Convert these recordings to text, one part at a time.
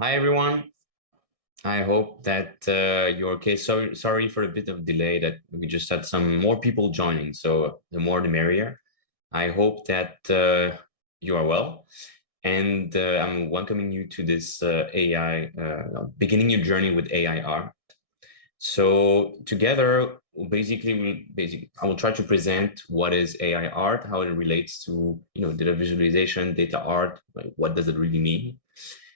Hi everyone. I hope that you're okay. Sorry for a bit of delay that we just had some more people joining. So the more the merrier. I hope that you are well. And I'm welcoming you to this AI, beginning your journey with AI art. So together, I will try to present what is AI art, how it relates to, data visualization, data art, like what does it really mean?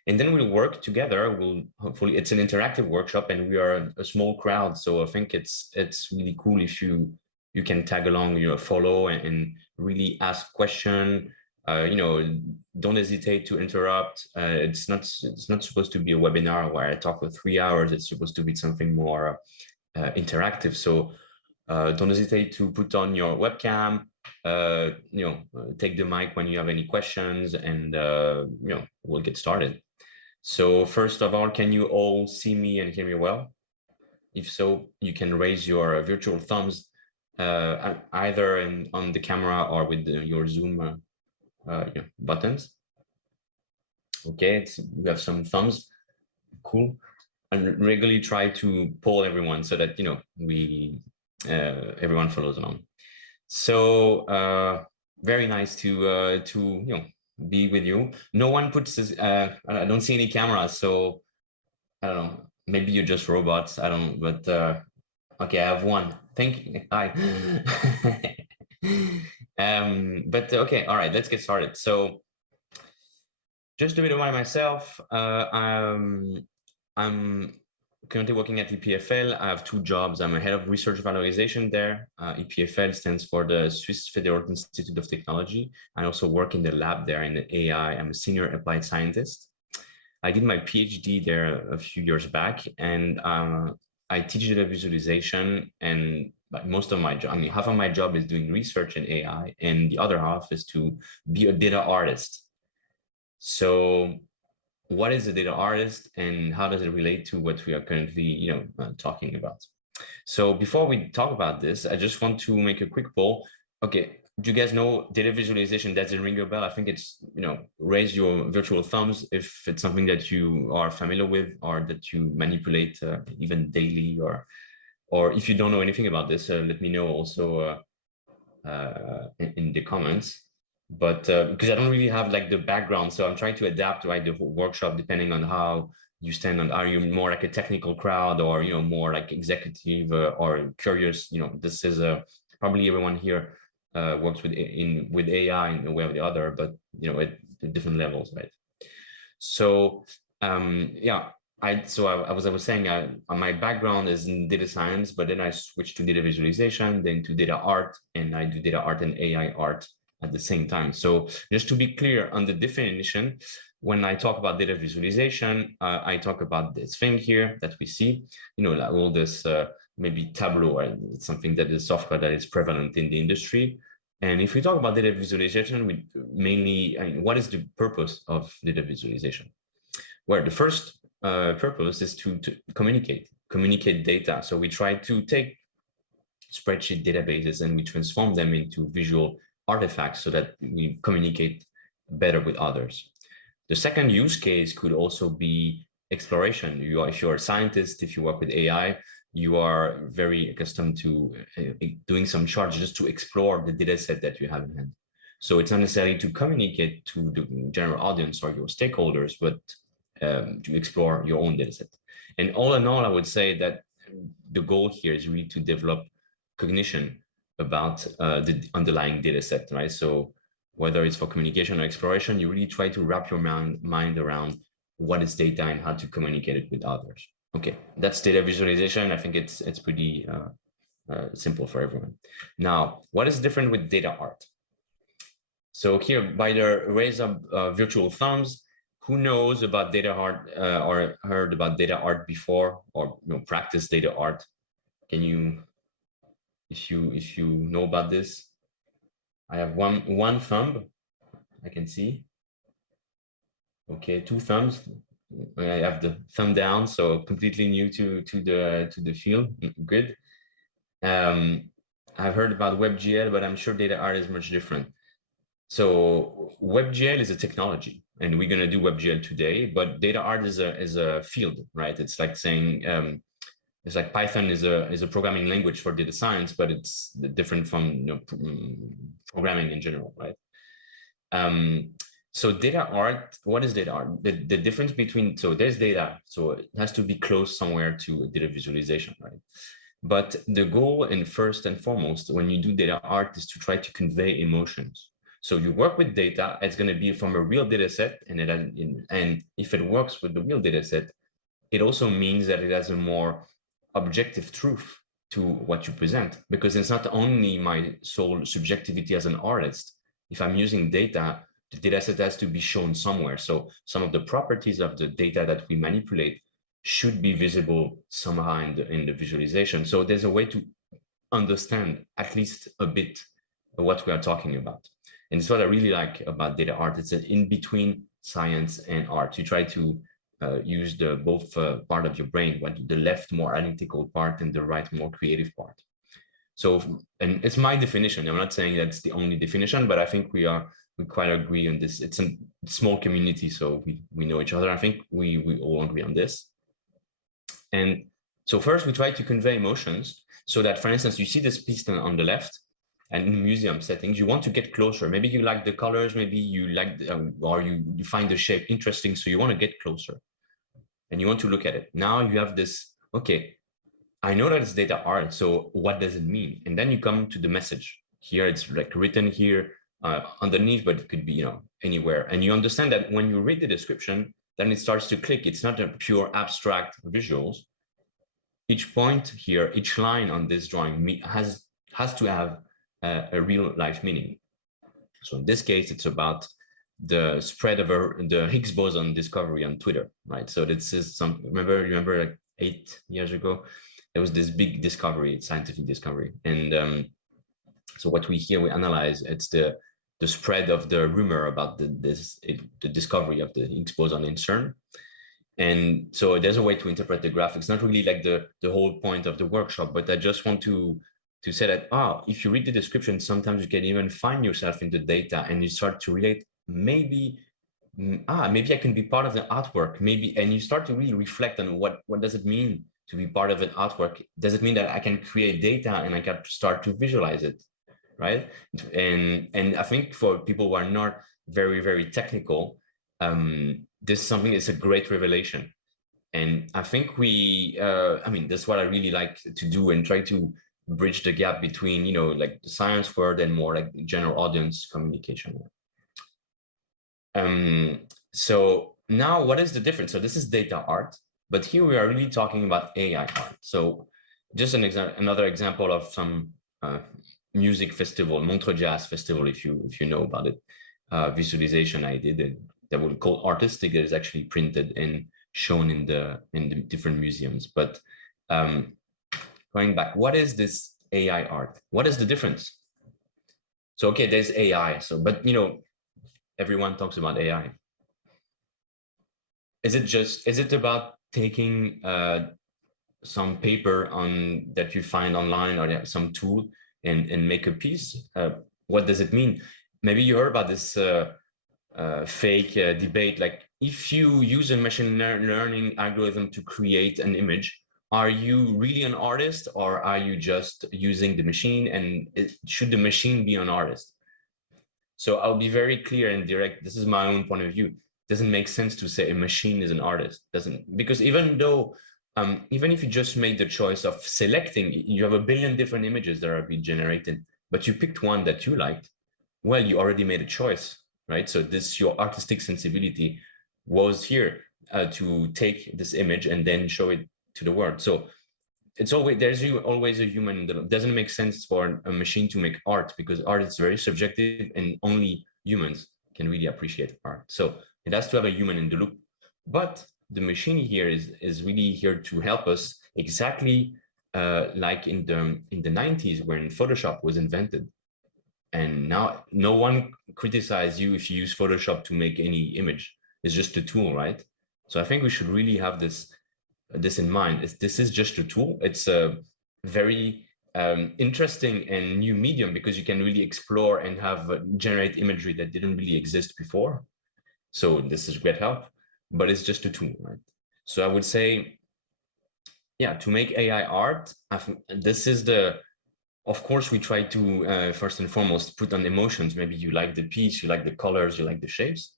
And then we'll work together. Hopefully it's an interactive workshop and we are a small crowd. So I think it's really cool if you can tag along, follow and really ask question. Don't hesitate to interrupt. It's not supposed to be a webinar where I talk for 3 hours. It's supposed to be something more interactive. So don't hesitate to put on your webcam, take the mic when you have any questions, and we'll get started. So first of all, can you all see me and hear me well? If so, you can raise your virtual thumbs either on the camera or with your Zoom buttons. Okay, we have some thumbs. Cool. And regularly try to poll everyone so that everyone follows along. So very nice to be with you. No one puts this, I don't see any cameras, so I don't know, maybe you're just robots, I don't know, but okay, I have one. Thank you. Hi. But okay, all right, let's get started. So just a bit about myself. I'm currently working at EPFL. I have 2 jobs. I'm a head of research valorization there. EPFL stands for the Swiss Fédérale Institute of Technology. I also work in the lab there in the AI. I'm a senior applied scientist. I did my PhD there a few years back, and I teach data visualization. And most of my job, half of my job is doing research in AI, and the other half is to be a data artist. So what is a data artist and how does it relate to what we are currently talking about? So before we talk about this, I just want to make a quick poll. Okay, do you guys know data visualization? Does it ring a bell? I think it's, raise your virtual thumbs if it's something that you are familiar with or that you manipulate even daily, or if you don't know anything about this, let me know also in the comments. But because I don't really have like the background, so I'm trying to adapt like the whole workshop depending on how you stand on. Are you more like a technical crowd, or more like executive or curious? This is probably everyone here works with AI in a way or the other, but at different levels, right? So yeah, I was saying my background is in data science, but then I switched to data visualization, then to data art, and I do data art and AI art at the same time. So just to be clear on the definition, when I talk about data visualization, I talk about this thing here that we see, like all this maybe Tableau, right? It's something that is software that is prevalent in the industry. And if we talk about data visualization, we mainly, what is the purpose of data visualization? Well, the first purpose is to communicate data. So we try to take spreadsheet databases and we transform them into visual artifacts so that we communicate better with others. The second use case could also be exploration. If you're a scientist, if you work with AI, you are very accustomed to doing some charts just to explore the data set that you have in hand. So it's not necessarily to communicate to the general audience or your stakeholders, but to explore your own data set. And all in all, I would say that the goal here is really to develop cognition about the underlying data set, right? So whether it's for communication or exploration, you really try to wrap your mind around what is data and how to communicate it with others. Okay, that's data visualization. I think it's pretty simple for everyone. Now, what is different with data art? So here, by the raise of virtual thumbs, who knows about data art or heard about data art before, or practice data art? Can you, if you know about this? I have one thumb, I can see. Okay, 2 thumbs. I have the thumb down, so completely new to the field. Good. I've heard about WebGL, but I'm sure data art is much different. So WebGL is a technology. and we're going to do WebGL today, but data art is a field, right? It's like saying, it's like Python is a programming language for data science, but it's different from programming in general, right? So data art, what is data art? The difference between, so there's data, so it has to be close somewhere to data visualization, right? But the goal, and first and foremost, when you do data art, is to try to convey emotions. So you work with data, it's going to be from a real data set, and if it works with the real data set, it also means that it has a more objective truth to what you present, because it's not only my sole subjectivity as an artist. If I'm using data, the data set has to be shown somewhere. So some of the properties of the data that we manipulate should be visible somehow in the visualization. So there's a way to understand at least a bit of what we are talking about. And it's what I really like about data art. It's an in-between science and art. You try to use the both part of your brain, the left more analytical part and the right more creative part. So, and it's my definition. I'm not saying that's the only definition, but I think we quite agree on this. It's a small community, so we know each other. I think we all agree on this. And so first we try to convey emotions so that, for instance, you see this piece on the left, and in museum settings, you want to get closer. Maybe you like the colors, maybe you like, or you find the shape interesting, so you want to get closer and you want to look at it. Now you have this, okay, I know that it's data art, so what does it mean? And then you come to the message. Here it's like written here underneath, but it could be, anywhere. And you understand that when you read the description, then it starts to click. It's not a pure abstract visuals. Each point here, each line on this drawing has to have a real life meaning. So in this case, it's about the spread of the Higgs boson discovery on Twitter, right? So this is remember like 8 years ago, there was this big discovery, scientific discovery. And so what we analyze, it's the spread of the rumor about the discovery of the Higgs boson in CERN. And so there's a way to interpret the graph. It's not really like the whole point of the workshop, but I just want to say that, if you read the description, sometimes you can even find yourself in the data and you start to relate, maybe I can be part of the artwork, maybe, and you start to really reflect on what does it mean to be part of an artwork? Does it mean that I can create data and I can start to visualize it, right? And I think for people who are not very, very technical, this is something that's a great revelation. And I think that's what I really like to do and try to bridge the gap between, like the science world and more like general audience communication. So now what is the difference? So this is data art, but here we are really talking about AI art. So just another example of some music festival, Montreux Jazz Festival, if you know about it, visualization I did that would call artistic, that is actually printed and shown in the different museums. But going back, what is this AI art? What is the difference? So, okay, there's AI. So, but everyone talks about AI. Is it about taking some paper that you find online or some tool and make a piece? What does it mean? Maybe you heard about this fake debate, like if you use a machine learning algorithm to create an image, are you really an artist or are you just using the machine, and should the machine be an artist? So I'll be very clear and direct. This is my own point of view. It doesn't make sense to say a machine is an artist. Because even though, even if you just made the choice of selecting, you have a billion different images that are being generated, but you picked one that you liked, well, you already made a choice, right? So your artistic sensibility was here to take this image and then show it to the world. So there's always a human. It doesn't make sense for a machine to make art, because art is very subjective and only humans can really appreciate art. So it has to have a human in the loop. But the machine here is really here to help us, exactly like in the 90s when Photoshop was invented. And now no one criticizes you if you use Photoshop to make any image. It's just a tool, right? So I think we should really have this in mind. This is just a tool. It's a very interesting and new medium, because you can really explore and generate imagery that didn't really exist before. So this is great help, but it's just a tool, right? So I would say, yeah, to make AI art, this is the, of course, we try to first and foremost put on emotions. Maybe you like the piece, you like the colors, you like the shapes.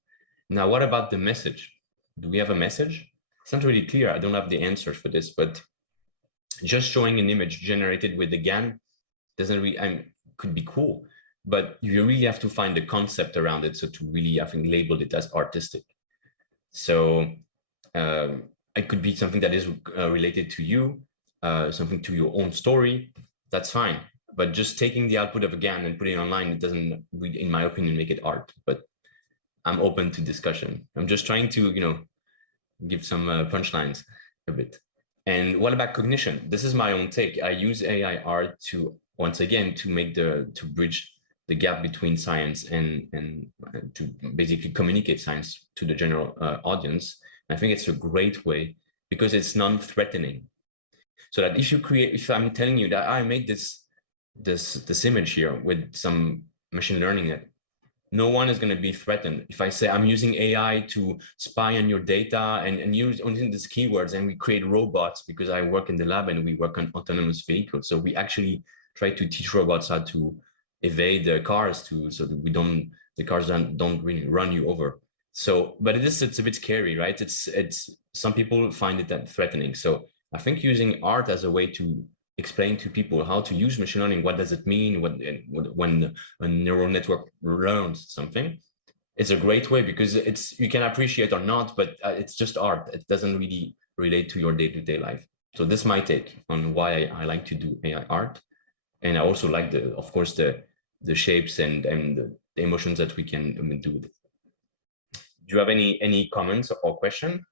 Now, what about the message? Do we have a message? It's not really clear. I don't have the answers for this, but just showing an image generated with the GAN doesn't really, could be cool, but you really have to find the concept around it. So to really, I think, label it as artistic. So it could be something that is related to you, something to your own story. That's fine. But just taking the output of a GAN and putting it online, it doesn't, in my opinion, make it art. But I'm open to discussion. I'm just trying to, give some punchlines a bit. And what about cognition? This is my own take. I use AI art to, once again, to bridge the gap between science and to basically communicate science to the general audience. I think it's a great way because it's non-threatening. So that if I'm telling you that I made this image here with some machine learning, no one is going to be threatened. If I say I'm using AI to spy on your data and use only these keywords, and we create robots, because I work in the lab and we work on autonomous vehicles. So we actually try to teach robots how to evade the cars so that the cars don't really run you over. So, but it's a bit scary, right? It's some people find it that threatening. So I think using art as a way to explain to people how to use machine learning, what does it mean when a neural network learns something, it's a great way, because you can appreciate or not, but it's just art. It doesn't really relate to your day-to-day life. So this is my take on why I like to do AI art. And I also like of course, the shapes and the emotions that we can do with it. Do you have any comments or question?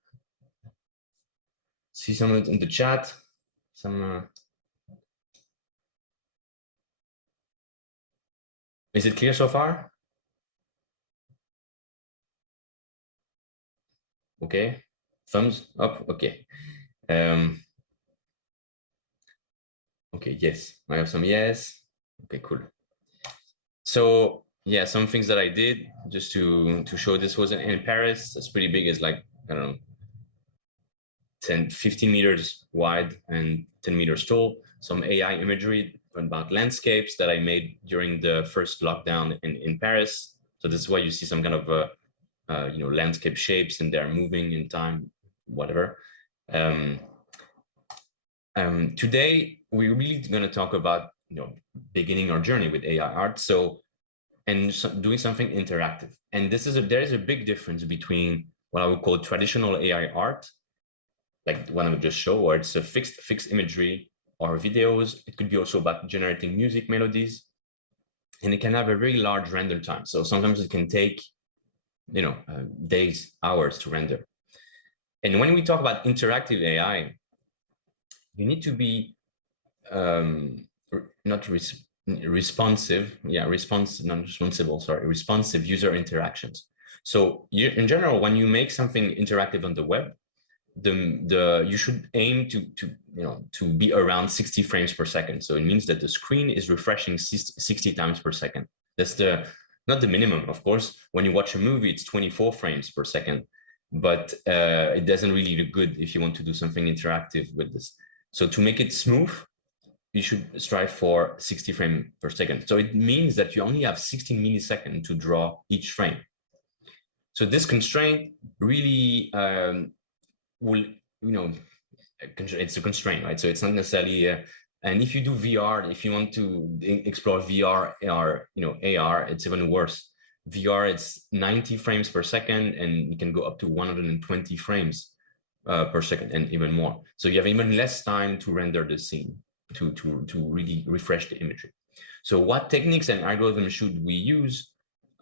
See someone in the chat, some is it clear so far? Okay, thumbs up. Okay. Okay, yes, I have some yes. Okay, cool. So yeah, some things that I did just to show this was in Paris. It's pretty big. It's like, I don't know, 15 meters wide and 10 meters tall. Some AI imagery about landscapes that I made during the first lockdown in Paris. So this is why you see some kind of landscape shapes, and they're moving in time, whatever. Today we're really going to talk about beginning our journey with AI art. So doing something interactive. And there is a big difference between what I would call traditional AI art, like the one I would just show, where it's a fixed imagery or videos. It could be also about generating music melodies, and it can have a very large render time. So sometimes it can take days, hours to render. And when we talk about interactive AI, you need to be responsive user interactions. So in general, when you make something interactive on the web, you should aim to be around 60 frames per second. So it means that the screen is refreshing 60 times per second. That's not the minimum, of course. When you watch a movie, it's 24 frames per second, but it doesn't really look good if you want to do something interactive with this. So to make it smooth, you should strive for 60 frames per second. So it means that you only have 16 milliseconds to draw each frame. So this constraint really will, it's a constraint, right? So it's not necessarily, and if you do VR, if you want to explore VR or AR, it's even worse. VR, it's 90 frames per second, and you can go up to 120 frames per second, and even more. So you have even less time to render the scene, to really refresh the imagery. So what techniques and algorithms should we use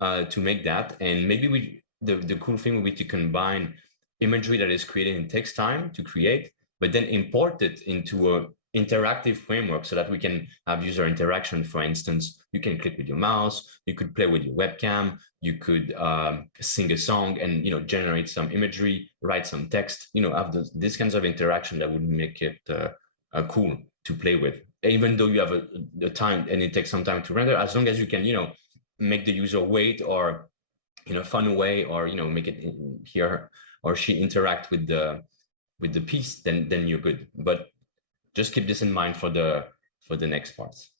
to make that? And maybe the cool thing would be to combine imagery that is created and takes time to create, but then import it into a interactive framework so that we can have user interaction. For instance, you can click with your mouse, you could play with your webcam, you could sing a song and generate some imagery, write some text, have these kinds of interaction that would make it cool to play with. Even though you have a time and it takes some time to render, as long as you can make the user wait or in a fun way, or make it he or she interact with the piece, then you're good. But just keep this in mind for the next parts.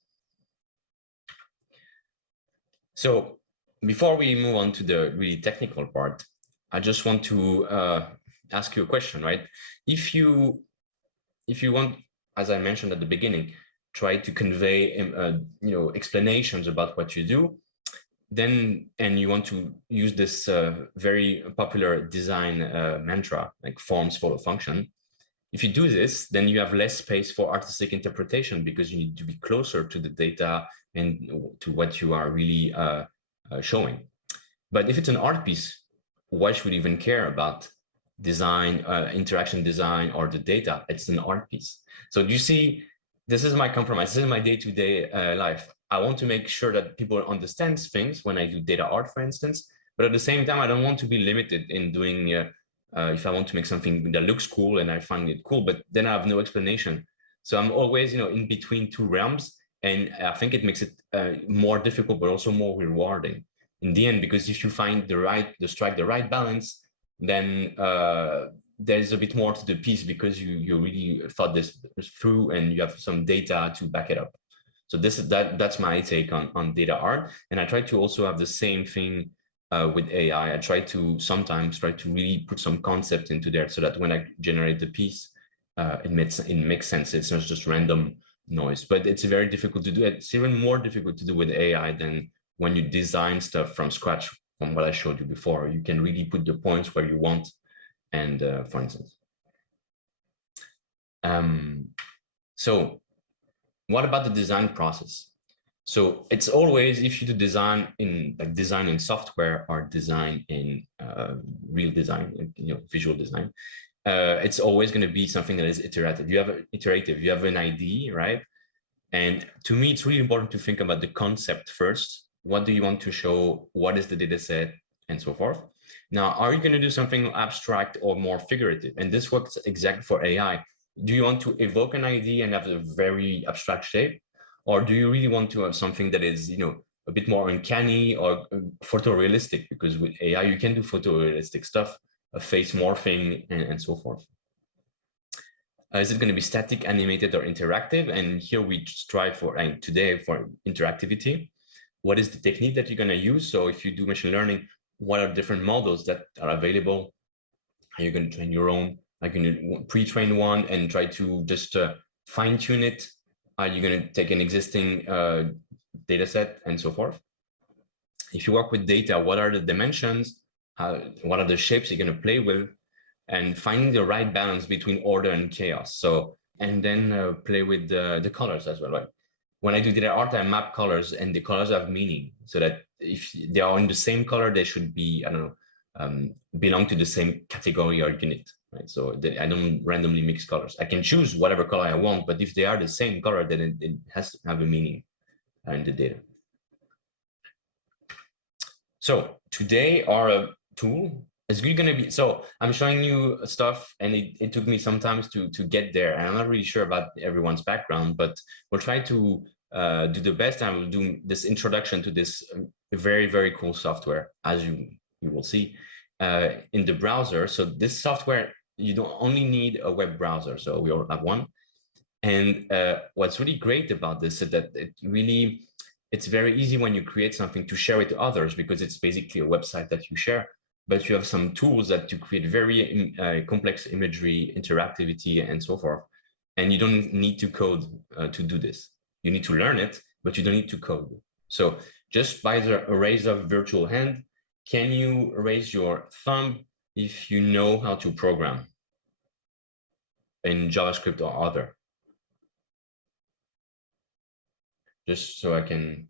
So before we move on to the really technical part, I just want to ask you a question, right? If you want, as I mentioned at the beginning, try to convey explanations about what you do, then, and you want to use this very popular design mantra, like forms follow function. If you do this, then you have less space for artistic interpretation, because you need to be closer to the data and to what you are really showing. But if it's an art piece, why should we even care about design, interaction design, or the data? It's an art piece. So you see, this is my compromise. This is my day-to-day life. I want to make sure that people understand things when I do data art, for instance, but at the same time, I don't want to be limited in doing, if I want to make something that looks cool and I find it cool, but then I have no explanation. So I'm always, in between two realms, and I think it makes it more difficult, but also more rewarding in the end, because if you find strike the right balance, then there's a bit more to the piece, because you really thought this through and you have some data to back it up. So that's my take on data art. And I try to also have the same thing with AI. I try to sometimes really put some concept into there, so that when I generate the piece, it makes sense. It's not just random noise. But it's very difficult to do. It's even more difficult to do with AI than when you design stuff from scratch. From what I showed you before, you can really put the points where you want. And for instance, so what about the design process? So it's always, if you do design in software or design in real design, visual design, it's always going to be something that is iterative. You have an idea, right? And to me, it's really important to think about the concept first. What do you want to show? What is the data set? And so forth. Now, are you going to do something abstract or more figurative? And this works exactly for AI. Do you want to evoke an idea and have a very abstract shape? Or do you really want to have something that is, a bit more uncanny or photorealistic? Because with AI, you can do photorealistic stuff, a face morphing, and so forth. Is it going to be static, animated, or interactive? And here we strive for, and today, for interactivity. What is the technique that you're going to use? So if you do machine learning, what are different models that are available? Are you going to train your own? Are you going to pre-train one and try to just fine tune it? Are you going to take an existing data set and so forth? If you work with data, what are the dimensions? What are the shapes you're going to play with? And finding the right balance between order and chaos. So, and then play with the colors as well, right? When I do data art, I map colors, and the colors have meaning, so that if they are in the same color, they should be, I don't know, belong to the same category or unit, right? So I don't randomly mix colors. I can choose whatever color I want, but if they are the same color, then it has to have a meaning in the data. So today our tool is really going to be, so I'm showing you stuff, and it took me some time to get there. And I'm not really sure about everyone's background, but we'll try to do the best. And we'll do this introduction to this very, very cool software, as you will see in the browser. So this software, you don't only need a web browser. So we all have one. And what's really great about this is that it's very easy when you create something to share it to others, because it's basically a website that you share. But you have some tools to create very complex imagery, interactivity, and so forth. And you don't need to code to do this. You need to learn it, but you don't need to code. So just by the raise of virtual hand, can you raise your thumb if you know how to program in JavaScript or other? Just so I can.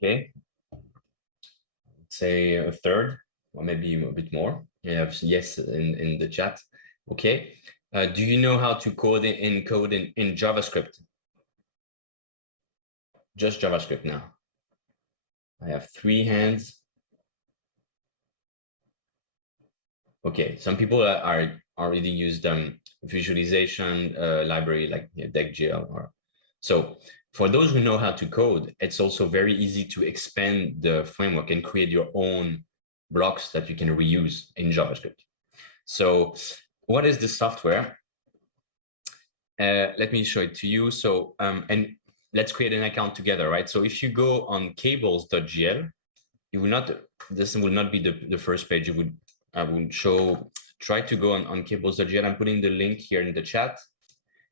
Okay, say a third, or maybe a bit more. You have yes in the chat. Okay, do you know how to code in JavaScript? Just JavaScript now. I have 3 hands. Okay, some people are already used visualization library like tech-savviness or so. For those who know how to code, it's also very easy to expand the framework and create your own blocks that you can reuse in JavaScript. So what is this software? Let me show it to you. So, and let's create an account together, right? So if you go on Cables.gl, you will not, this will not be the first page. I will try to go on Cables.gl. I'm putting the link here in the chat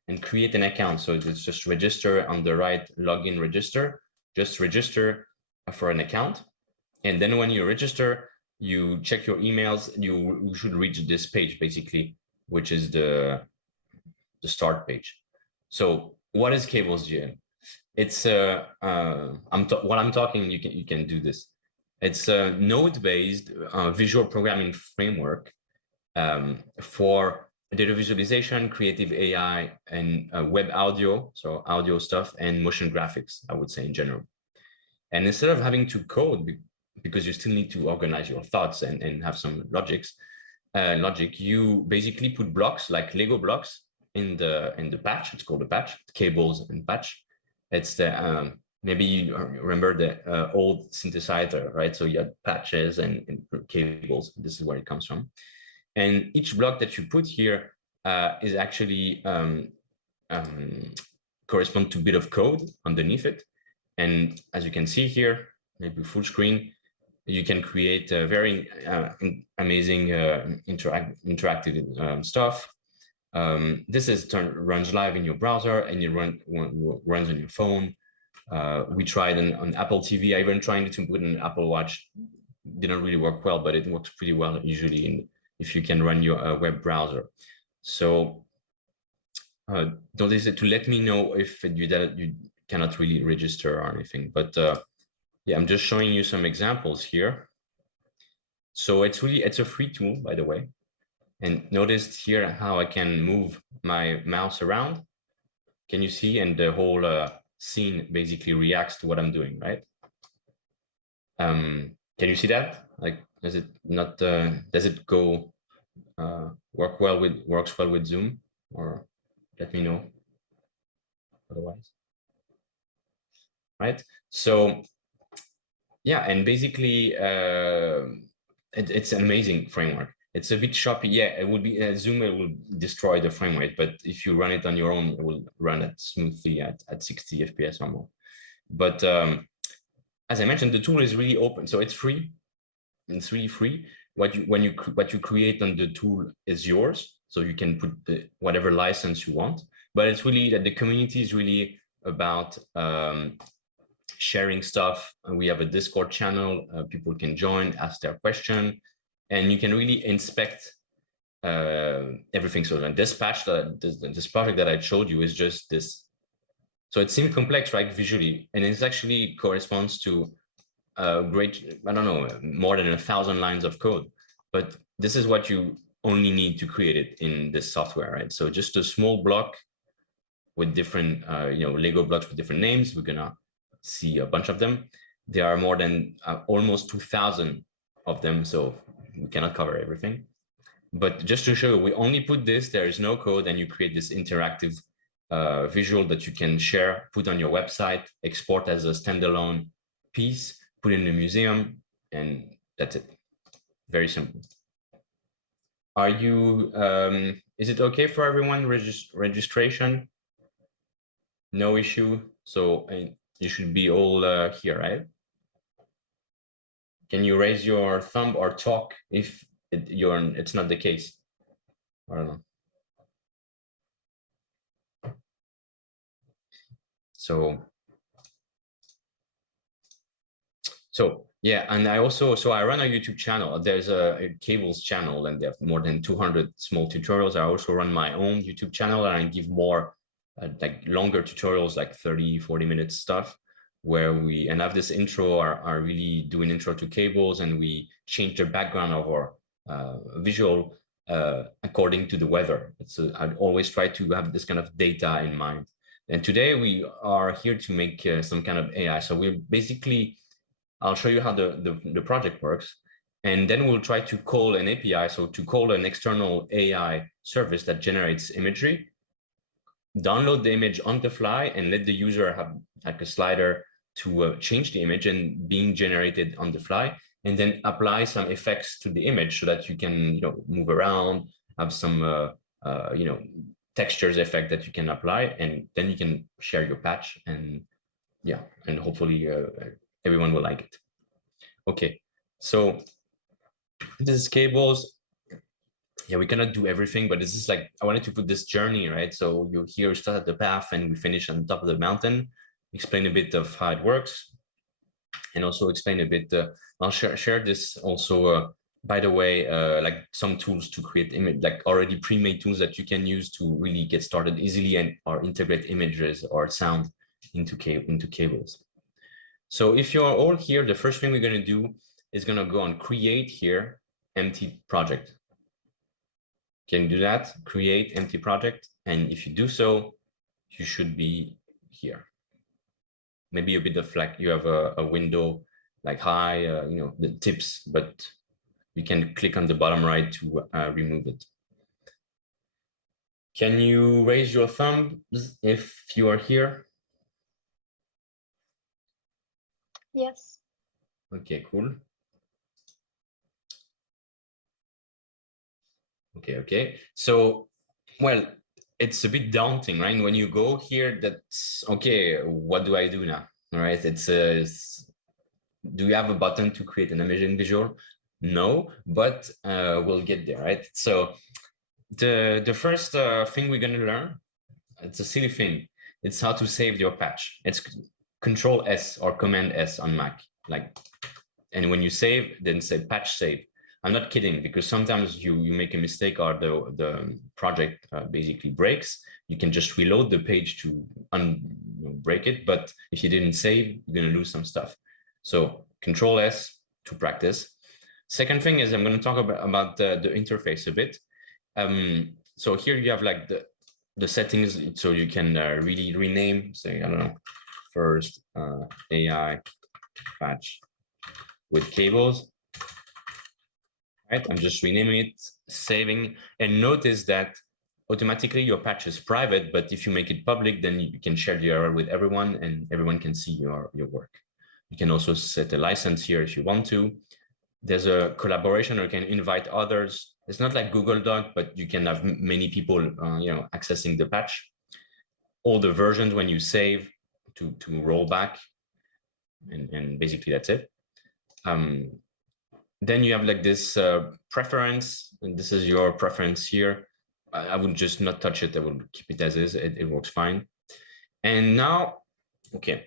and create an account. So it's just register on the right, login register, just register for an account. And then when you register, you check your emails, you should reach this page basically, which is the start page. So what is Cables.gl? It's while I'm talking, you can do this. It's a node-based visual programming framework for data visualization, creative AI, and web audio, so audio stuff, and motion graphics, I would say in general. And instead of having to code, because you still need to organize your thoughts and have some logic, you basically put blocks like Lego blocks in the patch. It's called a patch, cables and patch. It's the maybe you remember the old synthesizer, right? So you had patches and cables. This is where it comes from. And each block that you put here is actually correspond to a bit of code underneath it. And as you can see here, maybe full screen, you can create a very amazing interactive stuff. This runs live in your browser and it runs on your phone. We tried on Apple TV. I even tried to put an Apple Watch. Didn't really work well, but it works pretty well usually if you can run your web browser. So don't hesitate to let me know if you cannot really register or anything. But yeah, I'm just showing you some examples here. So it's a free tool, by the way. And notice here how I can move my mouse around. Can you see? And the whole scene basically reacts to what I'm doing, right? Can you see that? Like, does it not? Does it go works well with Zoom? Or let me know. Otherwise, right? So yeah, and basically it's an amazing framework. It's a bit choppy. Yeah, it would be Zoom. It will destroy the frame rate, but if you run it on your own, it will run it smoothly at 60 FPS or more. But as I mentioned, the tool is really open, so it's free. It's really free. What you create on the tool is yours, so you can put whatever license you want. But it's really that the community is really about sharing stuff. And we have a Discord channel. People can join, ask their question, and you can really inspect everything. So this patch, this project that I showed you is just this. So it seems complex, right, visually, and it actually corresponds to great, I don't know, more than 1,000 lines of code. But this is what you only need to create it in this software, right? So just a small block with different, Lego blocks with different names. We're gonna see a bunch of them. There are more than almost 2,000 of them, so we cannot cover everything. But just to show you, we only put this, there is no code, and you create this interactive visual that you can share, put on your website, export as a standalone piece, put in a museum, and that's it. Very simple. Are you, is it okay for everyone, registration? No issue. So you should be all here, right? Can you raise your thumb or talk if it's not the case? I don't know. So yeah, and I also, I run a YouTube channel. There's a Cables channel, and they have more than 200 small tutorials. I also run my own YouTube channel, and I give more like longer tutorials, like 30-40 minutes stuff, where we have this intro, are really doing intro to cables, and we change the background of our visual according to the weather. I'd always try to have this kind of data in mind. And today we are here to make some kind of AI. So we're basically, I'll show you how the project works, and then we'll try to call an API. So to call an external AI service that generates imagery, download the image on the fly and let the user have like a slider to change the image and being generated on the fly, and then apply some effects to the image so that you can move around, have some textures effect that you can apply, and then you can share your patch, and yeah, and hopefully everyone will like it. Okay, so this is Cables. Yeah, we cannot do everything, but this is like, I wanted to put this journey, right? So you here start at the path and we finish on top of the mountain, explain a bit of how it works, and also explain a bit, I'll share this also, by the way, like some tools to create image, like already pre-made tools that you can use to really get started easily and or integrate images or sound into Cables. So if you are all here, the first thing we're going to do is going to go on create here, empty project. Can you do that? Create empty project. And if you do so, you should be here. Maybe a bit of like you have a window like hi, the tips, but you can click on the bottom right to remove it. Can you raise your thumbs if you are here? Yes. Okay, cool. Okay. So, well, it's a bit daunting, right? When you go here, that's okay. What do I do now? All right. Do you have a button to create an imaging visual? No, but we'll get there, right? So the first thing we're going to learn, it's a silly thing. It's how to save your patch. It's Control S or Command S on Mac. And when you save, then say patch save. I'm not kidding, because sometimes you make a mistake or the project basically breaks. You can just reload the page to break it. But if you didn't save, you're going to lose some stuff. So Control S to practice. Second thing is I'm going to talk about the interface a bit. So here you have like the settings, so you can really rename, say, I don't know, first AI patch with Cables. Right, I'm just renaming it, saving, and notice that automatically your patch is private, but if you make it public, then you can share the URL with everyone and everyone can see your work. You can also set a license here if you want to. There's a collaboration, or you can invite others. It's not like Google Doc, but you can have many people accessing the patch. All the versions when you save to roll back, and basically that's it. Then you have like this preference, and this is your preference here. I would just not touch it. I will keep it as is. It works fine. And now, okay,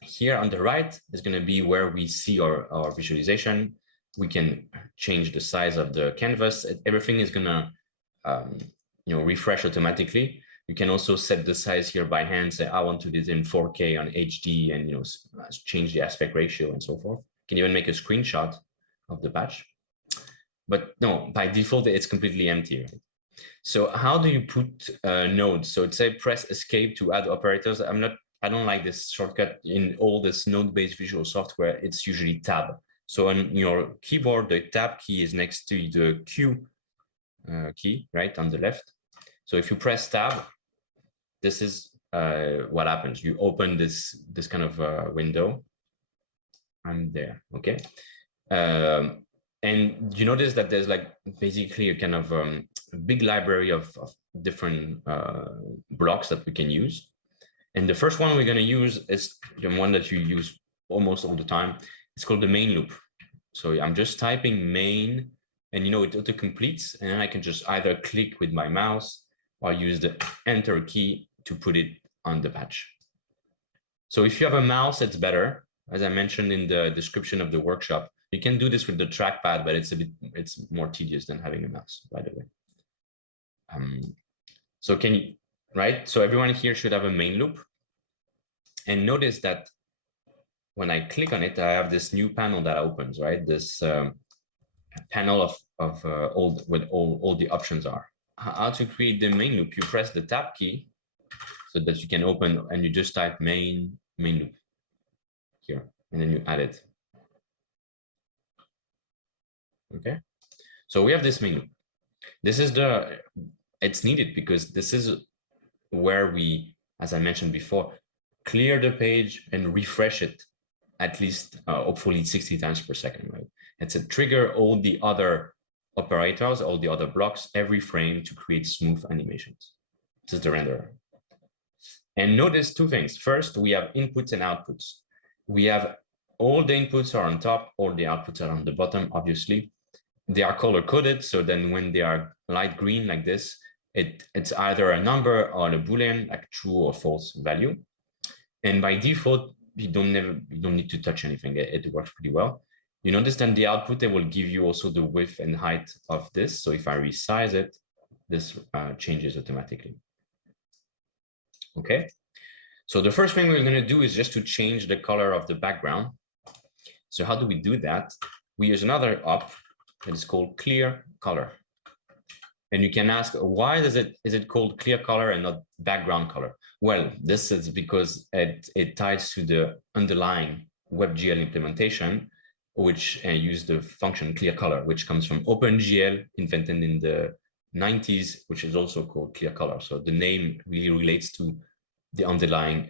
here on the right is going to be where we see our visualization. We can change the size of the canvas. Everything is going to refresh automatically. You can also set the size here by hand. Say, I want to do it in 4K on HD, and change the aspect ratio and so forth. You can even make a screenshot of the patch. But no, by default, it's completely empty. Right? So how do you put nodes? So it say press escape to add operators. I don't like this shortcut in all this node-based visual software. It's usually tab. So on your keyboard, the tab key is next to the Q key, right, on the left. So if you press tab, this is what happens. You open this kind of window. I'm there, okay. And you notice that there's like basically a kind of big library of different blocks that we can use. And the first one we're going to use is the one that you use almost all the time. It's called the main loop. So I'm just typing main, and it auto completes, and then I can just either click with my mouse or use the enter key to put it on the patch. So if you have a mouse, it's better. As I mentioned in the description of the workshop, you can do this with the trackpad, but it's more tedious than having a mouse, by the way. So can you, right? So everyone here should have a main loop. And notice that when I click on it, I have this new panel that opens, right? This panel of all the options are. How to create the main loop? You press the tab key so that you can open, and you just type main loop here, and then you add it. Okay, so we have this main loop. This is it's needed because this is where we, as I mentioned before, clear the page and refresh it at least, hopefully 60 times per second, right? It's a trigger all the other operators, all the other blocks, every frame to create smooth animations. This is the renderer. And notice two things. First, we have inputs and outputs. We have all the inputs are on top, all the outputs are on the bottom, obviously. They are color coded, so then when they are light green like this, it's either a number or a Boolean, like true or false value. And by default, you don't need to touch anything. It works pretty well. You notice that the output, it will give you also the width and height of this. So if I resize it, this changes automatically. Okay. So the first thing we're going to do is just to change the color of the background. So how do we do that? We use another op that is called clear color. And you can ask, why is it called clear color and not background color? Well, this is because it ties to the underlying WebGL implementation, which use the function clear color, which comes from OpenGL, invented in the 90s, which is also called clear color. So the name really relates to the underlying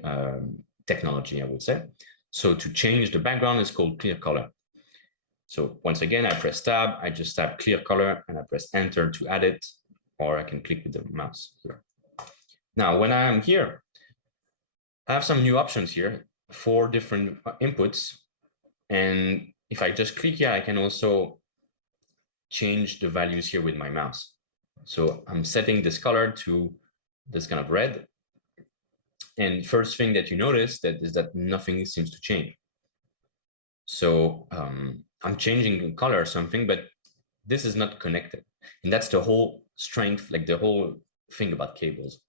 technology, I would say. So to change the background is called clear color. So once again, I press tab, I just type clear color and I press enter to add it, or I can click with the mouse here. Now, when I am here, I have some new options here, 4 different inputs. And if I just click here, I can also change the values here with my mouse. So I'm setting this color to this kind of red. And first thing that you notice is that nothing seems to change. So I'm changing the color or something, but this is not connected. And that's the whole strength, like the whole thing about cables.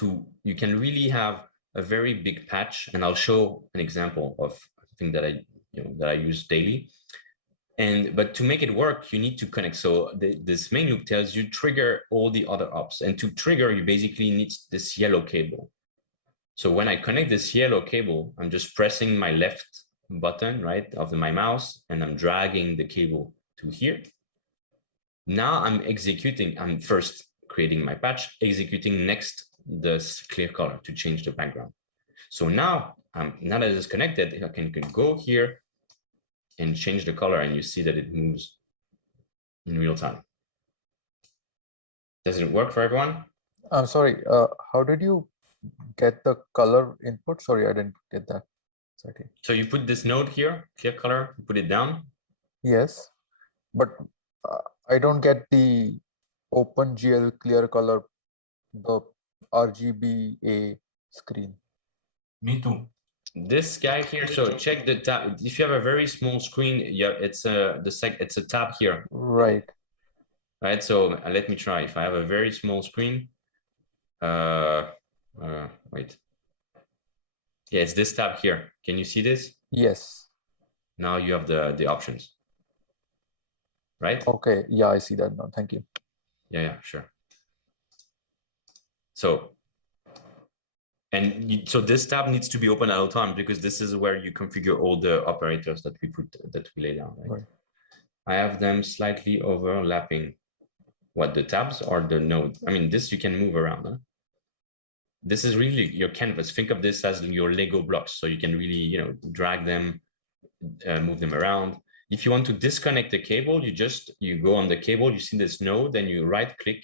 You can really have a very big patch, and I'll show an example of a thing that I use daily. But to make it work, you need to connect. So this main loop tells you trigger all the other ops, and to trigger, you basically need this yellow cable. So when I connect this yellow cable, I'm just pressing my left button, right, of my mouse, and I'm dragging the cable to here. Now I'm first creating my patch, executing next this clear color to change the background. So now that it's connected, I can go here and change the color, and you see that it moves in real time. Does it work for everyone? I'm sorry, how did you get the color input? Sorry, I didn't get that. Exactly. So you put this node here, clear color, you put it down. Yes, but I don't get the OpenGL clear color, the RGBA screen. Me too. This guy here. So check the tab. If you have a very small screen, yeah, it's a tab here. Right. Right. So let me try. If I have a very small screen, wait. Yeah, it's this tab here. Can you see this? Yes. Now you have the options. Right? Okay. Yeah, I see that now. Thank you. Yeah, sure. So, so this tab needs to be open at all time, because this is where you configure all the operators that we lay down. Right? I have them slightly overlapping. What, the tabs or the node? I mean, this you can move around. Huh? This is really your canvas. Think of this as your Lego blocks, so you can really, drag them, move them around. If you want to disconnect the cable, you go on the cable, you see this node, then you right click,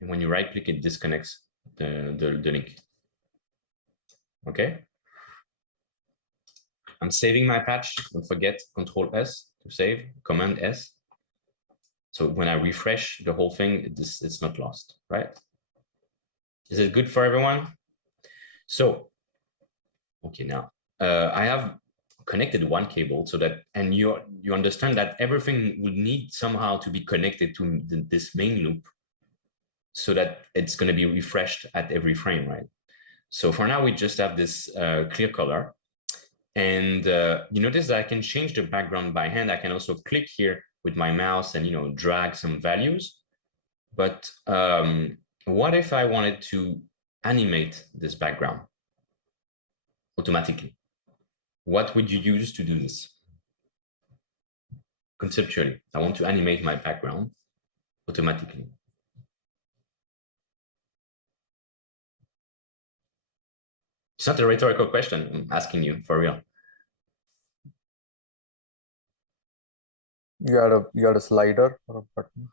and when you right click, it disconnects the link. Okay. I'm saving my patch. Don't forget Control S to save, Command S. So when I refresh the whole thing, it's not lost, right? Is it good for everyone? So, okay, now I have connected one cable so that, and you understand that everything would need somehow to be connected to this main loop so that it's going to be refreshed at every frame, right? So for now, we just have this clear color. And you notice that I can change the background by hand. I can also click here with my mouse and drag some values. But what if I wanted to animate this background automatically? What would you use to do this? Conceptually, I want to animate my background automatically. It's not a rhetorical question. I'm asking you for real. You had a slider or a button.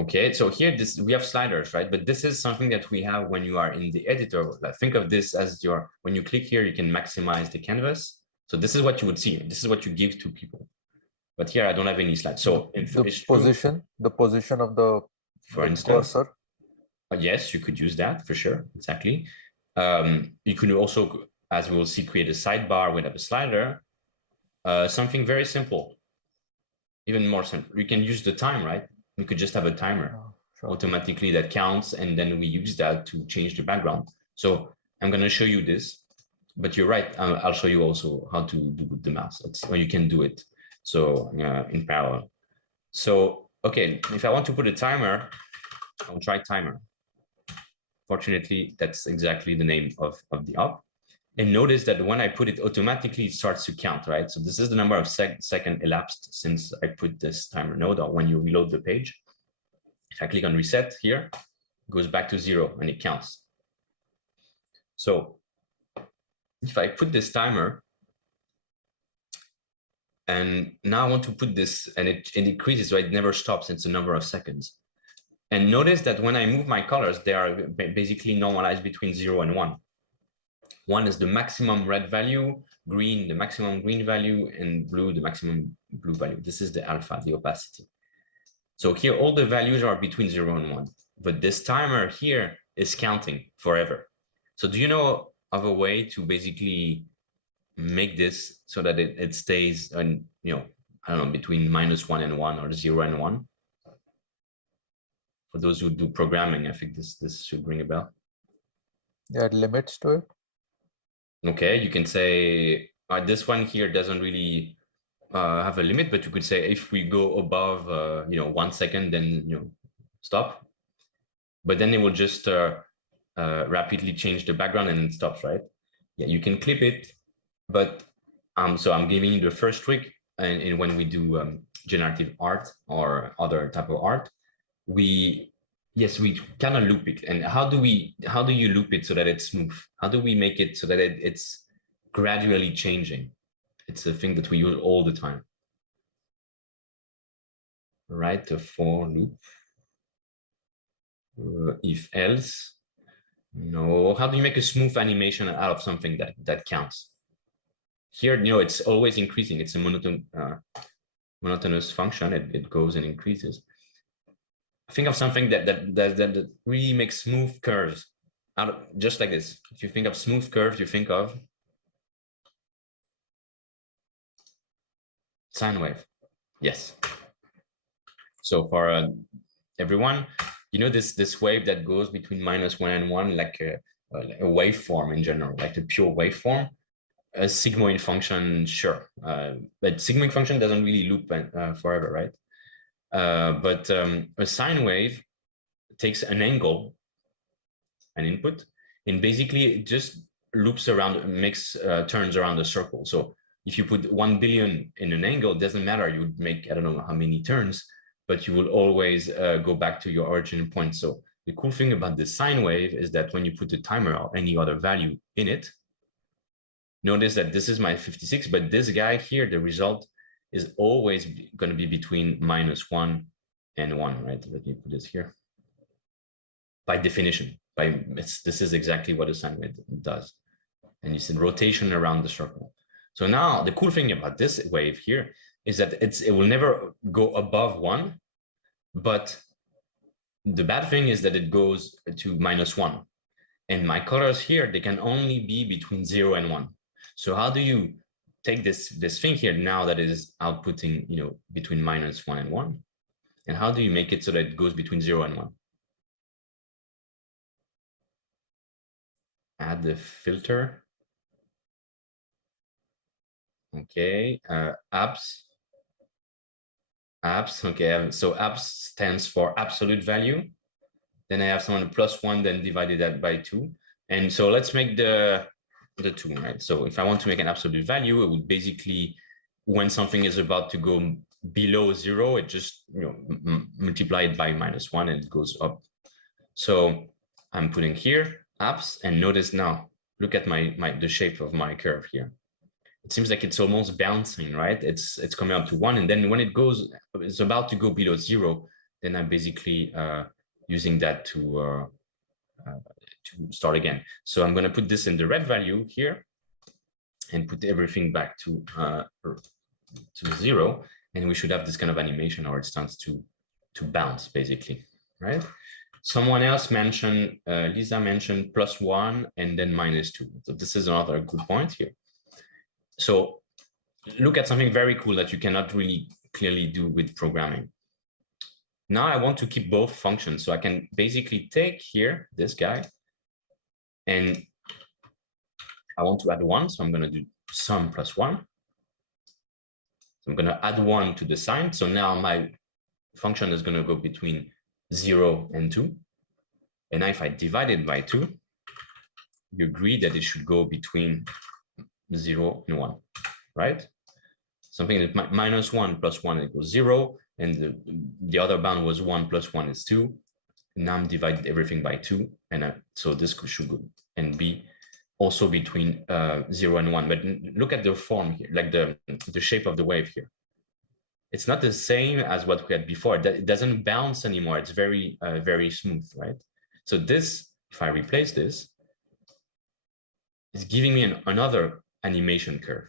Okay, so here we have sliders, right? But this is something that we have when you are in the editor. Like, think of this as when you click here, you can maximize the canvas. So this is what you would see. This is what you give to people. But here I don't have any slides. So the position of the instance, cursor. Yes, you could use that for sure. Exactly. You could also, as we will see, create a sidebar with a slider. Something very simple, even more simple. You can use the time, right? You could just have a timer automatically that counts, and then we use that to change the background. So I'm going to show you this, but you're right. I'll show you also how to do with the mouse. You can do it. So in parallel. So, okay, if I want to put a timer, I'll try timer. Fortunately, that's exactly the name of the app. And notice that when I put it automatically, it starts to count, right? So this is the number of seconds elapsed since I put this timer node, or when you reload the page. If I click on reset here, it goes back to 0 and it counts. So if I put this timer, and now I want to put this, and it increases, right? It never stops. It's a number of seconds. And notice that when I move my colors, they are basically normalized between 0 and 1. 1 is the maximum red value, green, the maximum green value, and blue, the maximum blue value. This is the alpha, the opacity. So here, all the values are between 0 and 1. But this timer here is counting forever. So do you know of a way to basically make this so that it stays on, I don't know, between -1 and 1 or 0 and 1? For those who do programming, I think this should ring a bell. Yeah, limits to it. Okay, you can say this one here doesn't really have a limit, but you could say if we go above 1 second, then stop. But then it will just rapidly change the background and it stops, right? Yeah, you can clip it, but so I'm giving you the first trick, and when we do generative art or other type of art, we kind of loop it. And how do you loop it so that it's smooth? How do we make it so that it's gradually changing? It's a thing that we use all the time. Right, the for loop. If else. No, how do you make a smooth animation out of something that counts? Here, it's always increasing. It's a monotonous function. It goes and increases. Think of something that really makes smooth curves out of, just like this. If you think of smooth curves, you think of sine wave. Yes. So for everyone, this wave that goes between -1 and 1, like a waveform in general, like a pure waveform. A sigmoid function, sure, but sigmoid function doesn't really loop forever, right? But a sine wave takes an angle, an input, and basically it just loops around, turns around a circle. So if you put 1 billion in an angle, it doesn't matter. You would make, I don't know how many turns, but you will always go back to your origin point. So the cool thing about the sine wave is that when you put a timer or any other value in it, notice that this is my 56, but this guy here, the result is always going to be between -1 and 1, right? Let me put this here. By definition, this is exactly what a sine wave does. And you see rotation around the circle. So now the cool thing about this wave here is that it will never go above 1, but the bad thing is that it goes to -1. And my colors here, they can only be between 0 and 1. So how do you take this thing here now that is outputting, between -1 and 1? And how do you make it so that it goes between 0 and 1? Add the filter. Okay, apps. Okay, so apps stands for absolute value. Then I have someone +1, then divided that by 2. And so let's make the 2, right? So if I want to make an absolute value, it would basically, when something is about to go below 0, it just multiply it by -1 and it goes up. So I'm putting here apps, and notice now look at the shape of my curve here. It seems like it's almost bouncing, right? It's coming up to 1, and then when it's about to go below 0, then I'm basically using that to start again. So I'm going to put this in the red value here and put everything back to 0, and we should have this kind of animation, or it starts to bounce basically, right? Someone else mentioned, Lisa mentioned +1 and then -2. So this is another good point here. So look at something very cool that you cannot really clearly do with programming. Now I want to keep both functions. So I can basically take here this guy, and I want to add 1. So I'm going to do sum +1. So I'm going to add 1 to the sign. So now my function is going to go between 0 and 2. And now if I divide it by 2, you agree that it should go between 0 and 1, right? Something that -1 + 1 equals 0, and the other bound was 1 + 1 is 2. Now I'm divided everything by 2, and so this should go and be also between 0 and 1. But look at the form here, like the shape of the wave here. It's not the same as what we had before. It doesn't bounce anymore. It's very, very smooth, right? So this, if I replace this, is giving me another animation curve.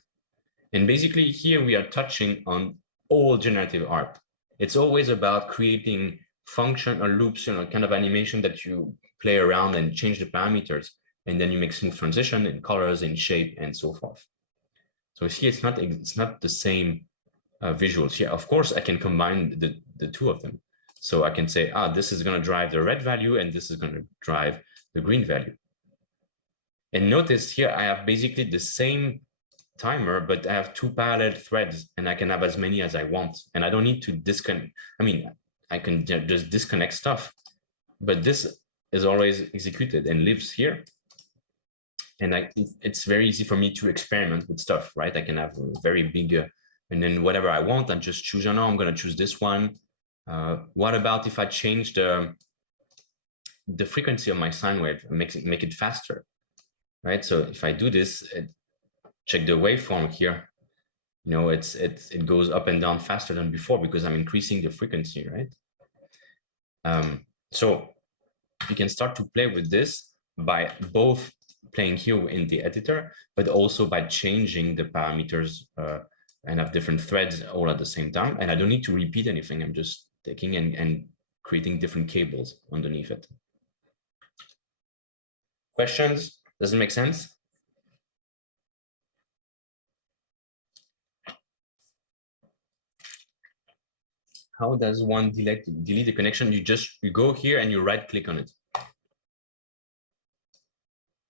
And basically here we are touching on all generative art. It's always about creating function or loops, kind of animation that you play around and change the parameters, and then you make smooth transition in colors, in shape, and so forth. So here it's not the same visuals here. Of course, I can combine the two of them. So I can say, this is going to drive the red value, and this is going to drive the green value. And notice here, I have basically the same timer, but I have 2 parallel threads, and I can have as many as I want. And I don't need to disconnect. I mean, I can just disconnect stuff, but this is always executed and lives here. And it's very easy for me to experiment with stuff, right? I can have a very big, and then whatever I want, I just choose, I'm going to choose this one. What about if I change the frequency of my sine wave and make it faster, right? So if I do this, check the waveform here, it goes up and down faster than before because I'm increasing the frequency, right? So you can start to play with this by both playing here in the editor, but also by changing the parameters and have different threads all at the same time. And I don't need to repeat anything. I'm just taking and creating different cables underneath it. Questions? Does it make sense? How does one delete the connection? You go here and you right click on it.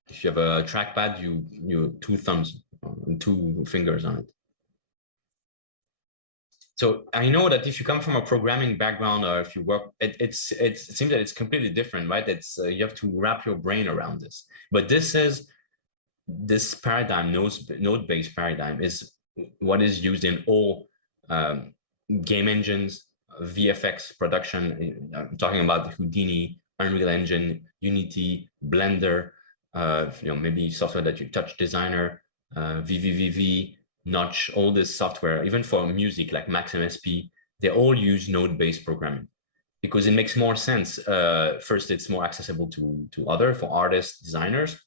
If you have a trackpad, you 2 thumbs and 2 fingers on it. So I know that if you come from a programming background, or if you work, it seems that it's completely different, right? It's you have to wrap your brain around this. But this paradigm, node-based paradigm, is what is used in all game engines, VFX production. I'm talking about Houdini, Unreal Engine, Unity, Blender, maybe software that you touch, Designer, VVVV, Notch, all this software, even for music like Max MSP, they all use node-based programming because it makes more sense. First, it's more accessible for artists, designers,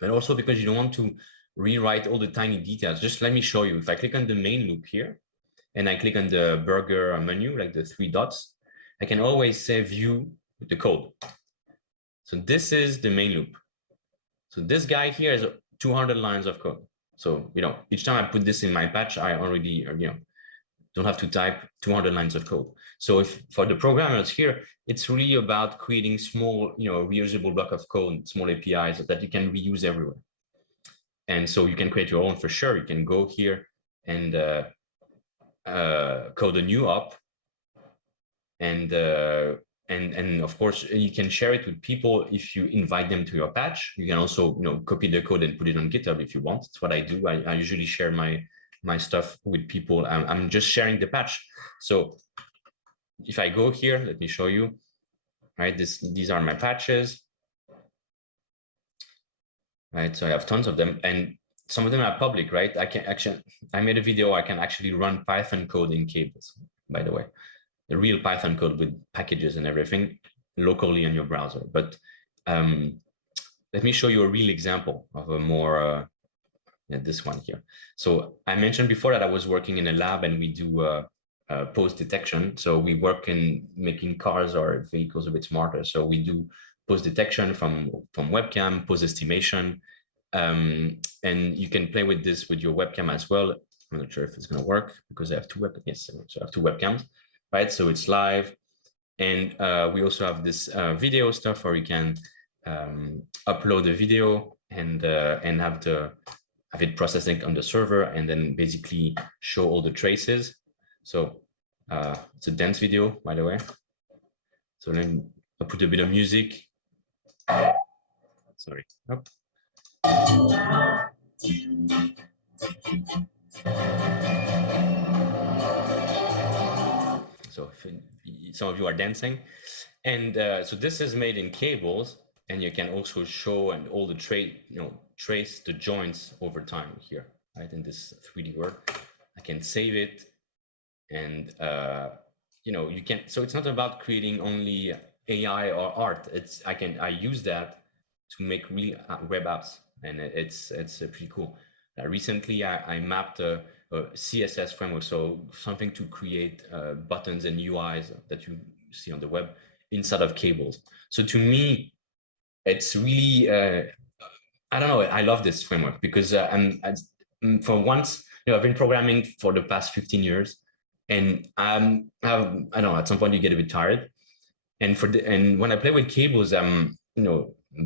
but also because you don't want to rewrite all the tiny details. Just let me show you. If I click on the main loop here, and I click on the burger menu, like the 3 dots, I can always say view the code. So this is the main loop. So this guy here is 200 lines of code. So, each time I put this in my patch, I already, don't have to type 200 lines of code. So if for the programmers here, it's really about creating small, reusable block of code, small APIs that you can reuse everywhere. And so you can create your own for sure. You can go here and code a new app, and of course you can share it with people if you invite them to your patch. You can also copy the code and put it on GitHub if you want. That's what I do. I usually share my stuff with people. I'm just sharing the patch. So if I go here, let me show you, right? These are my patches. right? So I have tons of them, and some of them are public, right? I made a video. I can actually run Python code in Cables, by the way, the real Python code with packages and everything locally on your browser. But let me show you a real example of a more, this one here. So I mentioned before that I was working in a lab and we do pose detection. So we work in making cars or vehicles a bit smarter. So we do pose detection from webcam, pose estimation, and you can play with this with your webcam as well. I'm not sure if it's going to work because I have two webcams. Yes, so I have two webcams, right? So it's live, and we also have this video stuff where you can upload the video and have it processing on the server, and then basically show all the traces. So it's a dance video, by the way. So then I'll put a bit of music. Sorry. Oh. So some of you are dancing, and so this is made in Cables, and you can also show and all the trace the joints over time here, right? In this 3D work, I can save it, and you can. So it's not about creating only AI or art. I use that to make real web apps, and it's pretty cool. Recently, I mapped a CSS framework, so something to create buttons and UIs that you see on the web inside of Cables. So to me, it's really I don't know. I love this framework because for once, I've been programming for the past 15 years, and I don't know. At some point, you get a bit tired, and when I play with Cables,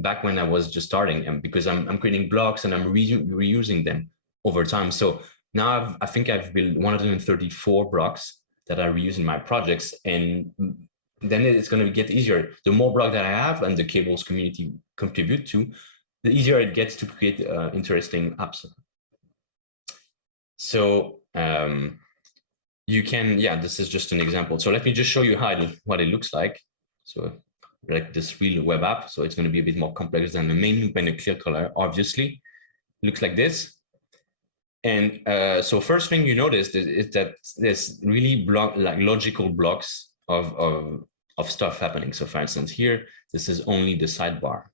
back when I was just starting, and because I'm creating blocks and I'm reusing them over time. So now I think I've built 134 blocks that I reuse in my projects, and then it's going to get easier. The more blocks that I have and the Cables community contribute to, the easier it gets to create interesting apps. So you can, this is just an example. So let me just show you what it looks like. So like this real web app. So it's going to be a bit more complex than the main loop and the clear color, obviously. It looks like this. And so first thing you notice is that there's really logical blocks of stuff happening. So for instance, here, this is only the sidebar.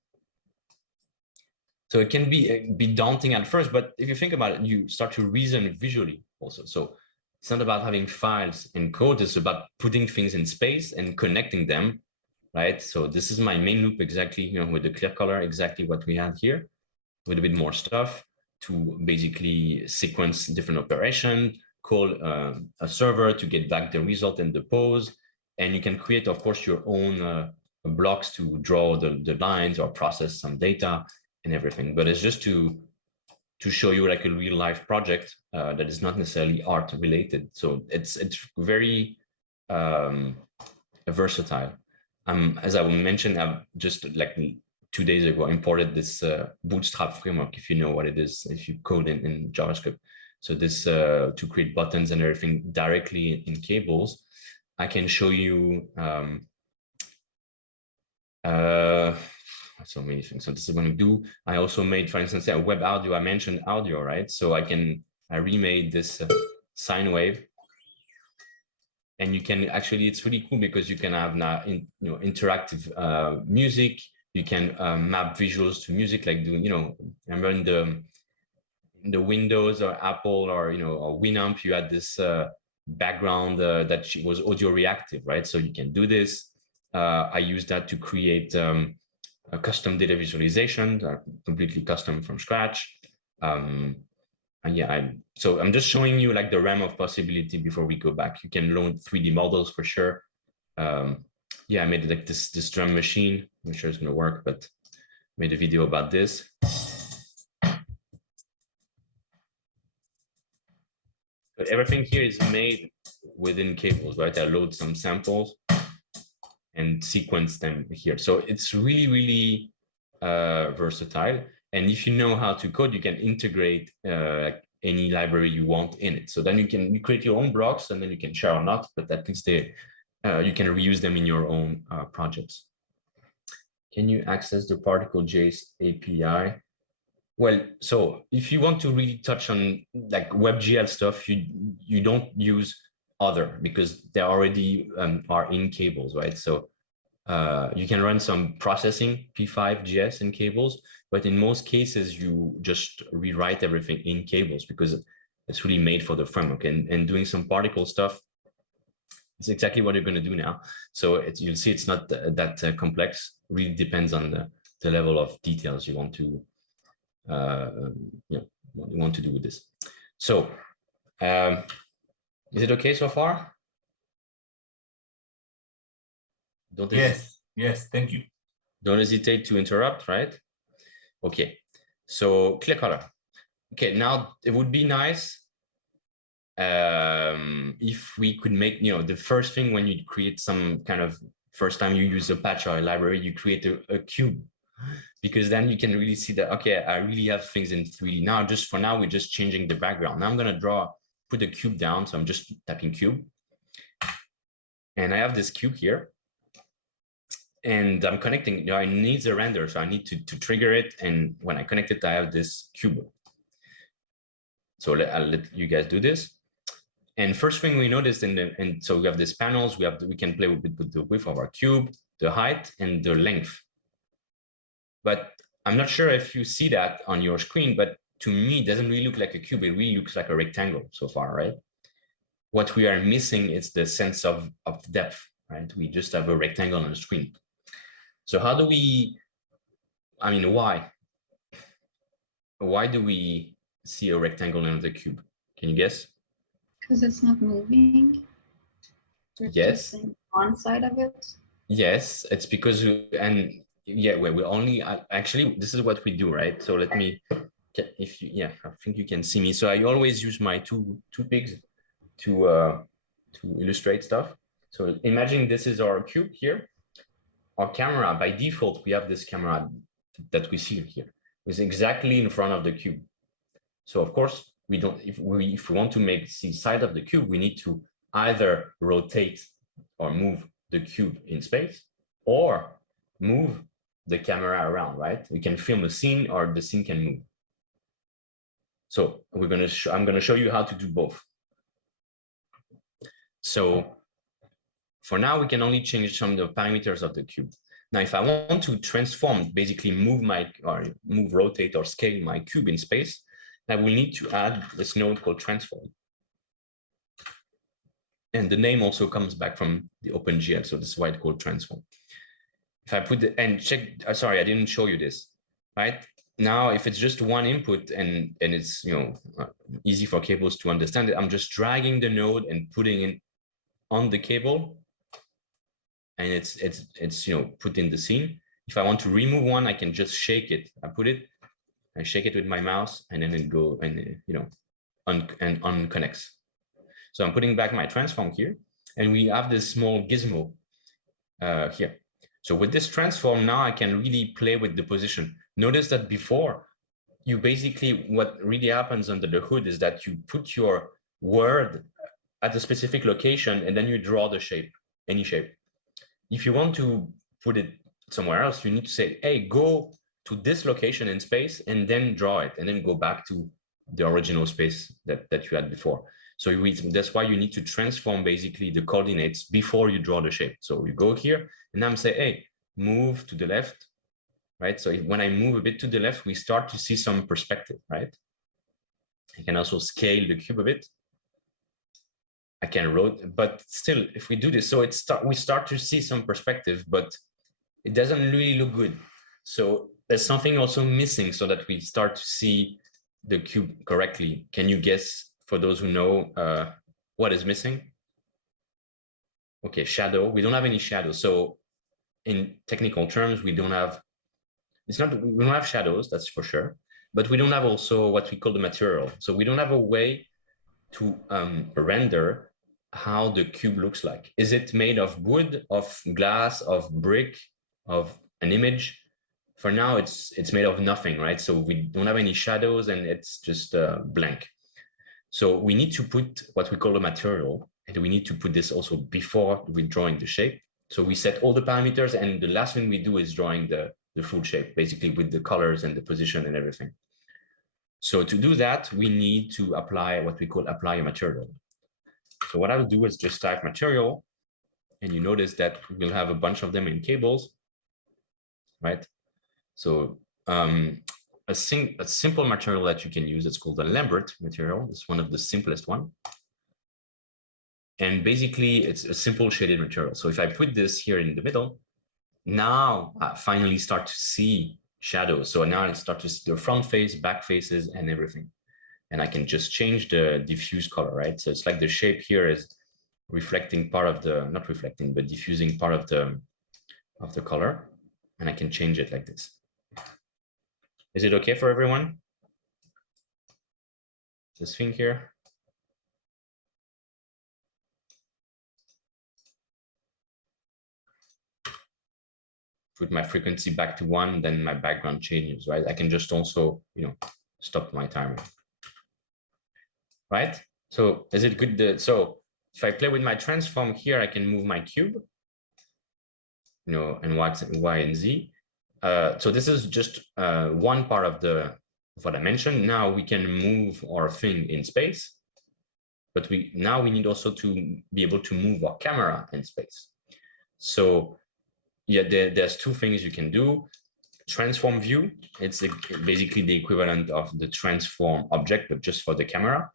So it can be daunting at first, but if you think about it, you start to reason visually also. So it's not about having files and code, it's about putting things in space and connecting them, right? So this is my main loop exactly, with the clear color, exactly what we had here, with a bit more stuff to basically sequence different operation, call a server to get back the result in the pose. And you can create, of course, your own blocks to draw the lines or process some data and everything. But it's just to show you like a real life project that is not necessarily art related. So it's very versatile. As I mentioned, I've just like 2 days ago imported this Bootstrap framework, if you know what it is, if you code in JavaScript. So this to create buttons and everything directly in Cables. I can show you so many things. So this is what I do. I also made, for instance, a web audio. I mentioned audio, right? So I remade this sine wave. And you can actually, it's really cool because you can have now interactive music. You can map visuals to music, like doing, remember in the Windows or Apple or or Winamp, you had this background that was audio reactive, right? So you can do this. I use that to create a custom data visualization, completely custom from scratch. And so I'm just showing you like the realm of possibility before we go back. You can load 3D models for sure. I made like this drum machine. I'm sure it's going to work, but made a video about this. But everything here is made within Cables, right? I load some samples and sequence them here. So it's really, really versatile. And if you know how to code, you can integrate any library you want in it. So then you create your own blocks, and then you can share or not, but at least you can reuse them in your own projects. Can you access the particle.js API? Well, so if you want to really touch on like WebGL stuff, you don't use other because they already are in cables, right? So you can run some processing P5.js in cables, but in most cases you just rewrite everything in cables because it's really made for the framework. And doing some particle stuff, it's exactly what you're going to do now. So you'll see it's not that complex. Really depends on the level of details you want to what you want to do with this. So is it okay so far? Yes, thank you. Don't hesitate to interrupt, right? Okay, so clear color. Okay, now it would be nice if we could make, the first thing when you create some kind of first time you use a patch or a library, you create a cube, because then you can really see that, okay, I really have things in 3D. Now, just for now, we're just changing the background. Now I'm going to put the cube down. So I'm just typing cube. And I have this cube here. And I'm connecting, it needs a render. So I need to trigger it. And when I connect it, I have this cube. So I'll let you guys do this. And first thing we noticed, and so we have these panels, we can play with the width of our cube, the height, and the length. But I'm not sure if you see that on your screen, but to me, it doesn't really look like a cube. It really looks like a rectangle so far, right? What we are missing is the sense of depth, right? We just have a rectangle on the screen. So how do we, why? Why do we see a rectangle in the cube? Can you guess? Because it's not moving. Yes. One side of it. Yes, it's because, we only, actually, this is what we do, right? So let me, I think you can see me. So I always use my two pigs to illustrate stuff. So imagine this is our cube here. Our camera, by default, we have this camera that we see here, is exactly in front of the cube. So of course, we don't, if we want to make the side of the cube, we need to either rotate or move the cube in space or move the camera around, right? We can film a scene or the scene can move. So I'm going to show you how to do both. So for now, we can only change some of the parameters of the cube. Now, if I want to transform, basically move, rotate or scale my cube in space, I will need to add this node called transform. And the name also comes back from the OpenGL, so this is why it's called transform. If I put sorry, I didn't show you this, right? Now, if it's just one input and it's easy for cables to understand it, I'm just dragging the node and putting it on the cable, and it's put in the scene. If I want to remove one, I can just shake it. I shake it with my mouse, and then it go and unconnects. So I'm putting back my transform here, and we have this small gizmo here. So with this transform, now I can really play with the position. Notice that before, what really happens under the hood is that you put your word at a specific location, and then you draw the shape, any shape. If you want to put it somewhere else, you need to say, hey, go to this location in space, and then draw it, and then go back to the original space that you had before. So that's why you need to transform basically the coordinates before you draw the shape. So you go here, and I'm saying, hey, move to the left, right? So when I move a bit to the left, we start to see some perspective, right? I can also scale the cube a bit. I can rotate, but still, if we do this, so we start to see some perspective, but it doesn't really look good. So there's something also missing so that we start to see the cube correctly. Can you guess, for those who know, what is missing? Okay, shadow. We don't have any shadow. So in technical terms, we don't have shadows, that's for sure, but we don't have also what we call the material. So we don't have a way to render how the cube looks like. Is it made of wood, of glass, of brick, of an image? For now, it's made of nothing, right? So we don't have any shadows, and it's just blank. So we need to put what we call a material, and we need to put this also before we drawing the shape. So we set all the parameters, and the last thing we do is drawing the full shape, basically with the colors and the position and everything. So to do that, we need to apply what we call apply a material. So what I'll do is just type material, and you notice that we'll have a bunch of them in Cables, right? So a simple material that you can use, it's called a Lambert material. It's one of the simplest one. And basically, it's a simple shaded material. So if I put this here in the middle, now I finally start to see shadows. So now I start to see the front face, back faces, and everything. And I can just change the diffuse color, right? So it's like the shape here is reflecting part of the, not reflecting, but diffusing part of the color. And I can change it like this. Is it okay for everyone? This thing here. Put my frequency back to 1, then my background changes, right? I can just also, stop my timer, right? So is it good? So if I play with my transform here, I can move my cube, and Y and Z. So this is just one part of what I mentioned. Now we can move our thing in space, but now we need also to be able to move our camera in space. So yeah, there's two things you can do. Transform view, it's basically the equivalent of the transform object, but just for the camera.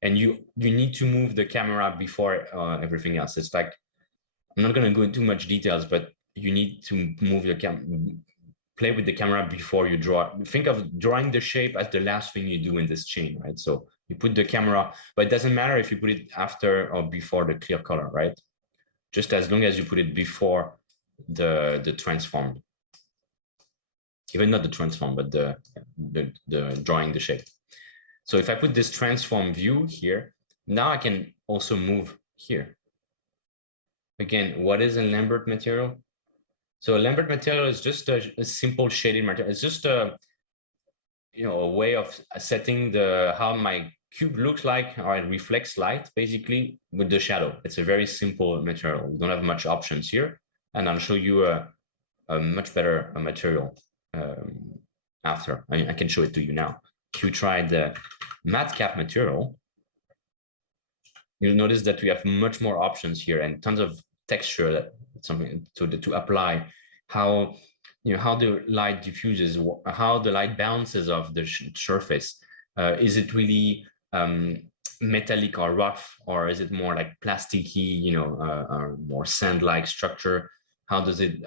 And you need to move the camera before everything else. It's like, I'm not going to go into much details, but you need to move your play with the camera before you draw. Think of drawing the shape as the last thing you do in this chain, right? So you put the camera, but it doesn't matter if you put it after or before the clear color, right? Just as long as you put it before the transformed, even not the transform, but the drawing the shape. So if I put this transform view here, now I can also move here. Again, what is a Lambert material? So a Lambert material is just a simple shaded material. It's just a way of setting how my cube looks like, or it reflects light basically with the shadow. It's a very simple material. We don't have much options here, and I'll show you a much better material after. I can show it to you now. If you try the madcap material, you'll notice that we have much more options here and tons of texture, that something to apply how the light diffuses, how the light bounces off the surface. Is it really metallic or rough, or is it more like plasticky, more sand-like structure? How does it,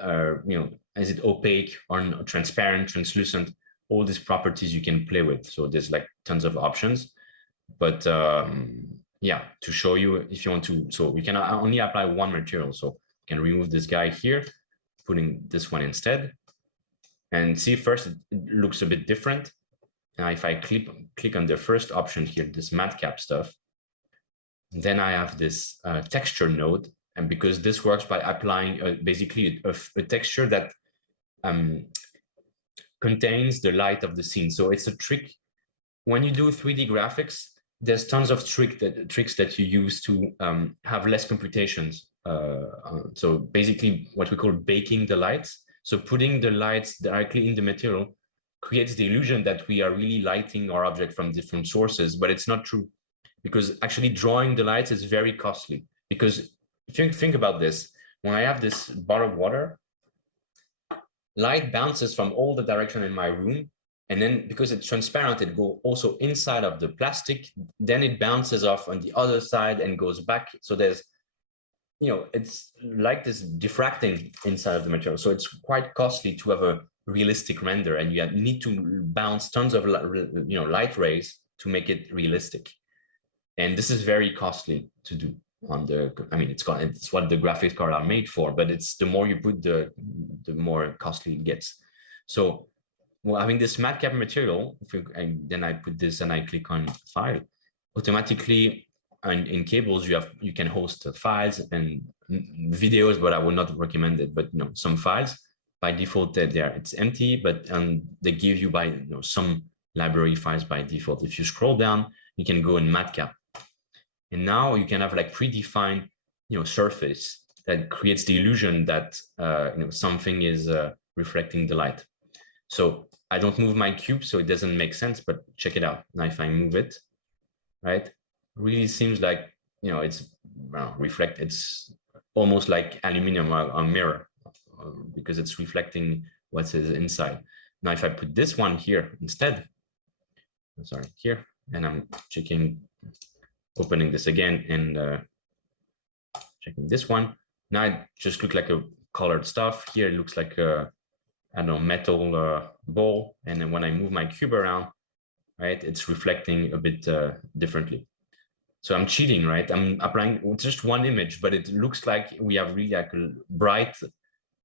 is it opaque or transparent, translucent? All these properties you can play with. So there's like tons of options, but yeah, to show you if you want to, so you can only apply one material. So you can remove this guy here, putting this one instead, and see first it looks a bit different. Now if I click on the first option here, this madcap stuff, then I have this texture node, and because this works by applying basically a texture that contains the light of the scene. So it's a trick. When you do 3D graphics, there's tons of tricks that you use to have less computations. So basically what we call baking the lights. So putting the lights directly in the material creates the illusion that we are really lighting our object from different sources, but it's not true, because actually drawing the lights is very costly. Because if you think about this, when I have this bottle of water, light bounces from all the direction in my room, and then because it's transparent, it goes also inside of the plastic, then it bounces off on the other side and goes back. So there's, it's like this diffracting inside of the material. So it's quite costly to have a realistic render, and you need to bounce tons of light rays to make it realistic. And this is very costly to do on the, it's what the graphics cards are made for, but it's the more you put, the more costly it gets. So having this madcap material, then I put this and I click on file, automatically in Cables you can host files and videos, but I would not recommend it. But some files by default it's empty, but they give you some library files by default. If you scroll down, you can go in madcap, and now you can have like predefined surface that creates the illusion that something is reflecting the light. So I don't move my cube, so it doesn't make sense, but check it out. Now, if I move it, right, really seems like, it's reflect. It's almost like aluminum or a mirror because it's reflecting what's inside. Now, if I put this one here instead, sorry, here, and I'm opening this again and checking this one. Now it just looks like a colored stuff. Here it looks like a, I don't know, metal ball. And then when I move my cube around, right, it's reflecting a bit differently. So I'm cheating, right? I'm applying just one image, but it looks like we have really like a bright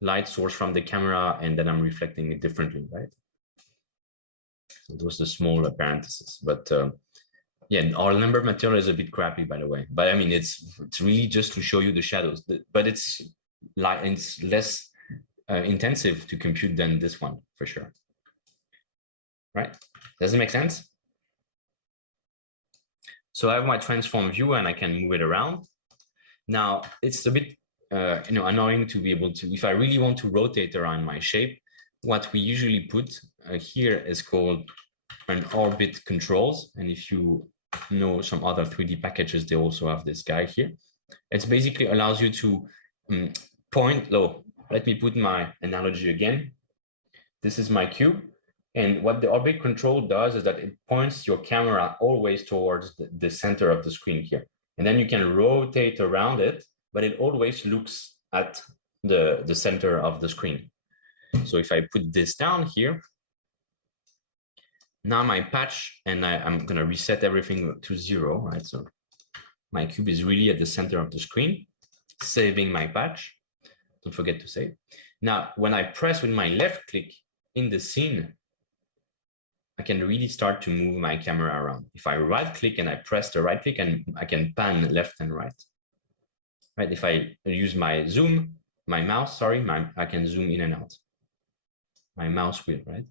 light source from the camera, and then I'm reflecting it differently, right? So those are the small parentheses, but yeah, our number material is a bit crappy, by the way. But I mean, it's really just to show you the shadows, but it's less intensive to compute than this one for sure. Right? Does it make sense? So I have my transform view and I can move it around. Now it's a bit annoying to be able to, if I really want to rotate around my shape, what we usually put here is called an orbit controls. And if you know some other 3D packages, they also have this guy here. It basically allows you to point low. Let me put my analogy again. This is my cube. And what the orbit control does is that it points your camera always towards the center of the screen here. And then you can rotate around it, but it always looks at the center of the screen. So if I put this down here, now my patch, and I'm going to reset everything to 0, right? So my cube is really at the center of the screen, saving my patch. Don't forget to save. Now, when I press with my left click in the scene, I can really start to move my camera around. If I right click and I press the right click, and I can pan left and right. Right? If I use my zoom, my mouse, sorry, I can zoom in and out. My mouse wheel, right?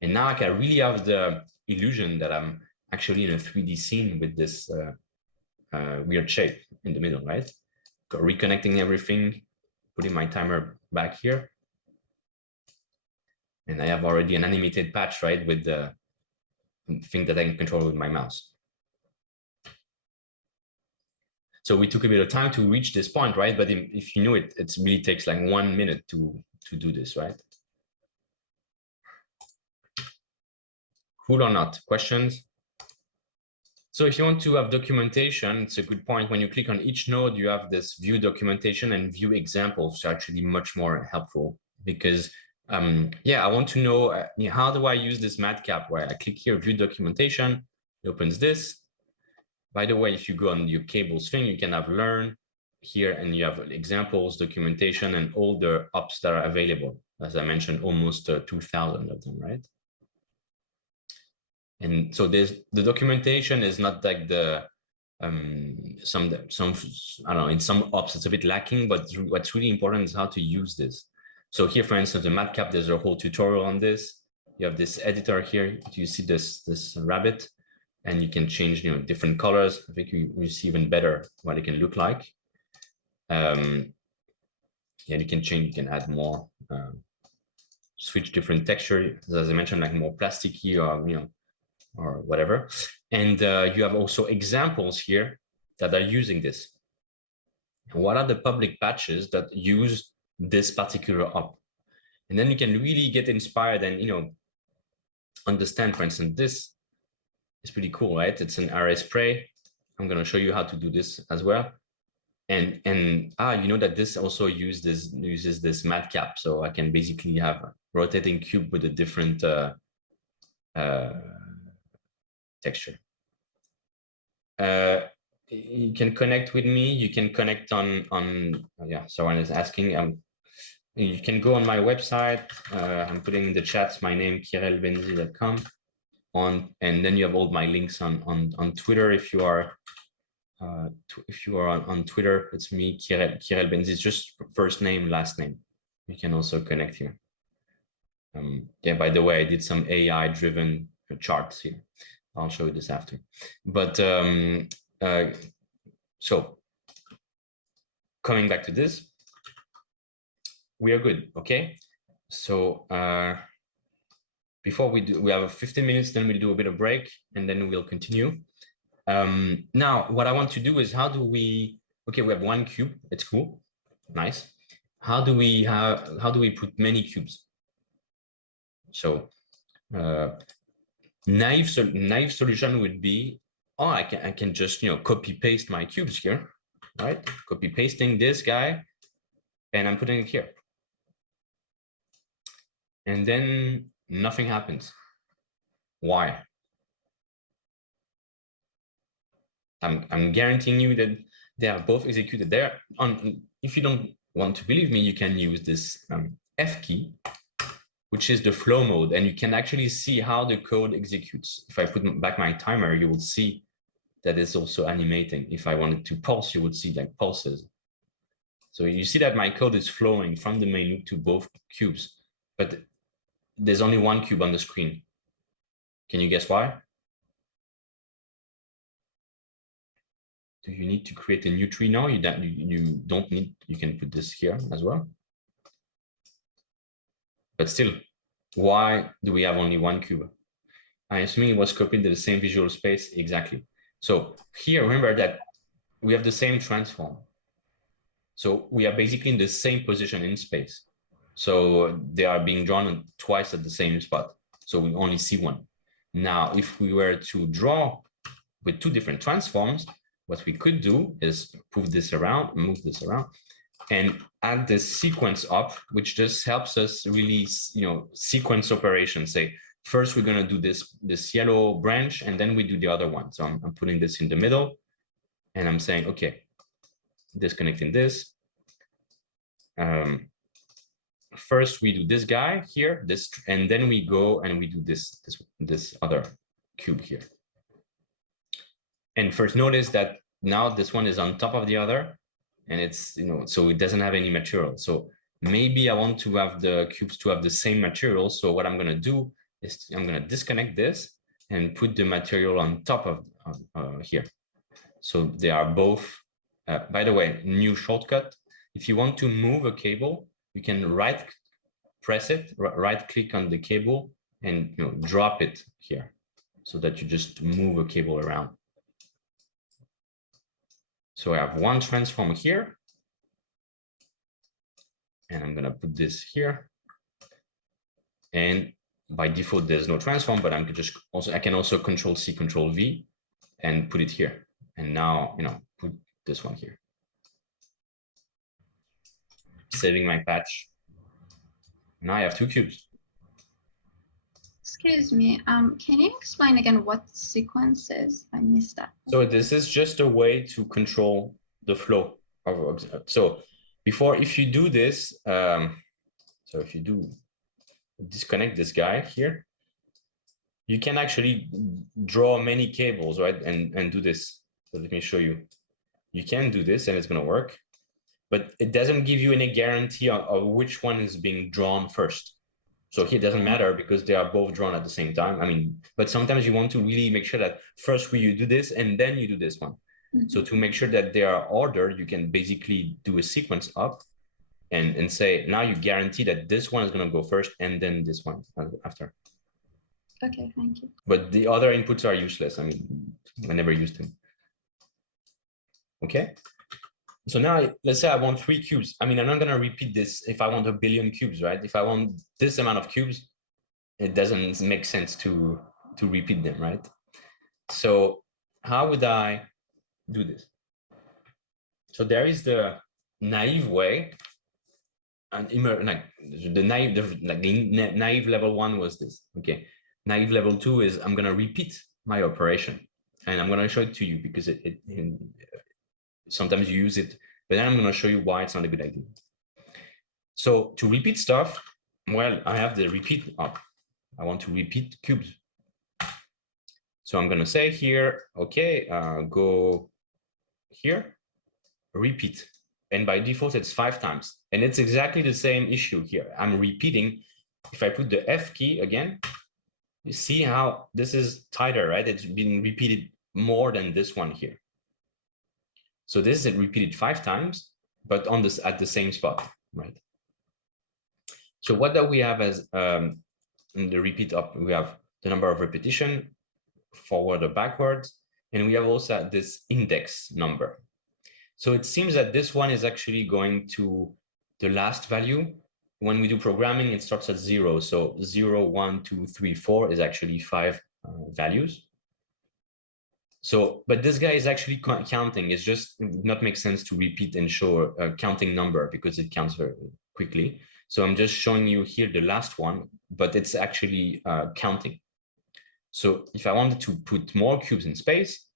And now I can really have the illusion that I'm actually in a 3D scene with this weird shape in the middle, right? Reconnecting everything, putting my timer back here. And I have already an animated patch, right, with the thing that I can control with my mouse. So we took a bit of time to reach this point, right? But if you knew it, it really takes like 1 minute to do this, right? Cool or not? Questions? So if you want to have documentation, it's a good point. When you click on each node, you have this view documentation and view examples, which are actually much more helpful because yeah, I want to know how do I use this madcap where I click here, view documentation, it opens this. By the way, if you go on your cables thing, you can have learn here and you have examples, documentation, and all the ops that are available. As I mentioned, almost 2,000 of them, right? And so the documentation is not like the some I don't know, in some ops it's a bit lacking, but what's really important is how to use this. So here, for instance, the madcap, there's a whole tutorial on this. You have this editor here. You see this rabbit, and you can change different colors. I think you see even better what it can look like. And you can change, you can add more, switch different texture, as I mentioned, like more plasticky or or whatever. And you have also examples here that are using this. What are the public patches that use this particular op? And then you can really get inspired and understand. For instance, this is pretty cool, right? It's an array spray. I'm going to show you how to do this as well. And you know that this also uses this madcap, so I can basically have a rotating cube with a different texture. You can connect with me. You can connect on yeah, someone is asking. You can go on my website. I'm putting in the chats my name, kirellbenzi.com, and then you have all my links on Twitter. If you are on Twitter, it's me, Kirell Benzi. It's just first name, last name. You can also connect here. Yeah, by the way, I did some AI-driven charts here. I'll show you this after. But so coming back to this, we are good, okay? So before we have 15 minutes, then we'll do a bit of break, and then we'll continue. Now, what I want to do is how do we have one cube. It's cool, nice. How do we put many cubes? So naive solution would be, oh, I can just copy paste my cubes here, right? Copy pasting this guy, and I'm putting it here, and then nothing happens. Why? I'm guaranteeing you that they are both executed there. If you don't want to believe me, you can use this F key, which is the flow mode, and you can actually see how the code executes. If I put back my timer, you will see that it's also animating. If I wanted to pulse, you would see like pulses. So you see that my code is flowing from the main loop to both cubes, but there's only one cube on the screen. Can you guess why? Do you need to create a new tree now? You don't need, you can put this here as well. But still, why do we have only one cube? I'm assuming it was copied to the same visual space exactly. So here, remember that we have the same transform. So we are basically in the same position in space. So they are being drawn twice at the same spot. So we only see one. Now, if we were to draw with two different transforms, what we could do is move this around, and add this sequence up, which just helps us really, sequence operations. Say, first we're going to do this yellow branch, and then we do the other one. So I'm putting this in the middle, and I'm saying, okay, disconnecting this. First we do this guy here, and then we go and we do this other cube here. And first notice that now this one is on top of the other, and it's, so it doesn't have any material. So maybe I want to have the cubes to have the same material. So what I'm going to do is I'm going to disconnect this and put the material on top of here. So they are both, by the way, new shortcut. If you want to move a cable, you can right click on the cable and drop it here, so that you just move a cable around. So I have one transform here, and I'm going to put this here. And by default, there's no transform, but I can also Control C, Control V, and put it here. And now, put this one here. Saving my patch. Now I have two cubes. Excuse me, can you explain again what sequence is? I missed that. So this is just a way to control the flow of, so before, if you do this, so if you do disconnect this guy here, you can actually draw many cables, right? And do this. So let me show you. You can do this and it's going to work, but it doesn't give you any guarantee of which one is being drawn first. So here it doesn't matter because they are both drawn at the same time. I mean, but sometimes you want to really make sure that first you do this and then you do this one. Mm-hmm. So to make sure that they are ordered, you can basically do a sequence up and say, now you guarantee that this one is going to go first and then this one after. Okay, thank you. But the other inputs are useless. I mean, I never used them. Okay. So now let's say I want 3 cubes. I mean, I'm not going to repeat this if I want 1 billion cubes, right? If I want this amount of cubes, it doesn't make sense to repeat them, right? So how would I do this? So there is the naive way, and the naive level 1 was this. Okay, naive level 2 is I'm going to repeat my operation, and I'm going to show it to you because sometimes you use it, but then I'm going to show you why it's not a good idea. So to repeat stuff, well, I have the repeat up. I want to repeat cubes. So I'm going to say here, okay, go here, repeat. And by default, it's 5 times. And it's exactly the same issue here. I'm repeating. If I put the F key again, you see how this is tighter, right? It's been repeated more than this one here. So this is repeated 5 times, but on this at the same spot, right? So what do we have as in the repeat up, we have the number of repetition, forward or backwards, and we have also this index number. So it seems that this one is actually going to the last value. When we do programming, it starts at 0. So 0, 1, 2, 3, 4 is actually 5 values. So, but this guy is actually counting. It's just it would not make sense to repeat and show a counting number because it counts very quickly. So I'm just showing you here the last one, but it's actually counting. So if I wanted to put more cubes in space,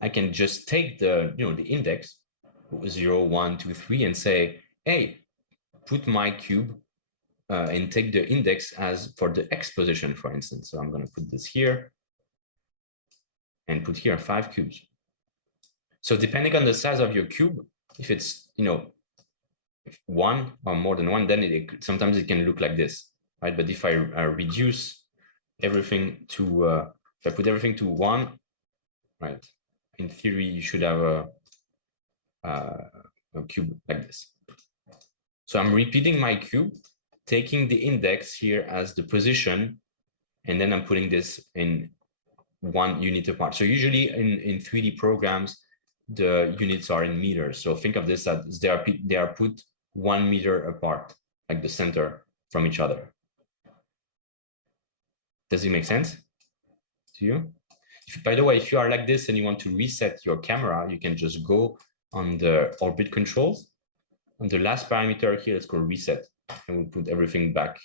I can just take the index 0, 1, 2, 3 and say, hey, put my cube and take the index as for the X position, for instance. So I'm going to put this here and put here 5 cubes. So depending on the size of your cube, if it's, one or more than one, then sometimes it can look like this, right? But if I reduce everything to, if I put everything to 1, right? In theory, you should have a cube like this. So I'm repeating my cube, taking the index here as the position, and then I'm putting this in 1 unit apart. So usually in 3D programs, the units are in meters. So think of this as they are put 1 meter apart, like the center from each other. Does it make sense to you? By the way, if you are like this and you want to reset your camera, you can just go on the orbit controls. On the last parameter here, it's called reset, and we'll put everything back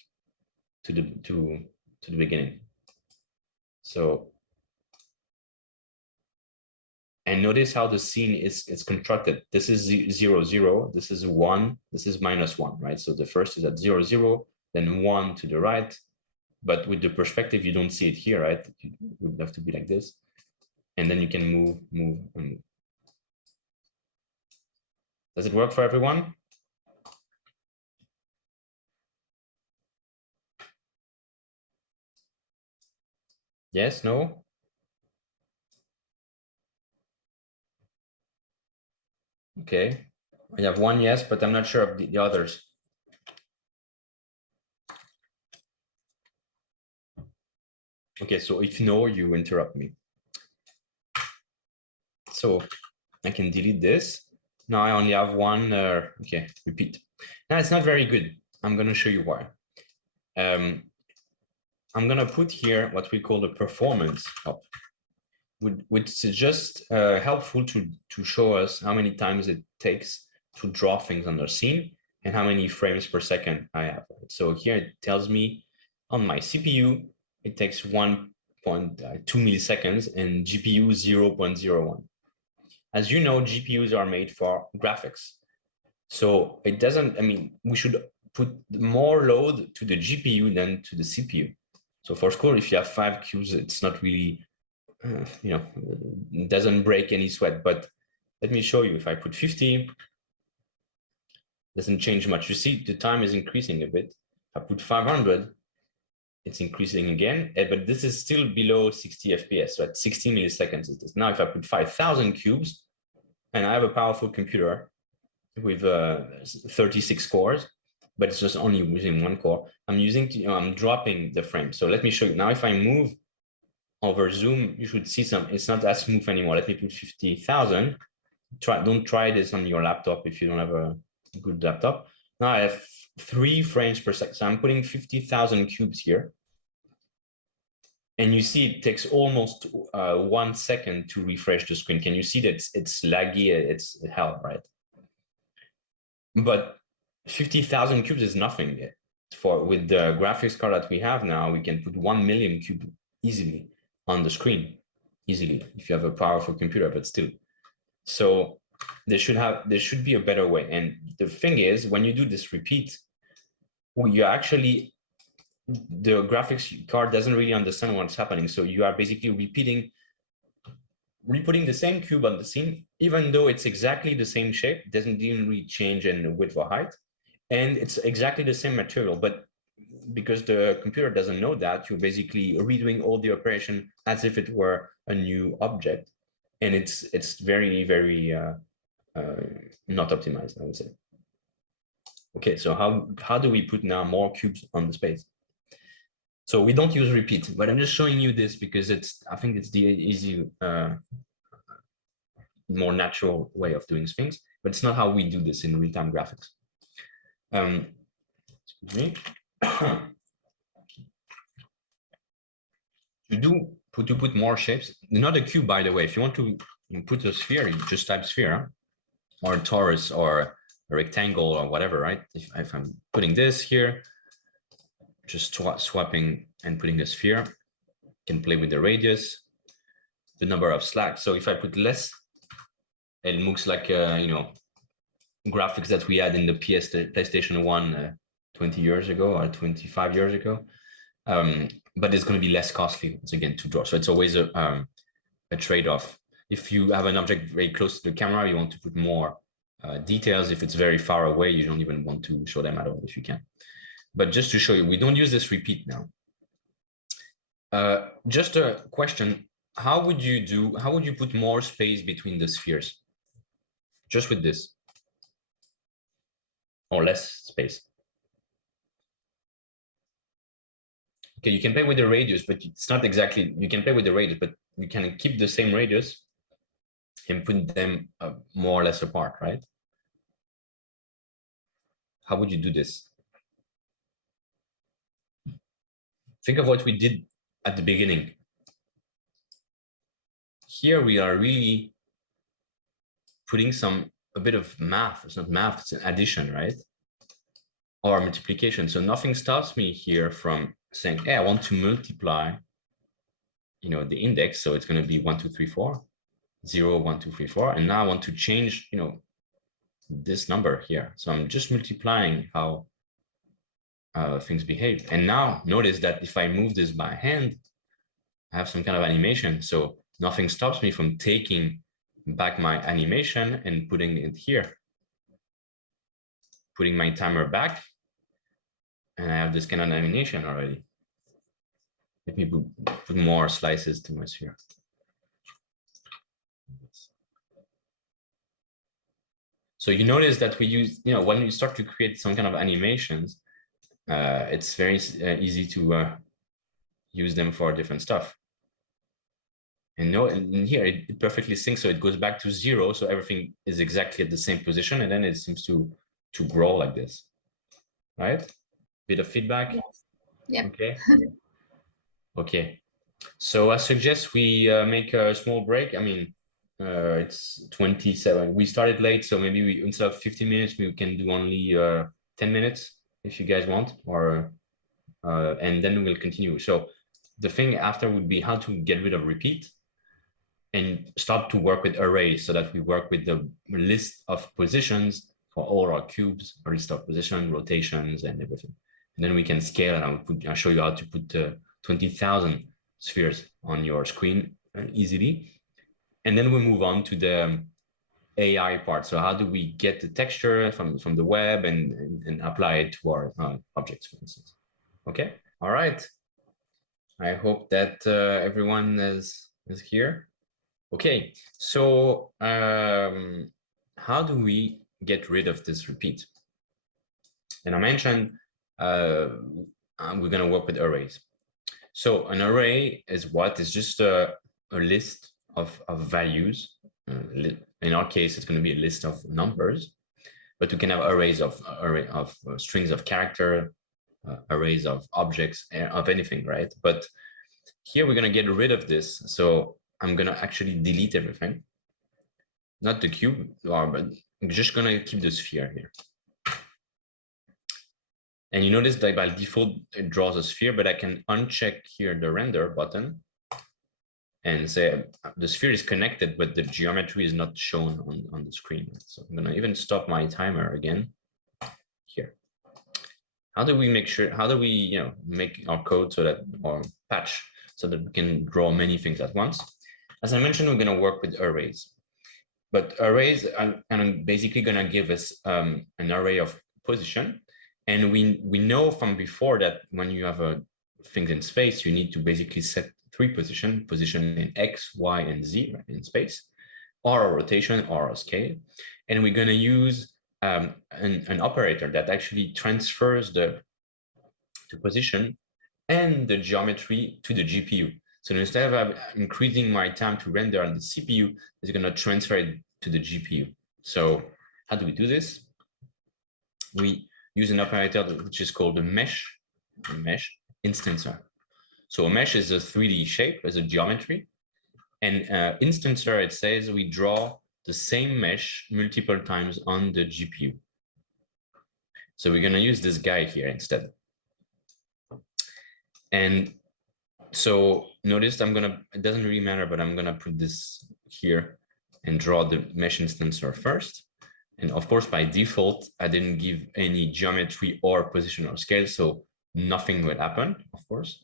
to the beginning. So, and notice how the scene is constructed. This is 0, 0. This is 1. This is -1, right? So the first is at 0, 0, then 1 to the right. But with the perspective, you don't see it here, right? It would have to be like this. And then you can move, and move. Does it work for everyone? Yes, no? Okay. I have 1 yes, but I'm not sure of the others. Okay, so if no, you interrupt me. So I can delete this. Now I only have 1, okay, repeat. Now it's not very good. I'm going to show you why. I'm going to put here what we call the performance up, which is just helpful to show us how many times it takes to draw things on the scene and how many frames per second I have. So here it tells me on my CPU, it takes 1.2 milliseconds and GPU 0.01. As you know, GPUs are made for graphics. So it doesn't, I mean, we should put more load to the GPU than to the CPU. So for school, if you have 5 cubes, it's not really, it doesn't break any sweat. But let me show you. If I put 50, doesn't change much. You see, the time is increasing a bit. If I put 500, it's increasing again, but this is still below 60 FPS. So at 60 milliseconds it is. Now, if I put 5,000 cubes, and I have a powerful computer with 36 cores, but it's just only using 1 core. I'm dropping the frame. So let me show you. Now, if I move over zoom, you should see it's not as smooth anymore. Let me put 50,000. Don't try this on your laptop if you don't have a good laptop. Now I have 3 frames per second. So I'm putting 50,000 cubes here. And you see it takes almost 1 second to refresh the screen. Can you see that it's laggy? It's hell, right? But 50,000 cubes is nothing. With the graphics card that we have now, we can put 1 million cubes easily on the screen, easily, if you have a powerful computer, but still. So there should be a better way. And the thing is, when you do this repeat, you actually, the graphics card doesn't really understand what's happening. So you are basically reputting the same cube on the scene, even though it's exactly the same shape, it doesn't even really change in width or height. And it's exactly the same material, but because the computer doesn't know that, you're basically redoing all the operation as if it were a new object. And it's very, very not optimized, I would say. Okay, so how do we put now more cubes on the space? So we don't use repeat, but I'm just showing you this because I think it's the easy, more natural way of doing things, but it's not how we do this in real-time graphics. Excuse me. To put more shapes, not a cube, by the way. If you want to put a sphere, you just type sphere, or a torus, or a rectangle, or whatever, right? If I'm putting this here, just swapping and putting a sphere, can play with the radius, the number of slats. So if I put less, it looks like graphics that we had in the PlayStation 1 20 years ago or 25 years ago. But it's going to be less costly, once again, to draw. So it's always a trade-off. If you have an object very close to the camera, you want to put more details. If it's very far away, you don't even want to show them at all if you can. But just to show you, we don't use this repeat now. Just a question, how would you put more space between the spheres? Just with this? Or less space? Okay, you can play with the radius, but it's not exactly, you can play with the radius, but you can keep the same radius and put them more or less apart, right? How would you do this? Think of what we did at the beginning. Here we are really putting a bit of math. It's not math, it's an addition, right? Or multiplication. So nothing stops me here from saying, hey, I want to multiply, the index. So it's going to be 1, 2, 3, 4, 0, 1, 2, 3, 4. And now I want to change, this number here. So I'm just multiplying how things behave. And now notice that if I move this by hand, I have some kind of animation. So nothing stops me from taking back my animation and putting it here. Putting my timer back. And I have this kind of animation already. Let me put more slices to my sphere. So you notice that we use, when you start to create some kind of animations, it's very easy to use them for different stuff. And here it perfectly syncs, so it goes back to 0, so everything is exactly at the same position, and then it seems to grow like this, right? Bit of feedback. Yes. Yeah. Okay. Okay. So I suggest we make a small break. I mean, it's 27. We started late, so maybe we, instead of 15 minutes, we can do only 10 minutes if you guys want, or and then we'll continue. So the thing after would be how to get rid of repeat and start to work with arrays, so that we work with the list of positions for all our cubes, a list of position, rotations, and everything. And then we can scale, and I'll show you how to put 20,000 spheres on your screen easily. And then we move on to the AI part. So how do we get the texture from the web and apply it to our objects, for instance? Okay, all right. I hope that everyone is here. Okay, so how do we get rid of this repeat? And I mentioned we're going to work with arrays. So an array is what? It's just a list of values. In our case, it's going to be a list of numbers, but we can have arrays of strings of character, arrays of objects, of anything, right? But here we're going to get rid of this. So I'm going to actually delete everything, not the cube, but I'm just going to keep the sphere here. And you notice that by default, it draws a sphere, but I can uncheck here the render button and say the sphere is connected, but the geometry is not shown on the screen. So I'm going to even stop my timer again here. How do we make sure, how do we make our code so that, or patch, so that we can draw many things at once? As I mentioned, we're going to work with arrays. But arrays are basically going to give us an array of position. And we know from before that when you have things in space, you need to basically set 3 position in X, Y, and Z, right, in space, or a rotation or a scale. And we're going to use an operator that actually transfers the position and the geometry to the GPU. So instead of increasing my time to render on the CPU, it's going to transfer it to the GPU. So how do we do this? We use an operator which is called a mesh instancer. So a mesh is a 3D shape, as a geometry. And instancer, it says we draw the same mesh multiple times on the GPU. So we're going to use this guy here instead. And so notice it doesn't really matter, but I'm going to put this here and draw the mesh instancer first. And of course, by default, I didn't give any geometry or position or scale, so nothing will happen, of course.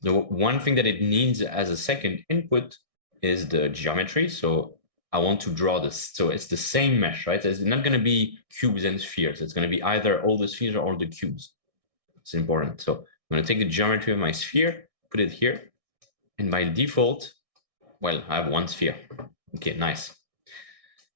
The one thing that it needs as a second input is the geometry. So I want to draw this. So it's the same mesh, right? It's not going to be cubes and spheres. It's going to be either all the spheres or all the cubes. It's important. So I'm going to take the geometry of my sphere, put it here. And by default, well, I have one sphere. Okay, nice.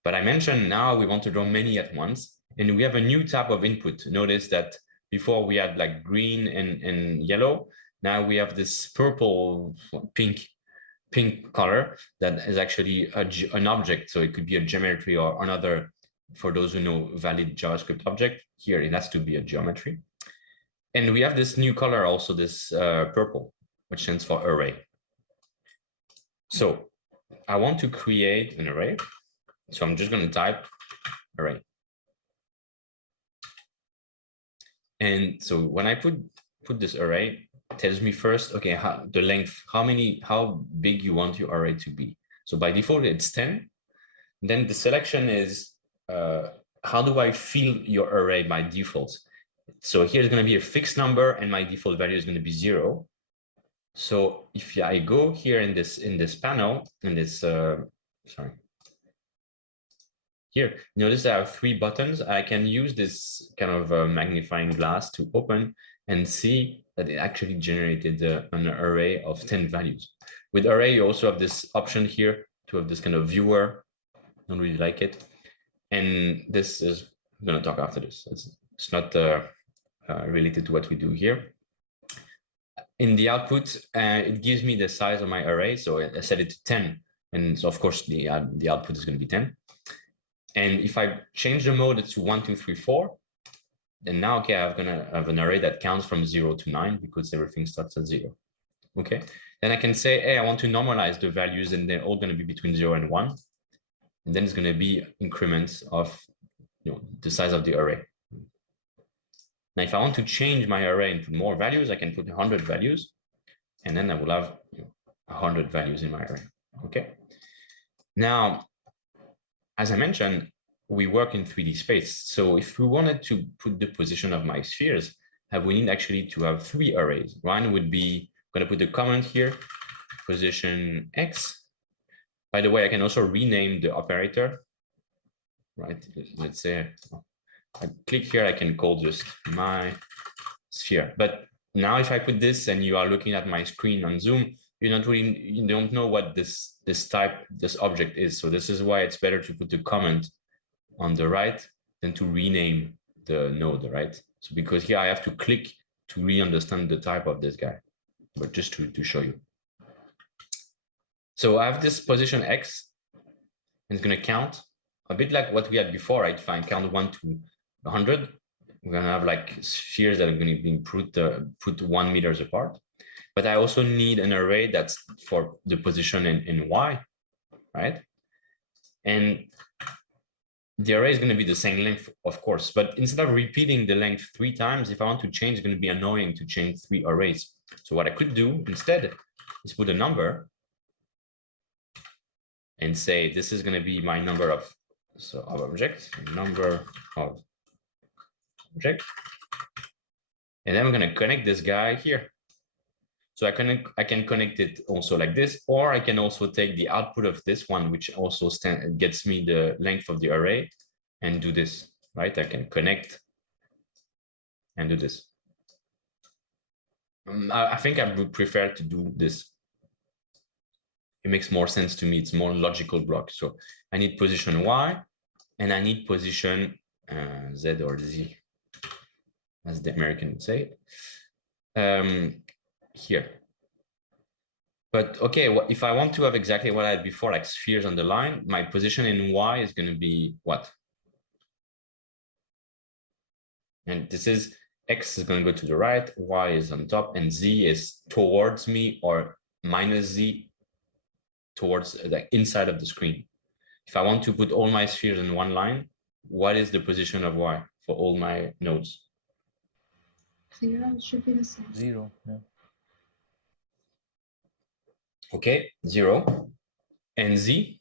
But I mentioned now we want to draw many at once. And we have a new type of input. Notice that before we had like green and yellow. Now we have this purple, pink color that is actually an object. So it could be a geometry or another, for those who know valid JavaScript object. Here it has to be a geometry. And we have this new color also, this purple, which stands for array. So I want to create an array. So I'm just going to type array. And so when I put this array, it tells me first, okay, the length, how big you want your array to be. So by default, it's 10. Then the selection is, how do I fill your array by default? So here's going to be a fixed number, and my default value is going to be 0. So if I go here in this panel, in this, sorry. Here, notice I have 3 buttons. I can use this kind of magnifying glass to open and see that it actually generated an array of 10 values. With array, you also have this option here to have this kind of viewer. Don't really like it. And this is, I'm going to talk after this. It's not related to what we do here. In the output, it gives me the size of my array. So I set it to 10. And so of course, the output is going to be 10. And if I change the mode to 1, 2, 3, 4, then now, okay, I'm going to have an array that counts from 0 to 9 because everything starts at 0. Okay, then I can say, hey, I want to normalize the values, and they're all going to be between 0 and 1. And then it's going to be increments of the size of the array. Now, if I want to change my array and put more values, I can put 100 values, and then I will have 100 values in my array. Okay. Now, as I mentioned, we work in 3D space. So if we wanted to put the position of my spheres, we need actually to have 3 arrays. One would be, I'm going to put the comment here, position X. By the way, I can also rename the operator, right? Let's say I click here, I can call just my sphere. But now if I put this and you are looking at my screen on Zoom, you don't know what this object is. So this is why it's better to put the comment on the right than to rename the node, right? So because here I have to click to really understand the type of this guy, but just to show you. So I have this position X, and it's going to count a bit like what we had before, right? If I count 1 to 100, we're going to have like spheres that are going to be put 1 meters apart. But I also need an array that's for the position in Y, right? And the array is going to be the same length, of course, but instead of repeating the length 3 times, if I want to change, it's going to be annoying to change 3 arrays. So what I could do instead is put a number and say, this is going to be my number of objects, number of object. And then I'm going to connect this guy here. So I can connect it also like this, or I can also take the output of this one, which also gets me the length of the array, and do this, right? I can connect and do this. I think I would prefer to do this. It makes more sense to me. It's more logical block. So I need position Y, and I need position Z or Z, as the American would say. here. But okay, if I want to have exactly what I had before, like spheres on the line, my position in Y is going to be what? And this is X is going to go to the right, Y is on top, and Z is towards me, or minus Z towards the inside of the screen. If I want to put all my spheres in one line, what is the position of Y for all my nodes? 0 should be the same. 0. Yeah. Okay, 0. And Z?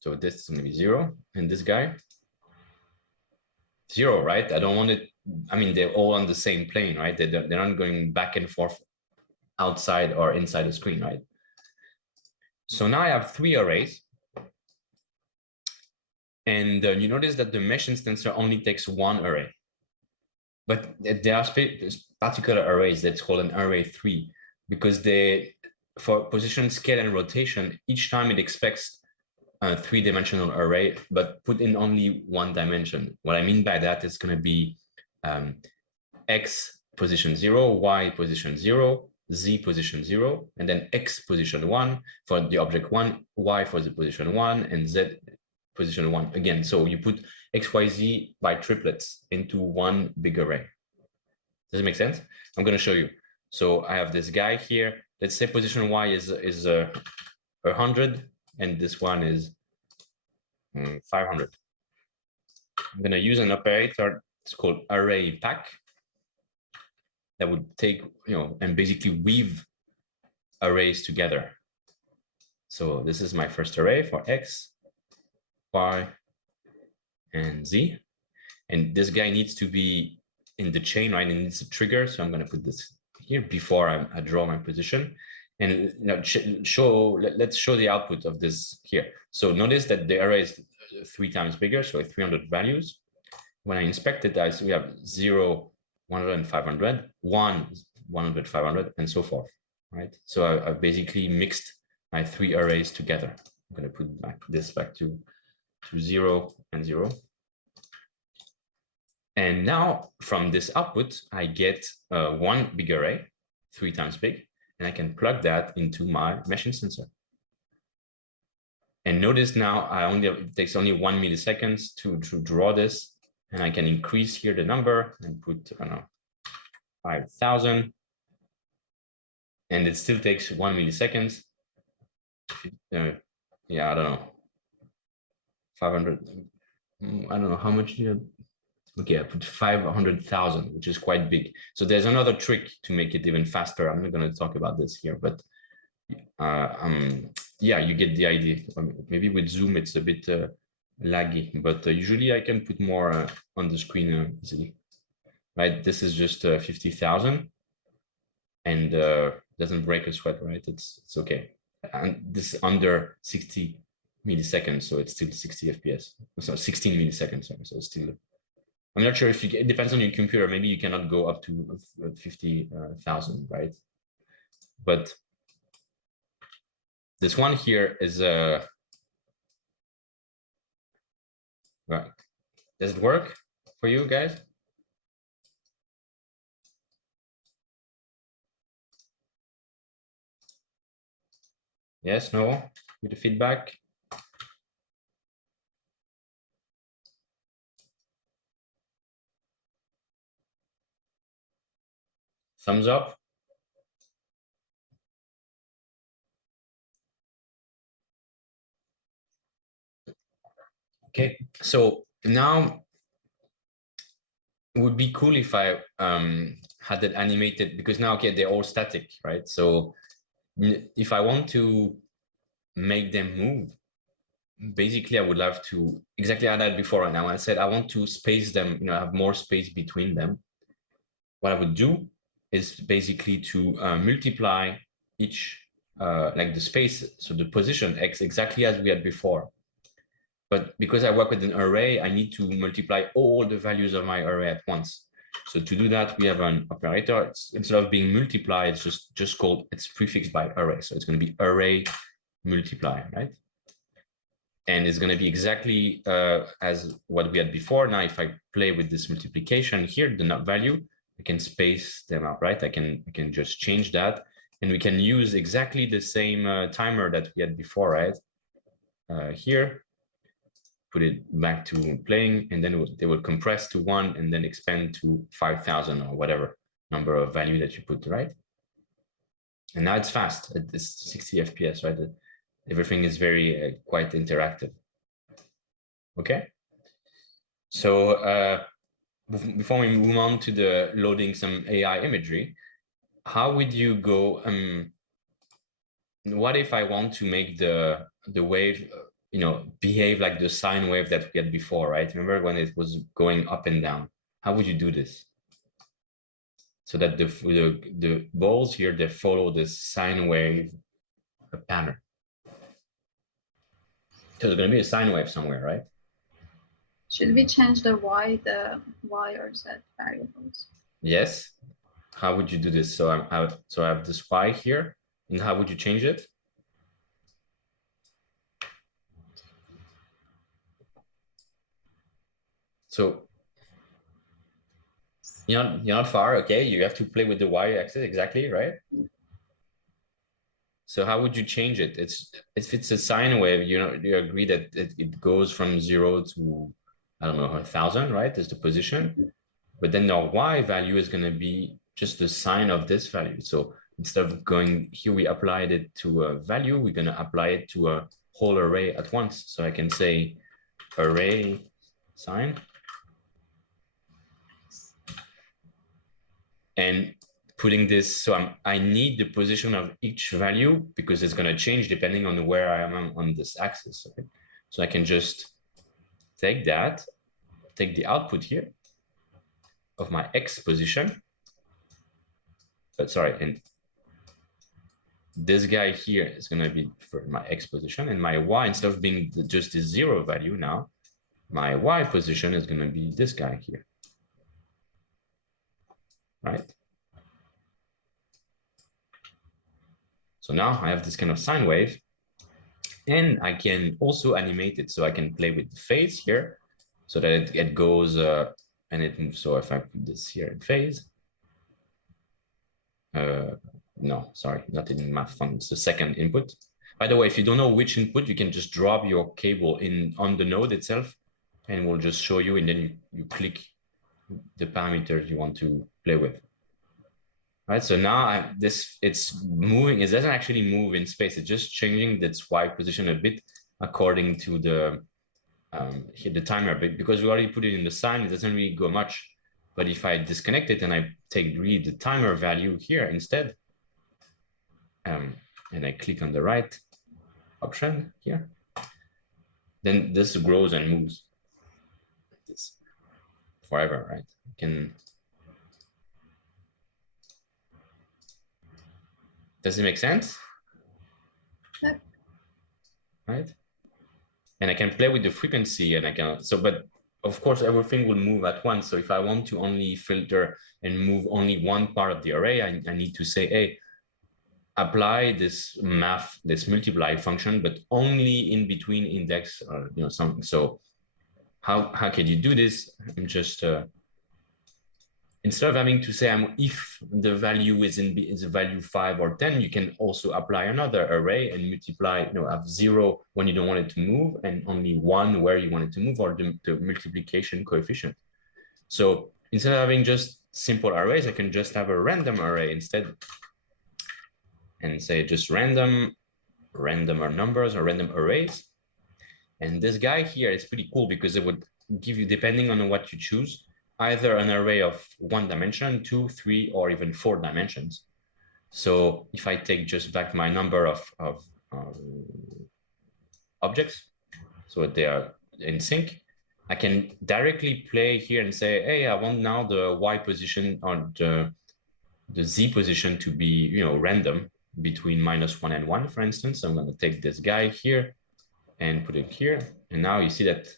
So this is going to be 0. And this guy? 0, right? I don't want it. I mean, they're all on the same plane, right? They're not going back and forth outside or inside the screen, right? So now I have 3 arrays. And you notice that the mesh instancer only takes 1 array. But there are particular arrays that's called an array 3, because for position, scale, and rotation, each time it expects a 3-dimensional array, but put in only 1 dimension. What I mean by that is going to be X position 0, Y position 0, Z position 0, and then X position 1 for the object 1, Y for the position 1, and Z position 1 again. So you put X, Y, Z by triplets into one big array. Does it make sense? I'm going to show you. So I have this guy here. Let's say position Y is 100, and this one is 500. I'm going to use an operator. It's called array pack. That would take, and basically weave arrays together. So this is my first array for X, Y, and Z. And this guy needs to be in the chain, right? It needs a trigger. So I'm going to put this here before I draw my position. And let's show the output of this here. So notice that the array is 3 times bigger, so 300 values. When I inspect it, we have 0, 100, and 500, 1, 100, 500, and so forth, right? So I've basically mixed my 3 arrays together. I'm going to put this back to 0 and 0. And now from this output, I get 1 big array, 3 times big, and I can plug that into my mesh instancer. And notice now it takes only 1 milliseconds to draw this, and I can increase here the number and put, I don't know, 5,000, and it still takes 1 milliseconds. Yeah, I don't know, 500. I don't know how much you. Okay, I put 500,000, which is quite big. So there's another trick to make it even faster. I'm not going to talk about this here, but yeah, you get the idea. Maybe with Zoom, it's a bit laggy, but usually I can put more on the screen easily. Right, this is just 50,000, and doesn't break a sweat, right? It's okay. And this is under 60 milliseconds, so it's still 60 FPS. So 16 milliseconds, sorry, so it's still. I'm not sure if it depends on your computer. Maybe you cannot go up to 50,000, right? But this one here is right. Does it work for you guys? Yes, no, with the feedback. Thumbs up. Okay, so now it would be cool if I had that animated, because now, okay, they're all static, right? So if I want to make them move, basically I would love to exactly how I did before. And now I said I want to space them, have more space between them. What I would do is basically to multiply each like the space, so the position X exactly as we had before. But because I work with an array, I need to multiply all the values of my array at once. So to do that, we have an operator. Instead of being multiply, it's just called, it's prefixed by array. So it's going to be array multiply, right? And it's going to be exactly as what we had before. Now, if I play with this multiplication here, the value, I can space them out, right? I can just change that, and we can use exactly the same timer that we had before, right? Here, put it back to playing, and then they will compress to 1 and then expand to 5,000 or whatever number of value that you put, right? And now it's fast. It's 60 FPS, right? Everything is very quite interactive. Okay. So before we move on to the loading some AI imagery, how would you go? What if I want to make the wave, behave like the sine wave that we had before, right? Remember when it was going up and down? How would you do this? So that the balls here, they follow this sine wave pattern. So there's going to be a sine wave somewhere, right? Should we change the y or z variables? Yes. How would you do this? So I have this y here, and how would you change it? So you're not far, okay? You have to play with the y-axis exactly, right? So how would you change it? If it's a sine wave, you agree that it goes from 0 to, I don't know, 1,000, right? Is the position. But then the y value is going to be just the sine of this value. So instead of going here, we applied it to a value, we're going to apply it to a whole array at once. So I can say array sine. And putting this, so I need the position of each value because it's going to change depending on where I am on this axis. Okay? So I can just take that, take the output here of my x position. But sorry, and this guy here is going to be for my x position, and my y, instead of being just the 0 value now, my y position is going to be this guy here. Right? So now I have this kind of sine wave, and I can also animate it. So I can play with the phase here so that it goes and it moves. So if I put this here in phase, no, sorry, not in math fun. It's the second input. By the way, if you don't know which input, you can just drop your cable on the node itself, and we'll just show you, and then you click the parameters you want to play with. Right, so now it's moving. It doesn't actually move in space. It's just changing its y position a bit according to the timer, because we already put it in the sine. It doesn't really go much. But if I disconnect it and I read the timer value here instead, and I click on the right option here, then this grows and moves this forever, right? You can. Does it make sense? Yep. Right? And I can play with the frequency, and I can, but of course, everything will move at once. So if I want to only filter and move only one part of the array, I need to say, hey, apply this multiply function, but only in between index or something. So how can you do this? I'm just instead of having to say if the value is a value 5 or 10, you can also apply another array and multiply, have 0 when you don't want it to move and only 1 where you want it to move, or the multiplication coefficient. So instead of having just simple arrays, I can just have a random array instead and say just random numbers or random arrays. And this guy here is pretty cool because it would give you, depending on what you choose, either an array of 1 dimension, 2, 3, or even 4 dimensions. So if I take just back my number of objects, so they are in sync, I can directly play here and say, hey, I want now the y position or the z position to be, random between -1 and 1, for instance. So I'm going to take this guy here and put it here. And now you see that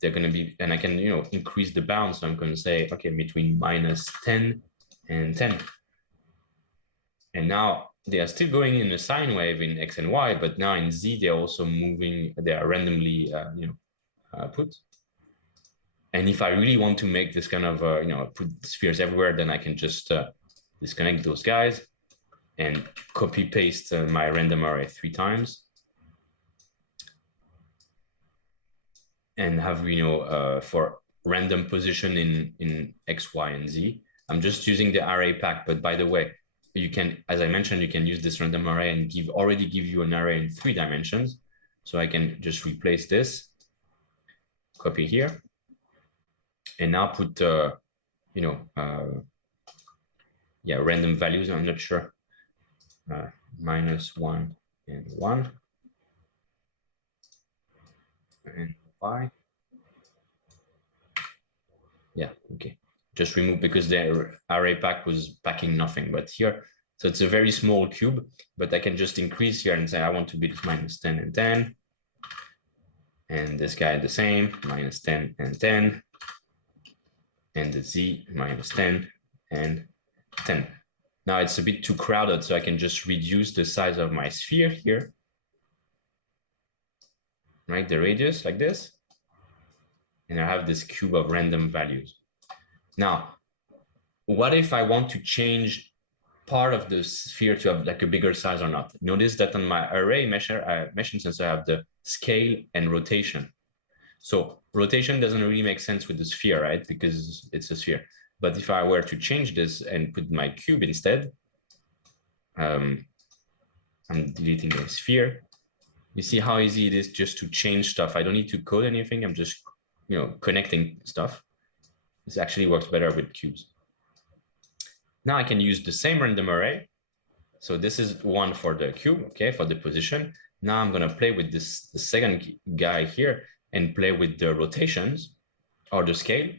they're going to be, and I can, increase the bound. So I'm going to say, okay, between -10 and 10. And now they are still going in a sine wave in X and Y, but now in Z, they're also moving, they are randomly, put. And if I really want to make this kind of, put spheres everywhere, then I can just disconnect those guys and copy paste my random array 3 times. And have, for random position in X, Y, and Z. I'm just using the array pack, but by the way, you can, as I mentioned, you can use this random array and already give you an array in 3 dimensions. So I can just replace this, copy here, and now put, random values. I'm not sure, -1 and 1, and Y. Yeah, okay. Just remove because the array pack was packing nothing, but here, so it's a very small cube, but I can just increase here and say I want to be -10 and 10. And this guy the same, -10 and 10. And the Z -10 and 10. Now it's a bit too crowded, so I can just reduce the size of my sphere here. Right, the radius like this. And I have this cube of random values. Now, what if I want to change part of the sphere to have like a bigger size or not? Notice that on my array mesh instance, I have the scale and rotation. So rotation doesn't really make sense with the sphere, right? Because it's a sphere. But if I were to change this and put my cube instead, I'm deleting the sphere. You see how easy it is just to change stuff. I don't need to code anything. I'm just, connecting stuff. This actually works better with cubes. Now I can use the same random array. So this is one for the cube, okay, for the position. Now I'm going to play with the second guy here and play with the rotations or the scale.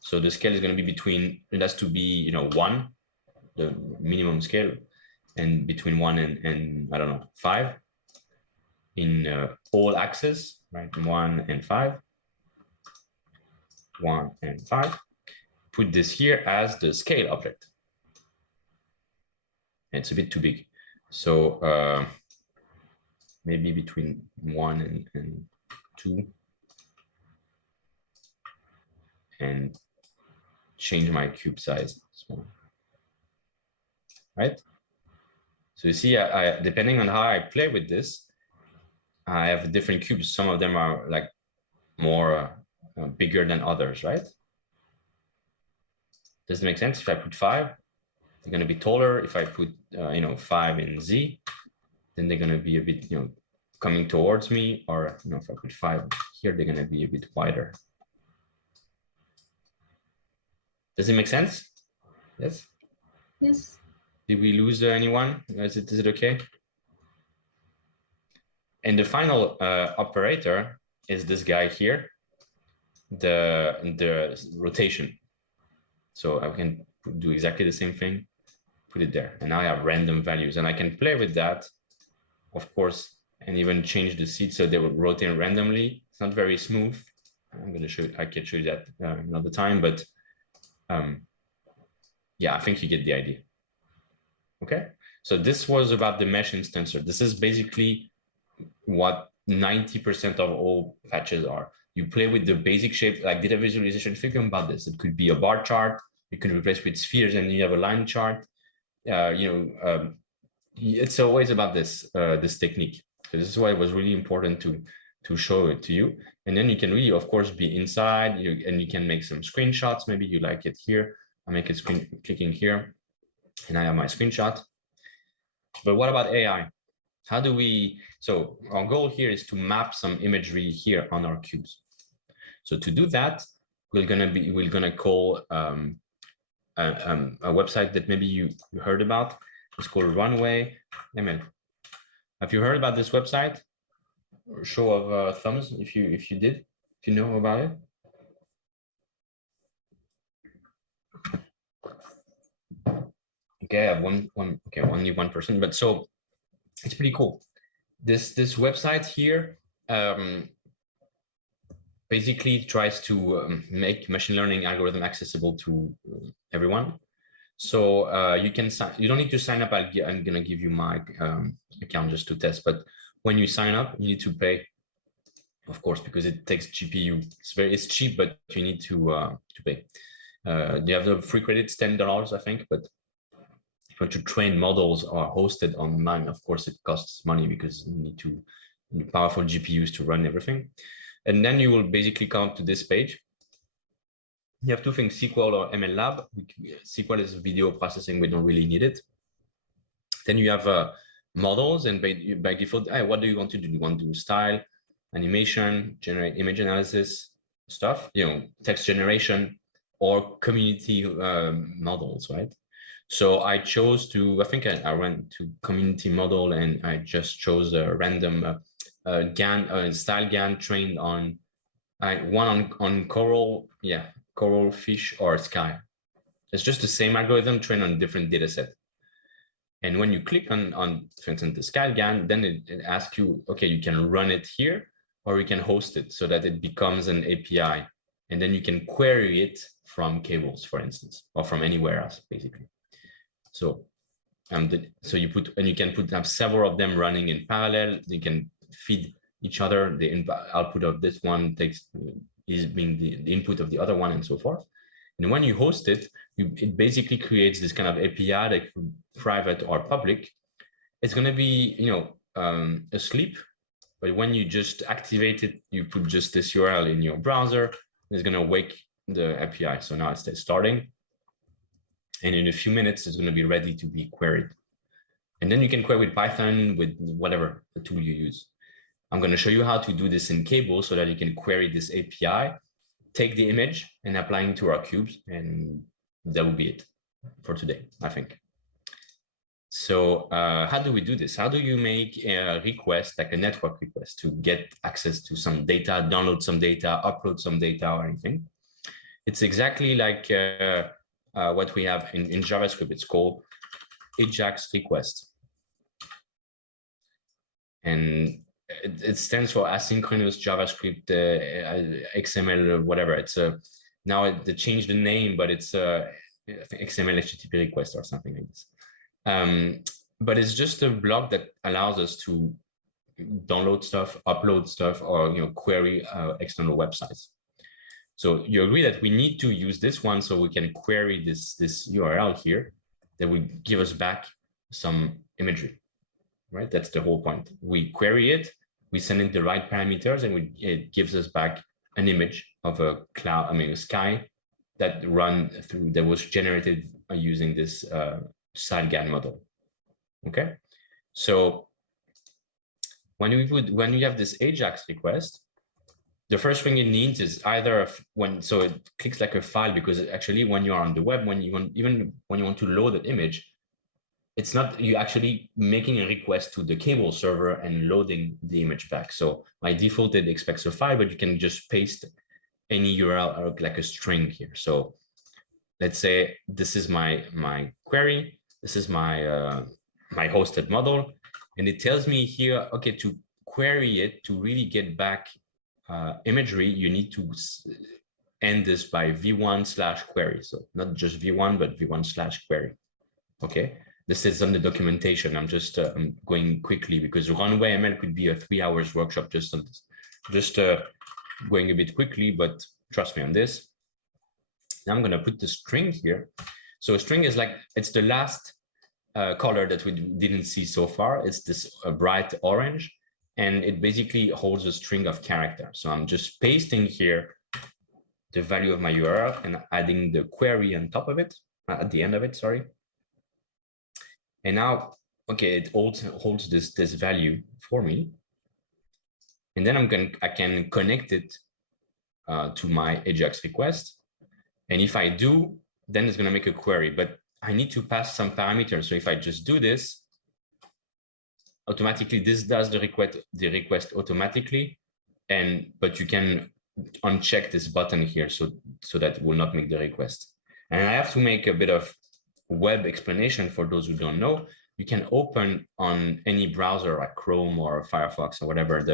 So the scale is going to be between, it has to be, 1, the minimum scale, and between 1 and I don't know, 5 in all axes, right? 1 and 5. 1 and 5. Put this here as the scale object. And it's a bit too big. So maybe between 1 and 2. And change my cube size small. Right? So you see, depending on how I play with this, I have different cubes. Some of them are like more bigger than others, right? Does it make sense? If I put 5, they're going to be taller. If I put 5 in Z, then they're going to be a bit coming towards me. Or if I put 5 here, they're going to be a bit wider. Does it make sense? Yes. Yes. Did we lose anyone? Is it okay? And the final operator is this guy here, the rotation. So I can do exactly the same thing, put it there, and now I have random values, and I can play with that, of course, and even change the seat so they will rotate randomly. It's not very smooth. I'm going to show you, I can show you that another time, but yeah, I think you get the idea. Okay, so this was about the mesh instancer. This is basically what 90% of all patches are. You play with the basic shape, like data visualization. Think about this. It could be a bar chart. You can replace with spheres, and you have a line chart. It's always about this this technique. So this is why it was really important to show it to you. And then you can really, of course, be inside. And you can make some screenshots. Maybe you like it here. I make it clicking here, and I have my screenshot. But what about AI? How do we? So our goal here is to map some imagery here on our cubes. So to do that, we're gonna call a website that maybe you heard about. It's called Runway ML. Have you heard about this website? Show of thumbs if you did, if you know about it. Okay, I have only one person, but so it's pretty cool. This website here basically tries to make machine learning algorithm accessible to everyone. So you don't need to sign up. I'm gonna give you my account just to test, but when you sign up, you need to pay of course, because it takes GPU. It's cheap, but you need to pay. You have the free credits, $10, I think, but if you want to train models or hosted online, of course, it costs money because you need powerful GPUs to run everything. And then you will basically come up to this page. You have two things, SQL or MLlab. SQL is video processing. We don't really need it. Then you have models, and by default, what do you want to do? You want to do style, animation, generate image analysis stuff, text generation, or community models, right? So I chose to, I think I went to community model, and I just chose a random style GAN trained on one on coral, coral, fish, or sky. It's just the same algorithm trained on a different data set. And when you click on for instance, the sky GAN, then it asks you, okay, you can run it here, or you can host it so that it becomes an API. And then you can query it from Cables, for instance, or from anywhere else, basically. So, so you can have several of them running in parallel. They can feed each other. The output of this one is being the input of the other one, and so forth. And when you host it, it basically creates this kind of API, like private or public. It's going to be, asleep, but when you just activate it, you put just this URL in your browser, it's going to wake the API. So now it's starting. And in a few minutes, it's going to be ready to be queried. And then you can query with Python, with whatever the tool you use. I'm going to show you how to do this in Cable so that you can query this API, take the image and applying to our cubes. And that will be it for today, I think. So how do we do this? How do you make a request, like a network request, to get access to some data, download some data, upload some data or anything? It's exactly like what we have in JavaScript. It's called AJAX request. And it stands for asynchronous JavaScript, XML, whatever. It's now they changed the name, but it's XML HTTP request or something like this. But it's just a block that allows us to download stuff, upload stuff, or query external websites. So you agree that we need to use this one so we can query this URL here that will give us back some imagery, right? That's the whole point. We query it, we send in the right parameters, and it gives us back an image of a cloud, a sky that was generated using this SideGAN model. Okay, so when you have this AJAX request, the first thing it needs is either so it clicks like a file, because actually when you are on the web, even when you want to load an image, it's not you actually making a request to the Cable server and loading the image back. So by default, it expects a file, but you can just paste any URL or like a string here. So let's say this is my query. This is my my hosted model, and it tells me here, okay, to query it, to really get back imagery, you need to end this by v1/query. So not just v1, but v1/query. Okay, this is on the documentation. I'm just going quickly because Runway ML could be a 3 hours workshop just on this. Just going a bit quickly, but trust me on this. Now I'm going to put the string here. So a string is like, it's the last color that we didn't see so far. It's this bright orange, and it basically holds a string of character. So I'm just pasting here the value of my URL and adding the query on top of it, at the end of it, sorry. And now, okay, it holds this value for me. And then I can connect it to my AJAX request. And if I do, then it's going to make a query, but I need to pass some parameters. So if I just do this, automatically this does the request automatically, but you can uncheck this button here so that it will not make the request. And I have to make a bit of web explanation for those who don't know. You can open on any browser like Chrome or Firefox or whatever,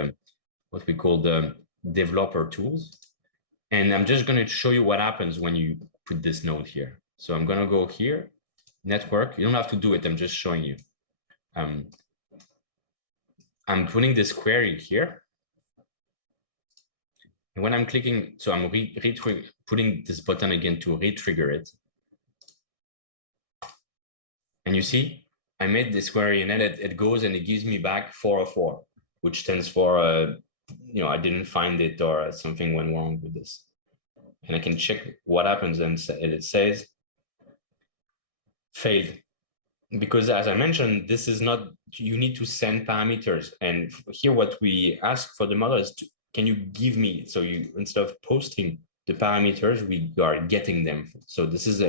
what we call the developer tools. And I'm just going to show you what happens when you put this node here. So I'm going to go here, network. You don't have to do it. I'm just showing you. I'm putting this query here. And when I'm clicking, so I'm putting this button again to re-trigger it. And you see, I made this query and then it goes and it gives me back 404, which stands for, I didn't find it or something went wrong with this. And I can check what happens and it says failed. Because as I mentioned, this is not, you need to send parameters. And here what we ask for the model is, can you give me, so you, instead of posting the parameters, we are getting them. So this is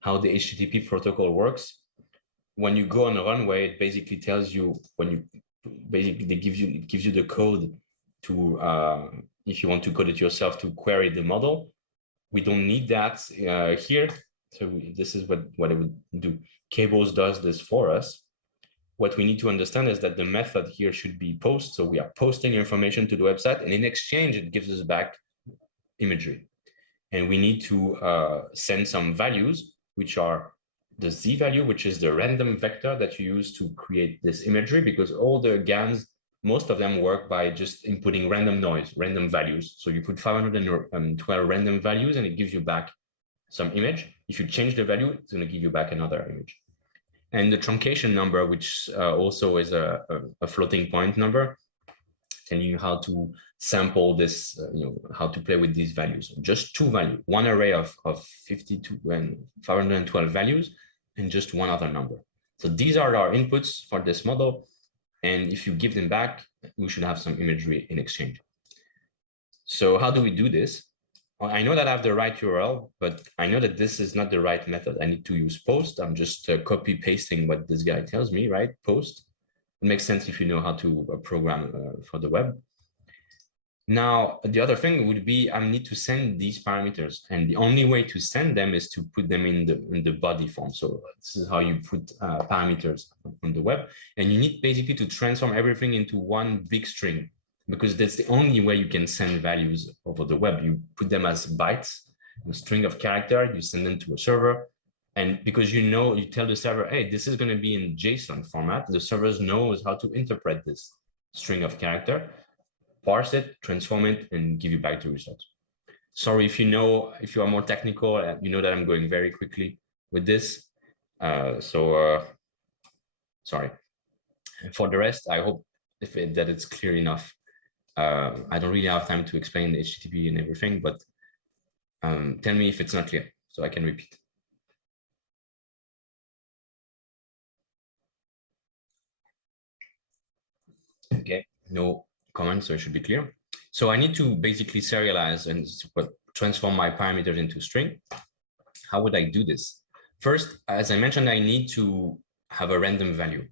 how the HTTP protocol works. When you go on a runway, it basically tells you, when you basically it gives you the code to, if you want to code it yourself, to query the model. We don't need that here. So this is what it would do. Cables does this for us. What we need to understand is that the method here should be post. So we are posting information to the website, and in exchange, it gives us back imagery. And we need to send some values, which are the Z value, which is the random vector that you use to create this imagery, because all the GANs, most of them work by just inputting random noise, random values. So you put 512 random values and it gives you back some image. If you change the value, it's going to give you back another image. And the truncation number, which also is a floating point number, telling you how to sample this, how to play with these values. Just two values, one array of 52 and 512 values, and just one other number. So these are our inputs for this model. And if you give them back, we should have some imagery in exchange. So how do we do this? Well, I know that I have the right URL, but I know that this is not the right method. I need to use post. I'm just copy pasting what this guy tells me, right? Post. It makes sense if you know how to program for the web. Now, the other thing would be I need to send these parameters, and the only way to send them is to put them in the body form. So this is how you put parameters on the web, and you need basically to transform everything into one big string, because that's the only way you can send values over the web. You put them as bytes, a string of character, you send them to a server, and because you tell the server, hey, this is going to be in JSON format, the server knows how to interpret this string of character, parse it, transform it, and give you back the results. Sorry if you are more technical, you know that I'm going very quickly with this. Sorry. For the rest, I hope that it's clear enough. I don't really have time to explain the HTTP and everything, but tell me if it's not clear so I can repeat. Okay, no comment, so it should be clear. So I need to basically serialize and transform my parameters into string. How would I do this? First, as I mentioned, I need to have a random value.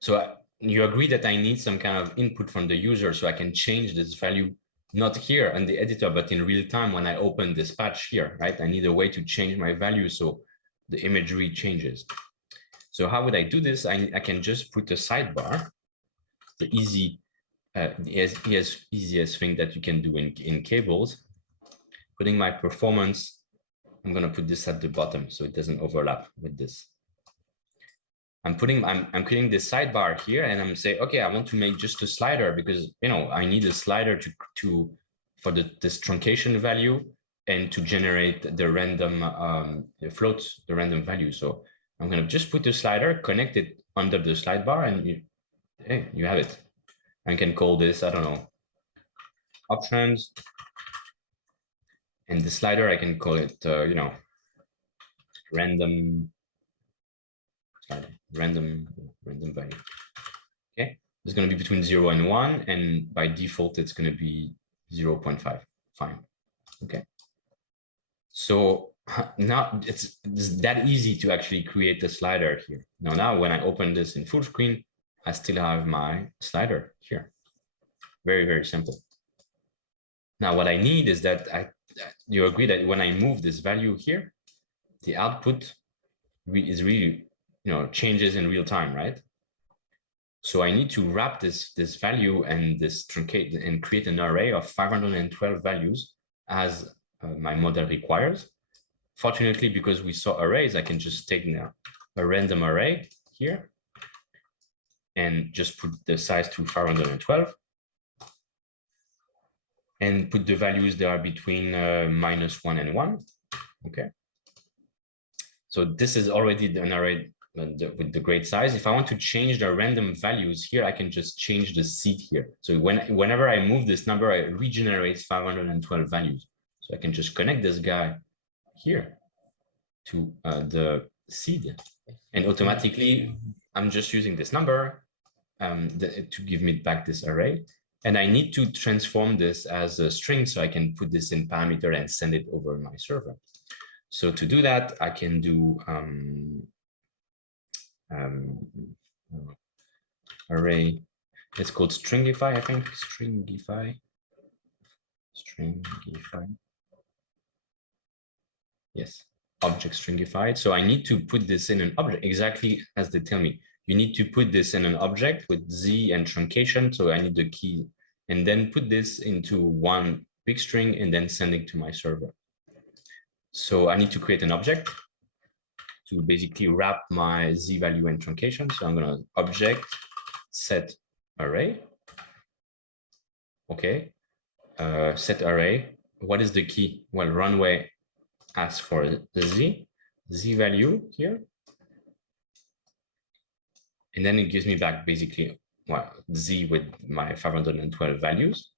So you agree that I need some kind of input from the user so I can change this value, not here on the editor, but in real time when I open this patch here, right? I need a way to change my value so the imagery changes. So how would I do this? I can just put a sidebar, the easiest thing that you can do in Cables. Putting my performance, I'm going to put this at the bottom so it doesn't overlap with this. I'm creating this sidebar here, and I'm saying, okay, I want to make just a slider because I need a slider for this truncation value and to generate the random floats, the random value. So I'm going to just put the slider, connect it under the slide bar, and you have it. I can call this, I don't know, options. And the slider, I can call it, random value. Okay, it's going to be between 0 and 1, and by default, it's going to be 0.5. Fine. Okay. So now it's that easy to actually create the slider here. Now when I open this in full screen, I still have my slider here. Very, very simple. Now what I need is that you agree that when I move this value here, the output is really changes in real time, right? So I need to wrap this value and this truncate and create an array of 512 values as my model requires. Fortunately, because we saw arrays, I can just take now a random array here and just put the size to 512. and put the values that are between -1 and 1. Okay. So this is already an array with the great size. If I want to change the random values here, I can just change the seed here. So whenever I move this number, it regenerates 512 values. So I can just connect this guy here to the seed, and automatically I'm just using this number to give me back this array. And I need to transform this as a string so I can put this in parameter and send it over my server. So to do that, I can do array. It's called stringify, I think. Stringify. Yes, object stringified. So I need to put this in an object exactly as they tell me. You need to put this in an object with Z and truncation. So I need the key, and then put this into one big string and then send it to my server. So I need to create an object to basically wrap my Z value and truncation. So I'm going to object set array. Okay. Set array. What is the key? Well, runway asks for the Z value here. And then it gives me back basically, well, Z with my 512 values.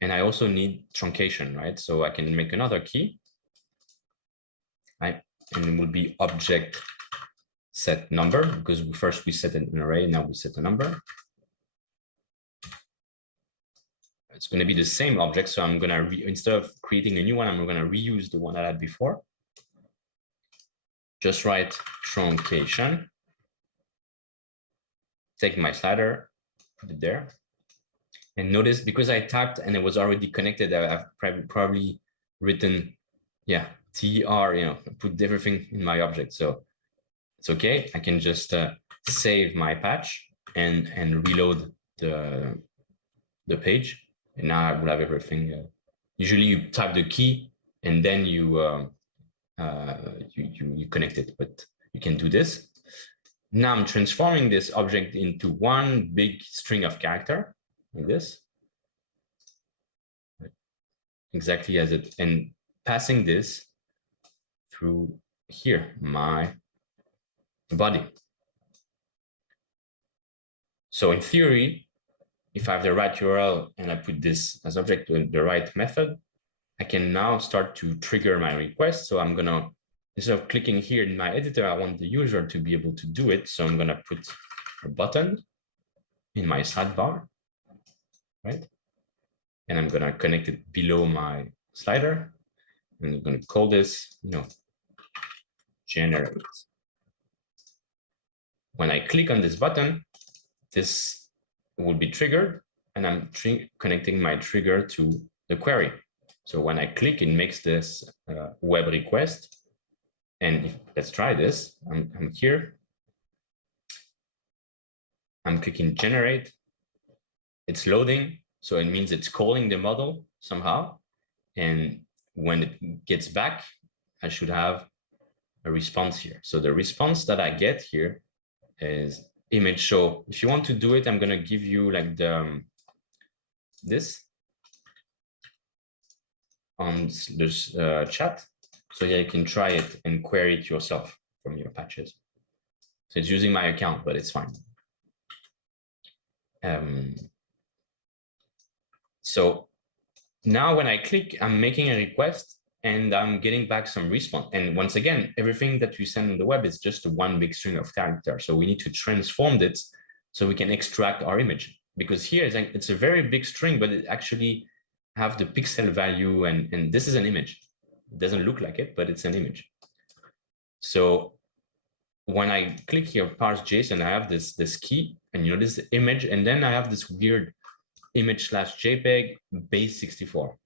And I also need truncation, right? So I can make another key. And it will be object set number, because first we set an array, now we set a number. It's going to be the same object. So I'm going to, instead of creating a new one, I'm going to reuse the one that I had before. Just write truncation. Take my slider, put it there. And notice, because I typed and it was already connected, I've probably written, yeah, TR, put everything in my object. So it's okay. I can just save my patch and reload the page. And now I will have everything. Usually you type the key and then you connect it, but you can do this. Now I'm transforming this object into one big string of character like this. Exactly as it, and passing this through here, my body. So in theory, if I have the right URL and I put this as object with the right method, I can now start to trigger my request. So I'm gonna, instead of clicking here in my editor, I want the user to be able to do it. So I'm gonna put a button in my sidebar, right? And I'm gonna connect it below my slider. And I'm gonna call this, generate. When I click on this button, this will be triggered, and I'm connecting my trigger to the query. So when I click, it makes this web request. And let's try this. I'm here. I'm clicking generate. It's loading. So it means it's calling the model somehow. And when it gets back, I should have a response here. So the response that I get here is image. So if you want to do it, I'm going to give you like this on this chat. So yeah, you can try it and query it yourself from your patches. So it's using my account, but it's fine. So now when I click, I'm making a request and I'm getting back some response. And once again, everything that we send on the web is just one big string of characters. So we need to transform it so we can extract our image. Because here it's a very big string, but it actually have the pixel value, and this is an image. It doesn't look like it, but it's an image. So when I click here, parse JSON, I have this key, and this image, and then I have this weird image/JPEG base64.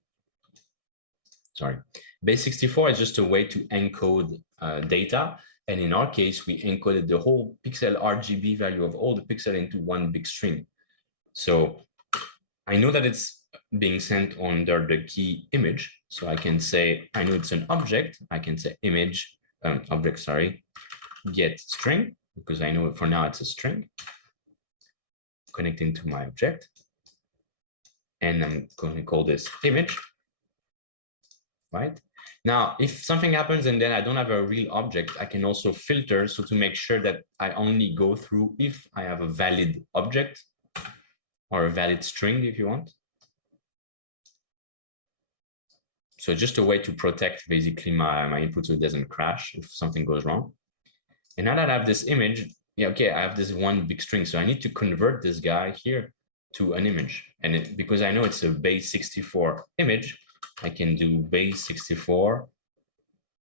Sorry, base64 is just a way to encode data. And in our case, we encoded the whole pixel RGB value of all the pixels into one big string. So I know that it's being sent under the key image. So I can say, I know it's an object. I can say image, object, sorry, get string, because I know for now it's a string connecting to my object. and I'm going to call this image, right? Now, if something happens and then I don't have a real object, I can also filter, so to make sure that I only go through if I have a valid object or a valid string, if you want. So just a way to protect basically my input so it doesn't crash if something goes wrong. And now that I have this image, yeah, okay, I have this one big string. So I need to convert this guy here to an image. And because I know it's a base 64 image, I can do base 64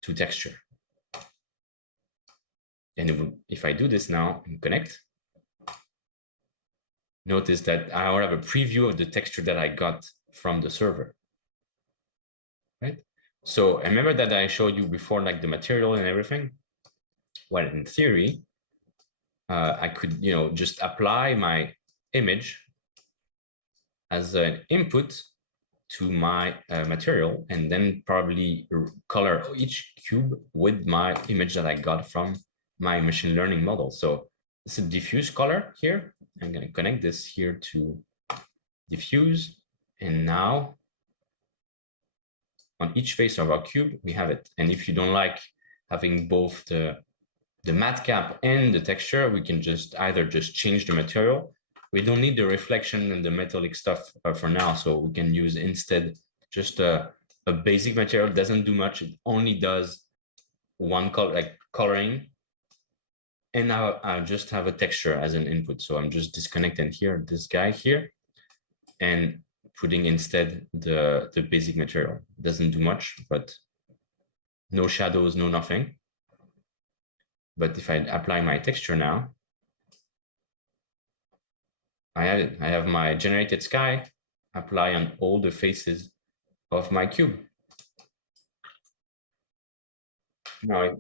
to texture. And if I do this now and connect, notice that I will have a preview of the texture that I got from the server. Right? So remember that I showed you before, like the material and everything. Well, in theory, I could, just apply my image as an input to my material, and then probably color each cube with my image that I got from my machine learning model. So it's a diffuse color here. I'm going to connect this here to diffuse, and now on each face of our cube, we have it. And if you don't like having both the matte cap and the texture, we can just either change the material. We don't need the reflection and the metallic stuff for now. So we can use instead just a basic material. It doesn't do much. It only does one color, like coloring. And now I just have a texture as an input. So I'm just disconnecting here, this guy here, and putting instead the basic material. It doesn't do much, but no shadows, no nothing. But if I apply my texture now, I have my generated sky apply on all the faces of my cube. Now,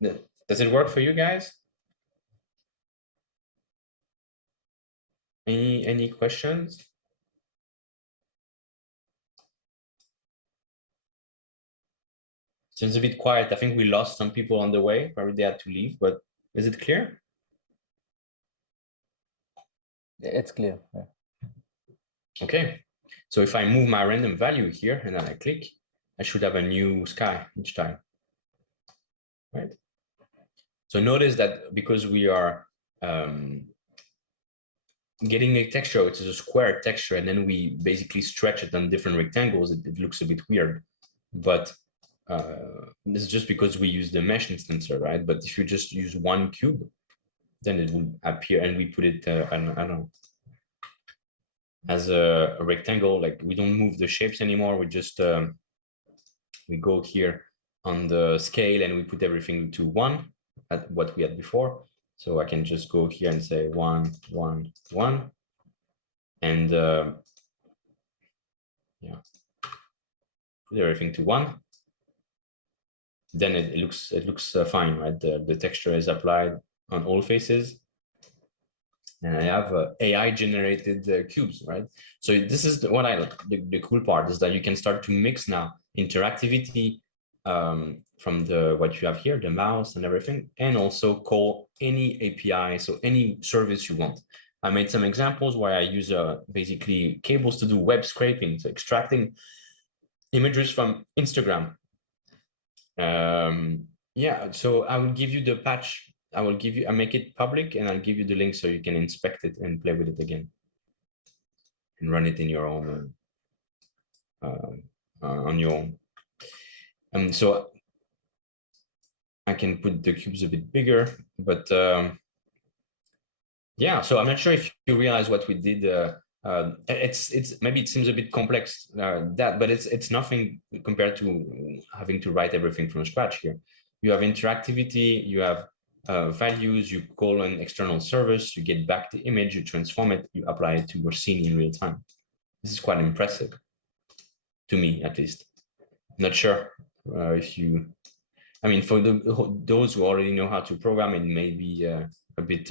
does it work for you guys? Any questions? Seems a bit quiet. I think we lost some people on the way. Probably they had to leave, but is it clear? It's clear. Yeah. Okay. So if I move my random value here and then I click, I should have a new sky each time, right? So notice that because we are getting a texture, which is a square texture, and then we basically stretch it on different rectangles, it looks a bit weird. But this is just because we use the mesh instancer, right? But if you just use one cube, then it will appear, and we put it, I don't know, as a rectangle. Like we don't move the shapes anymore. We just we go here on the scale and we put everything to 1 at what we had before. So I can just go here and say 1, 1, 1, and yeah, put everything to 1. Then it looks fine, right? The texture is applied on all faces, and I have AI generated cubes, right? So this is what I like. The cool part is that you can start to mix now interactivity from what you have here, the mouse and everything, and also call any API, so any service you want. I made some examples where I use basically Cables to do web scraping, so extracting images from Instagram. Yeah, so I will give you the patch. I make it public, and I'll give you the link so you can inspect it and play with it again and run it in your own on your own. So I can put the cubes a bit bigger, but yeah. So I'm not sure if you realize what we did. It's maybe it seems a bit complex but it's nothing compared to having to write everything from scratch here. You have interactivity, you have values, you call an external service, you get back the image, you transform it, you apply it to your scene in real time. This is quite impressive to me, at least. Not sure if you, I mean, for those who already know how to program, it may be a bit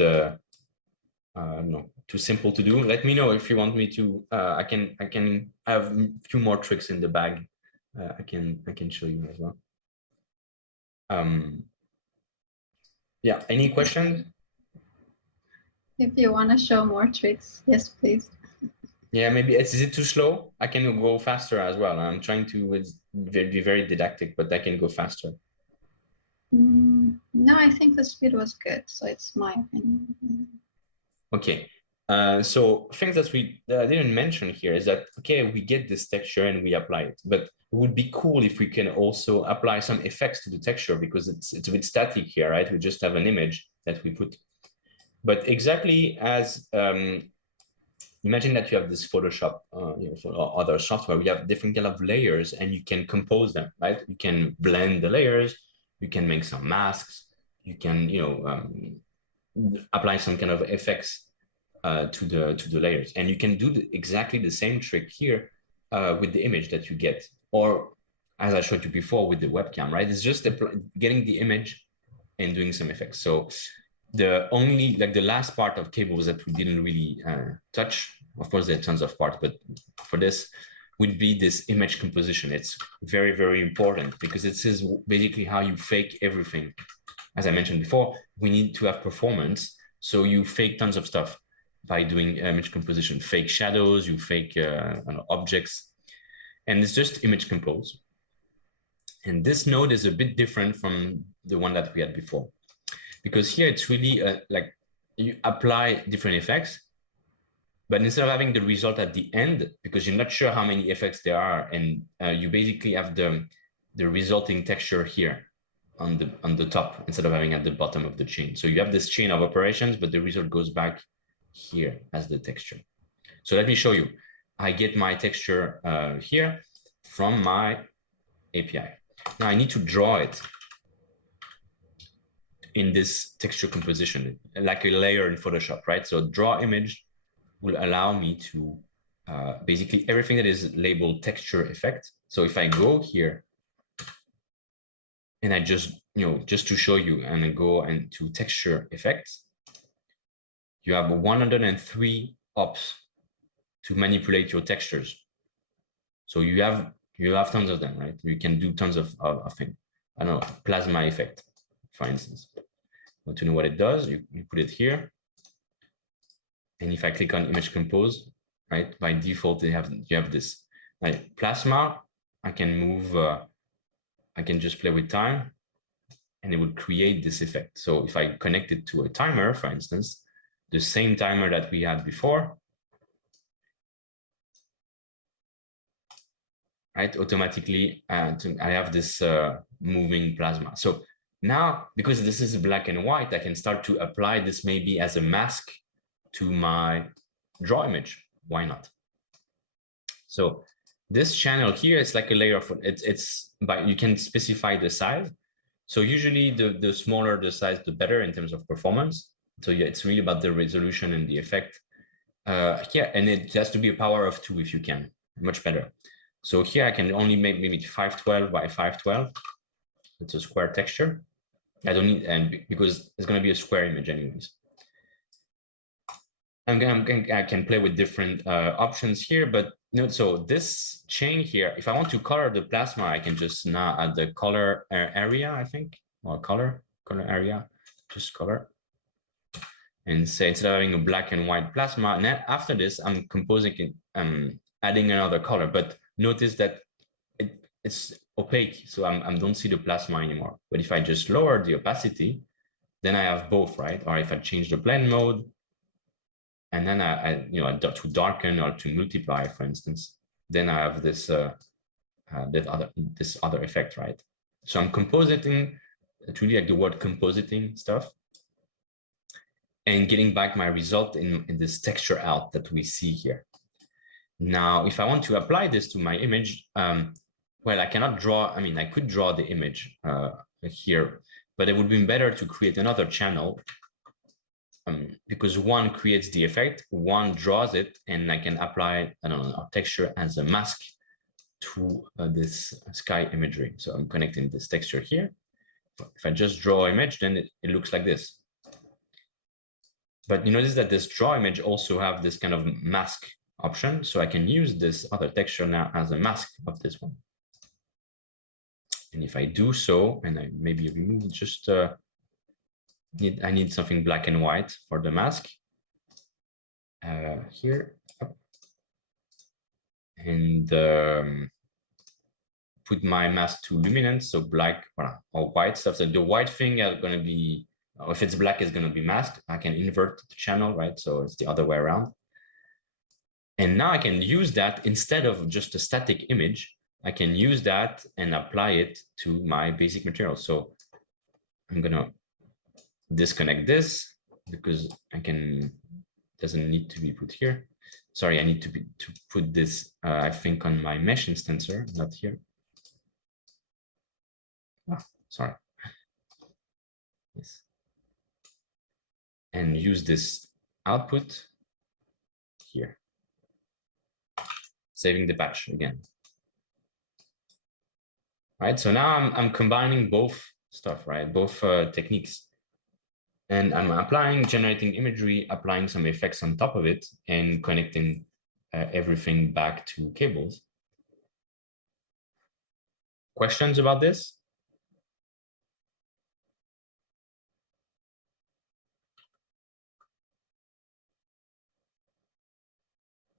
no, too simple to do. Let me know if you want me to. I have a few more tricks in the bag. I can show you as well. Yeah. Any questions? If you want to show more tricks, yes, please. Yeah, maybe is it too slow? I can go faster as well. I'm trying to be very didactic, but I can go faster. No, I think the speed was good. So it's my opinion. Okay. So things that I didn't mention here is that, okay, we get this texture and we apply it, but it would be cool if we can also apply some effects to the texture because it's a bit static here, right? We just have an image that we put. But exactly as imagine that you have this Photoshop, or other software, we have different kind of layers and you can compose them, right? You can blend the layers, you can make some masks, you can, apply some kind of effects to the layers, and you can do exactly the same trick here with the image that you get, or as I showed you before with the webcam, right? It's just getting the image and doing some effects. So the only the last part of Cables that we didn't really touch, of course there are tons of parts, but for this would be this image composition. It's very, very important because it is basically how you fake everything. As I mentioned before, we need to have performance, so you fake tons of stuff by doing image composition, fake shadows, you fake objects, and it's just image compose. And this node is a bit different from the one that we had before, because here it's really like you apply different effects, but instead of having the result at the end, because you're not sure how many effects there are, and you basically have the resulting texture here on the top instead of having at the bottom of the chain. So you have this chain of operations, but the result goes back here as the texture. So let me show you. I get my texture here from my API. Now I need to draw it in this texture composition, like a layer in Photoshop, right? So draw image will allow me to basically everything that is labeled texture effect. So if I go here and I just, just to show you, and I go into texture effects, you have 103 ops to manipulate your textures. So you have tons of them, right? You can do tons of things. I don't know, plasma effect, for instance. Want to know what it does? You put it here. And if I click on image compose, right, by default, you have this. Like plasma, I can move, I can just play with time and it would create this effect. So if I connect it to a timer, for instance, the same timer that we had before, right, automatically, I have this moving plasma. So now, because this is black and white, I can start to apply this maybe as a mask to my draw image. Why not? So this channel here is like a layer of it's but you can specify the size. So usually the smaller the size, the better in terms of performance. So yeah, it's really about the resolution and the effect. Yeah, and it has to be a power of 2 if you can, much better. So here I can only make maybe 512 by 512. It's a square texture. I don't need, and because it's going to be a square image anyways. I can play with different options here, but so this chain here, if I want to color the plasma, I can just now add the color area, I think, or color area, just color, and say instead of having a black and white plasma, and then after this, I'm composing it, adding another color, but notice that it's opaque, so I don't see the plasma anymore. But if I just lower the opacity, then I have both, right? Or if I change the blend mode, and then I to darken or to multiply, for instance, then I have this this other effect, right? So I'm compositing, it's really like the word compositing stuff, and getting back my result in this texture out that we see here. Now, if I want to apply this to my image, well, I cannot draw. I mean, I could draw the image here, but it would be better to create another channel. Because one creates the effect, one draws it, and I can apply, I don't know, a texture as a mask to this sky imagery. So I'm connecting this texture here. If I just draw an image, then it looks like this. But you notice that this draw image also have this kind of mask option. So I can use this other texture now as a mask of this one. And if I do so, and I maybe remove just I need something black and white for the mask here. and put my mask to luminance, so black or white stuff. So the white thing are going to be, if it's black, is going to be masked. I can invert the channel, right? So it's the other way around. And now I can use that instead of just a static image. I can use that and apply it to my basic material. So I'm going to disconnect this because doesn't need to be put here. Sorry, I need to put this, I think, on my mesh instancer, not here. Oh, sorry. Yes. And use this output here. Saving the patch again. Right, so now I'm combining both stuff, right? Both techniques. And I'm generating imagery, applying some effects on top of it, and connecting everything back to cables. Questions about this?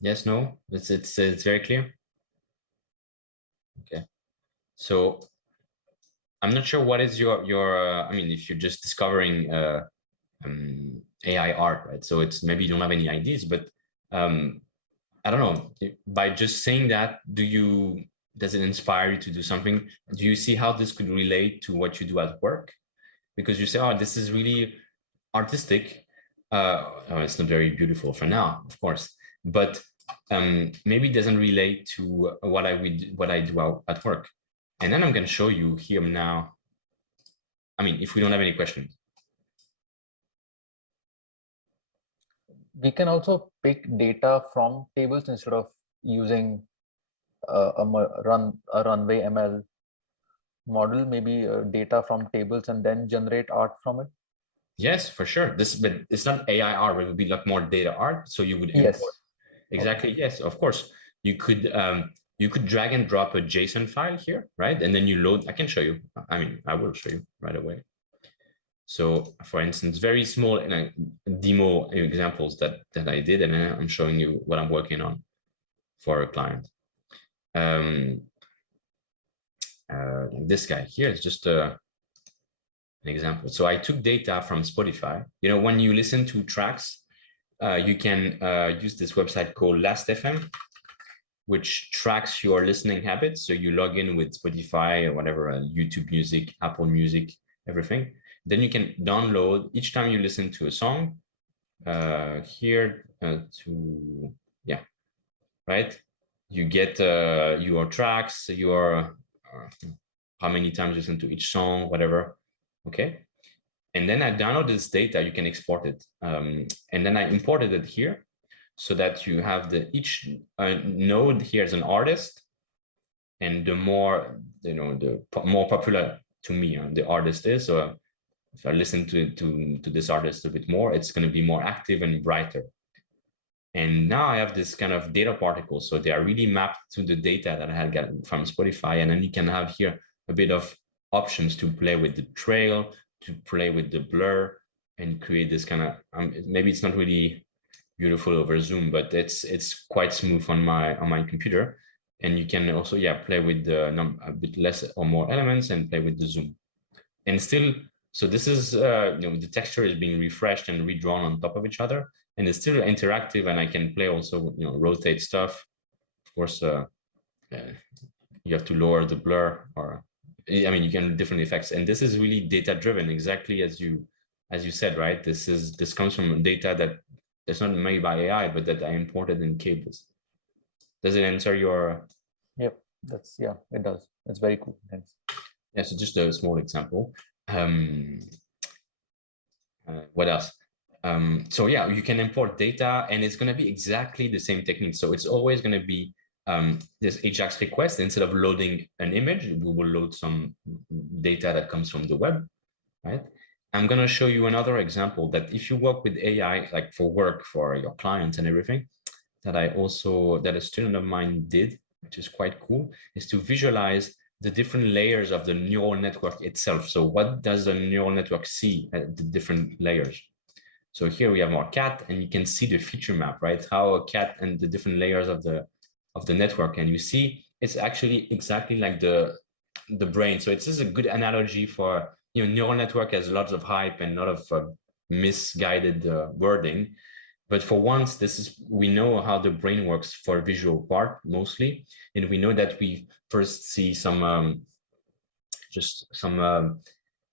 Yes, no, it's very clear. Okay, so I'm not sure what is your I mean, if you're just discovering AI art, right? So it's maybe you don't have any ideas, but I don't know, by just saying that, does it inspire you to do something? Do you see how this could relate to what you do at work? Because you say, oh, this is really artistic. Oh, it's not very beautiful for now, of course, but maybe it doesn't relate to what I do at work. And then I'm going to show you here now. I mean, if we don't have any questions. We can also pick data from tables instead of using a runway ML model, maybe data from tables and then generate art from it. Yes, for sure. But it's not AI art. It would be like more data art. So you would import. Yes. Exactly. Okay. Yes, of course. You could drag and drop a JSON file here, right? And then you load. I can show you. I mean, I will show you right away. So, for instance, very small demo examples that I did, and I'm showing you what I'm working on for a client. This guy here is just an example. So I took data from Spotify. You know, when you listen to tracks, you can use this website called Last.fm, which tracks your listening habits. So you log in with Spotify or whatever, YouTube Music, Apple Music, everything. Then you can download each time you listen to a song here to, yeah, right? You get your tracks, your how many times you listen to each song, whatever, okay? And then I download this data, you can export it. And then I imported it here so that you have each node here as an artist. And the more, the more popular to me the artist is. So if I listen to this artist a bit more, it's going to be more active and brighter. And now I have this kind of data particles. So they are really mapped to the data that I had gotten from Spotify. And then you can have here a bit of options to play with the trail, to play with the blur, and create this kind of, maybe it's not really beautiful over Zoom, but it's quite smooth on my computer. And you can also, play with a bit less or more elements and play with the zoom. And still, so this is, the texture is being refreshed and redrawn on top of each other, and it's still interactive, and I can play also, rotate stuff. Of course, you have to lower the blur, or, I mean, you can do different effects. And this is really data driven, exactly as you said, right? This comes from data that's not made by AI, but that I imported in Cables. Does it answer your? Yep, it does. It's very cool. Thanks. Yeah, so just a small example. What else? So yeah, you can import data, and it's going to be exactly the same technique. So it's always going to be this AJAX request. Instead of loading an image, we will load some data that comes from the web, right? I'm going to show you another example that if you work with AI, like for work, for your clients and everything, that a student of mine did, which is quite cool, is to visualize the different layers of the neural network itself. So what does a neural network see at the different layers? So here we have our cat, and you can see the feature map, right? How a cat and the different layers of of the network. And you see, it's actually exactly like the brain. So it's just a good analogy for, neural network has lots of hype and a lot of misguided wording. But for once, we know how the brain works for visual part mostly. And we know that we first see some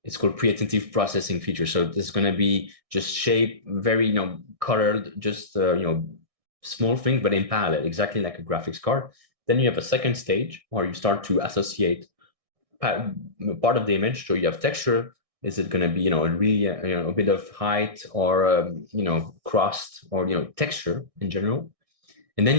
it's called pre-attentive processing feature. So this is going to be just shape, very, colored, just, small thing, but in parallel, exactly like a graphics card. Then you have a second stage where you start to associate part of the image. So you have texture. Is it going to be, really, a bit of height or, crossed or, texture in general. And then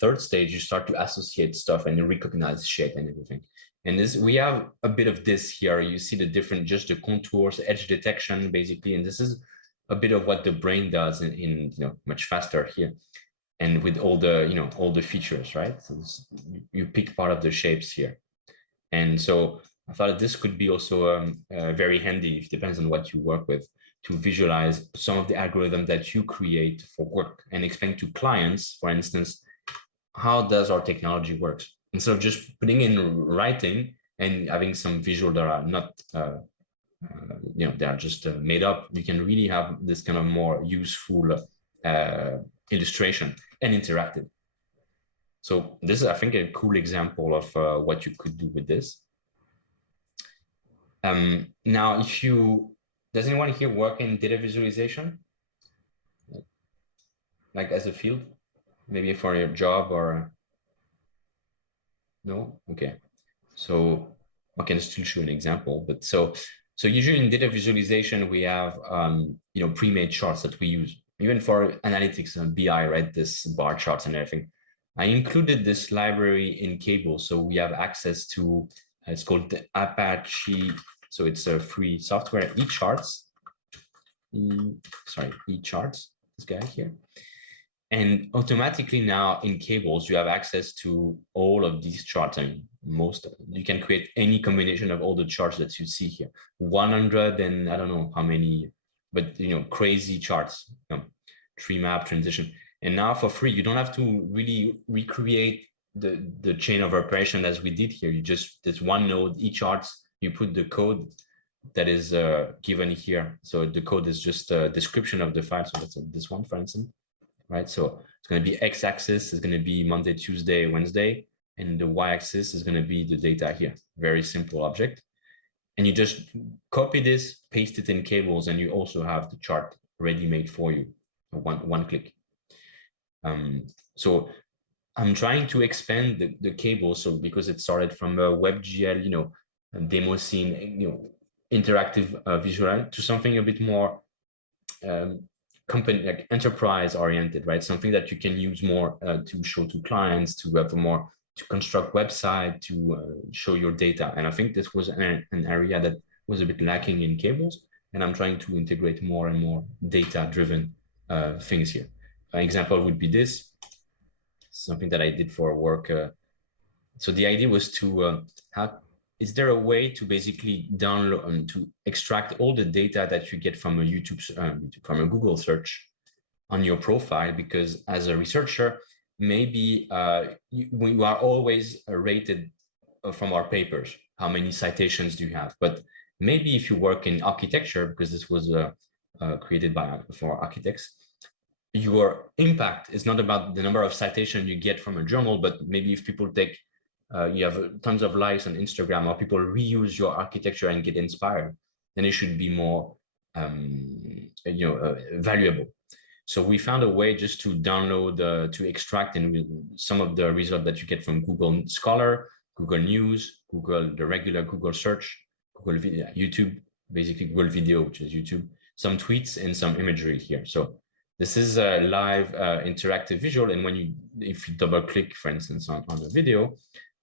third stage, you start to associate stuff and you recognize shape and everything. And we have a bit of this here. You see the different, just the contours, edge detection, basically. And this is a bit of what the brain does in much faster here. And with all the, all the features, right? So you pick part of the shapes here. And so I thought this could be also very handy, it depends on what you work with, to visualize some of the algorithm that you create for work and explain to clients, for instance, how does our technology work? Instead of just putting in writing and having some visual that are not, they are just made up, you can really have this kind of more useful illustration and interactive. So this is, I think, a cool example of what you could do with this. Now, does anyone here work in data visualization? Like as a field, maybe for your job or no? Okay. So I can still show an example, but so usually in data visualization, we have, pre-made charts that we use, even for analytics and BI, right? This bar charts and everything. I included this library in Cable. So we have access to, it's called the Apache. So it's a free software, eCharts. eCharts, this guy here. And automatically now in Cables, you have access to all of these charts. And you can create any combination of all the charts that you see here. 100 and I don't know how many, but crazy charts, tree map, transition. And now for free, you don't have to really recreate the chain of operation as we did here. You just, there's one node, eCharts, you put the code that is given here. So the code is just a description of the file. So that's this one, for instance, right? So it's going to be x-axis is going to be Monday, Tuesday, Wednesday, and the y-axis is going to be the data here. Very simple object. And you just copy this, paste it in Cables, and you also have the chart ready made for you. One click. So I'm trying to expand the Cable. So because it started from a WebGL, demo scene, interactive visual to something a bit more company, like enterprise oriented, right? Something that you can use more to show to clients, to have more, to construct website, to show your data. And I think this was an area that was a bit lacking in Cables. And I'm trying to integrate more and more data-driven things here. An example would be this, something that I did for work. So the idea was to is there a way to basically download and to extract all the data that you get from a from a Google search on your profile? Because as a researcher, maybe we are always rated from our papers. How many citations do you have? But maybe if you work in architecture, because this was created for architects, your impact is not about the number of citations you get from a journal, but maybe if people take, you have tons of likes on Instagram, or people reuse your architecture and get inspired, then it should be more, valuable. So we found a way just to download, to extract some of the results that you get from Google Scholar, Google News, the regular Google search, Google Video, YouTube, basically Google Video, which is YouTube, some tweets and some imagery here. So this is a live interactive visual. And if you double click, for instance, on the video,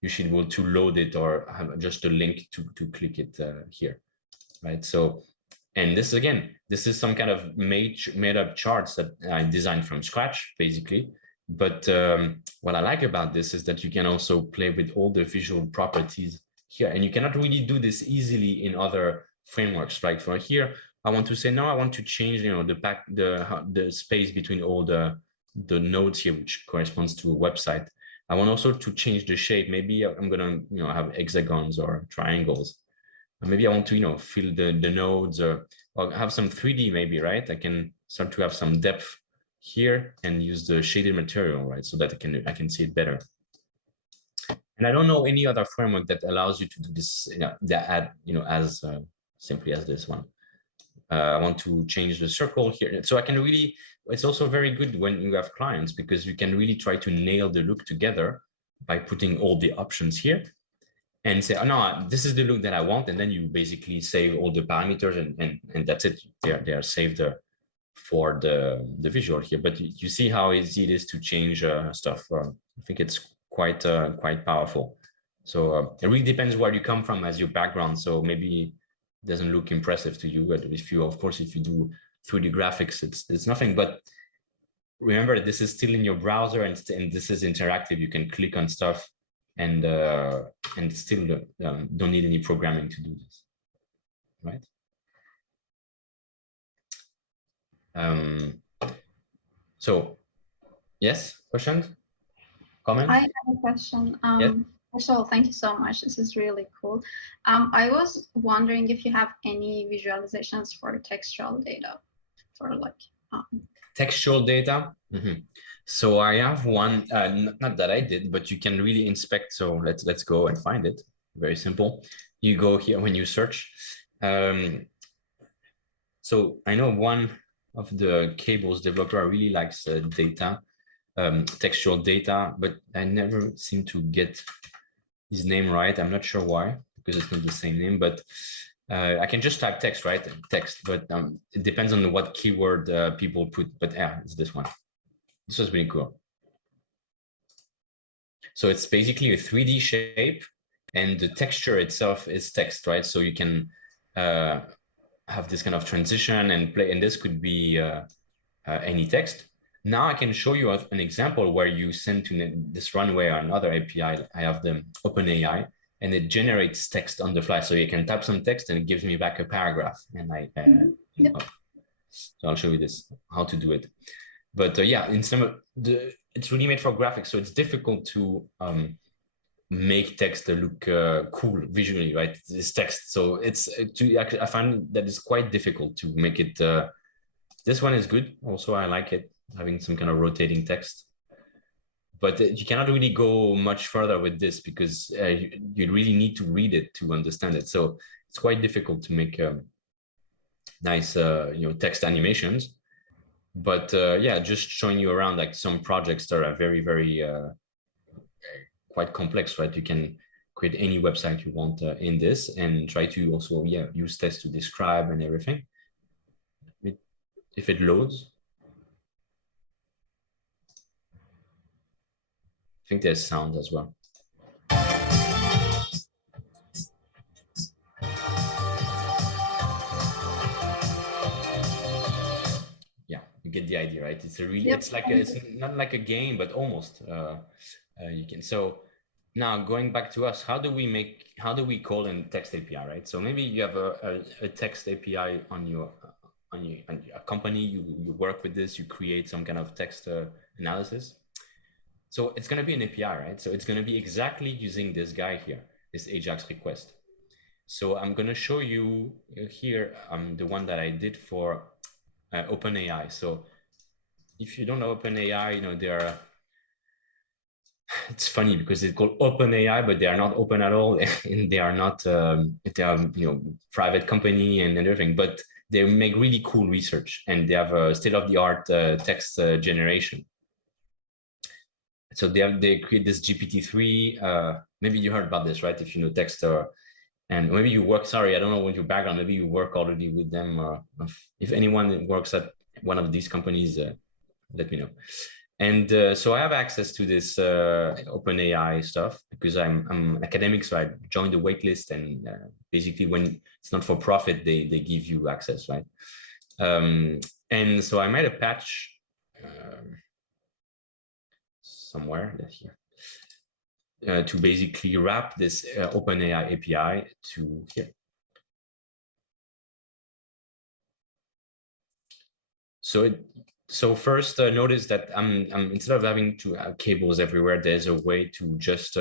you should be able to load it or have just a link to click it here, right? So, and this is some kind of made up charts that I designed from scratch, basically. But what I like about this is that you can also play with all the visual properties here, and you cannot really do this easily in other frameworks. Like for here, I want to say, no, I want to change, the space between all the nodes here, which corresponds to a website. I want also to change the shape. Maybe I'm gonna have hexagons or triangles. Maybe I want to fill the nodes or have some 3D maybe, right? I can start to have some depth here and use the shaded material, right? So that I can see it better. And I don't know any other framework that allows you to do this, as simply as this one. I want to change the circle here. So I can really, it's also very good when you have clients because you can really try to nail the look together by putting all the options here and say, oh, no, this is the look that I want. And then you basically save all the parameters and that's it. They are saved for the visual here. But you see how easy it is to change stuff. I think it's quite powerful. So it really depends where you come from as your background. So maybe it doesn't look impressive to you. But if you do 3D graphics, it's nothing. But remember, this is still in your browser and this is interactive. You can click on stuff and still don't need any programming to do this, right? So yes, questions, comments? I have a question. Yes. First of all, thank you so much. This is really cool. I was wondering if you have any visualizations for textual data, for like textual data. So I have one, not that I did, but you can really inspect. So let's go and find it. Very simple. You go here when you search. So I know one of the Cables developer really likes data, textual data, but I never seem to get his name right. I'm not sure why, because it's not the same name, but I can just type text, right? Text, but it depends on what keyword people put, but yeah, it's this one. This was really cool. So it's basically a 3D shape and the texture itself is text, right? So you can have this kind of transition and play, and this could be any text. Now I can show you an example where you send to this runway or another API. I have the OpenAI and it generates text on the fly. So you can type some text and it gives me back a paragraph. And so I'll show you this, how to do it. But yeah, it's really made for graphics. So it's difficult to make text look cool visually, right? This text. So I find that it's quite difficult to make it. This one is good. Also, I like it, having some kind of rotating text. But you cannot really go much further with this because you really need to read it to understand it. So it's quite difficult to make nice, text animations. But yeah, just showing you around like some projects that are very, very quite complex, right? You can create any website you want in this and try to also, use text to describe and everything. If it loads. I think there's sound as well. Yeah, you get the idea, right? It's a really, it's not like a game, but almost. You can. So now going back to us, how do we call in text API, right? So maybe you have a text API on your company, you work with this, you create some kind of text analysis. So it's going to be an API, right? So it's going to be exactly using this guy here, this Ajax request. So I'm going to show you here the one that I did for OpenAI. So if you don't know OpenAI, it's funny because it's called OpenAI, but they are not open at all, and they are not they are private company and everything, but they make really cool research and they have a state-of-the-art text generation. So they create this GPT-3. Maybe you heard about this, right? If you know text and maybe you work. Sorry, I don't know what your background. Maybe you work already with them. If anyone works at one of these companies, let me know. And so I have access to this OpenAI stuff because I'm academic, so I joined the waitlist. And basically, when it's not for profit, they give you access, right? And so I made a patch somewhere here to basically wrap this OpenAI API to here. So first, notice that I'm instead of having to have cables everywhere, there's a way to just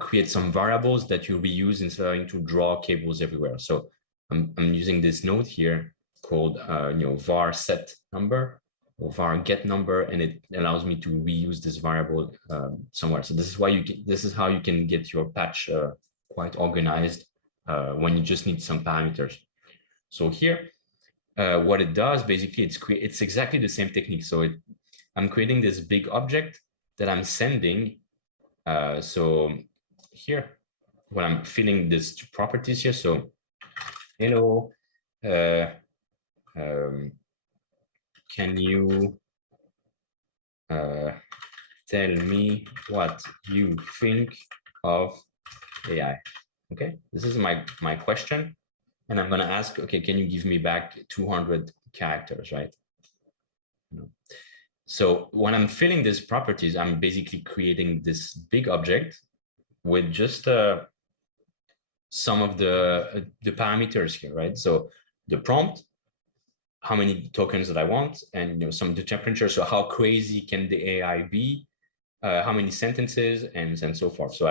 create some variables that you reuse instead of having to draw cables everywhere. So I'm using this node here called var set number or var get number, and it allows me to reuse this variable somewhere. So this is why this is how you can get your patch quite organized when you just need some parameters. So here, what it does basically, it's exactly the same technique. So I'm creating this big object that I'm sending. So here, when I'm filling these two properties here, so hello, can you tell me what you think of AI? Okay, this is my question, and I'm going to ask, okay, can you give me back 200 characters, right? So when I'm filling these properties, I'm basically creating this big object with just some of the parameters here, right? So the prompt, how many tokens that I want, and some of the temperature. So how crazy can the AI be? How many sentences, and so forth. So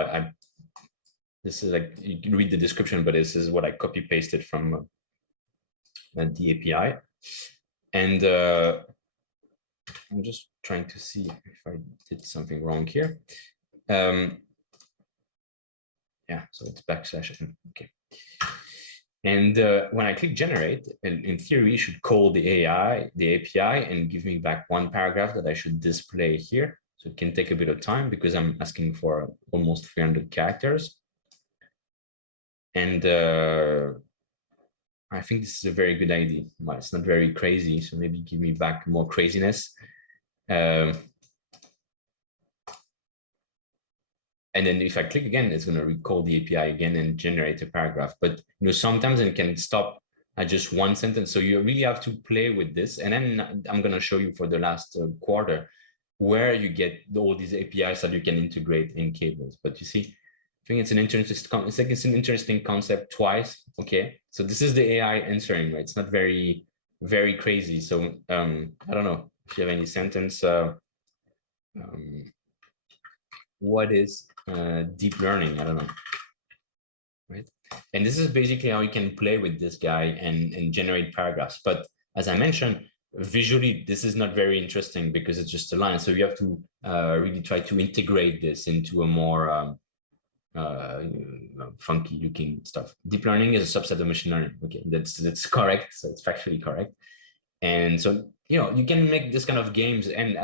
this is like, you can read the description, but this is what I copy pasted from the API. And I'm just trying to see if I did something wrong here. Yeah, so it's \n. Okay. And when I click generate, and in theory, it should call the API, and give me back one paragraph that I should display here. So it can take a bit of time because I'm asking for almost 300 characters. And I think this is a very good idea. Well, it's not very crazy, so maybe give me back more craziness. And then if I click again, it's going to recall the API again and generate a paragraph. But sometimes it can stop at just one sentence. So you really have to play with this. And then I'm going to show you for the last quarter where you get all these APIs that you can integrate in Cables. But you see, I think it's an interesting concept twice. Okay, so this is the AI answering, right? It's not very, very crazy. So I don't know if you have any sentence. What is deep learning? I don't know, right? And this is basically how you can play with this guy and generate paragraphs. But as I mentioned, visually, this is not very interesting because it's just a line. So you have to really try to integrate this into a more funky looking stuff. Deep learning is a subset of machine learning. Okay, that's correct. So it's factually correct. And so, you can make this kind of games and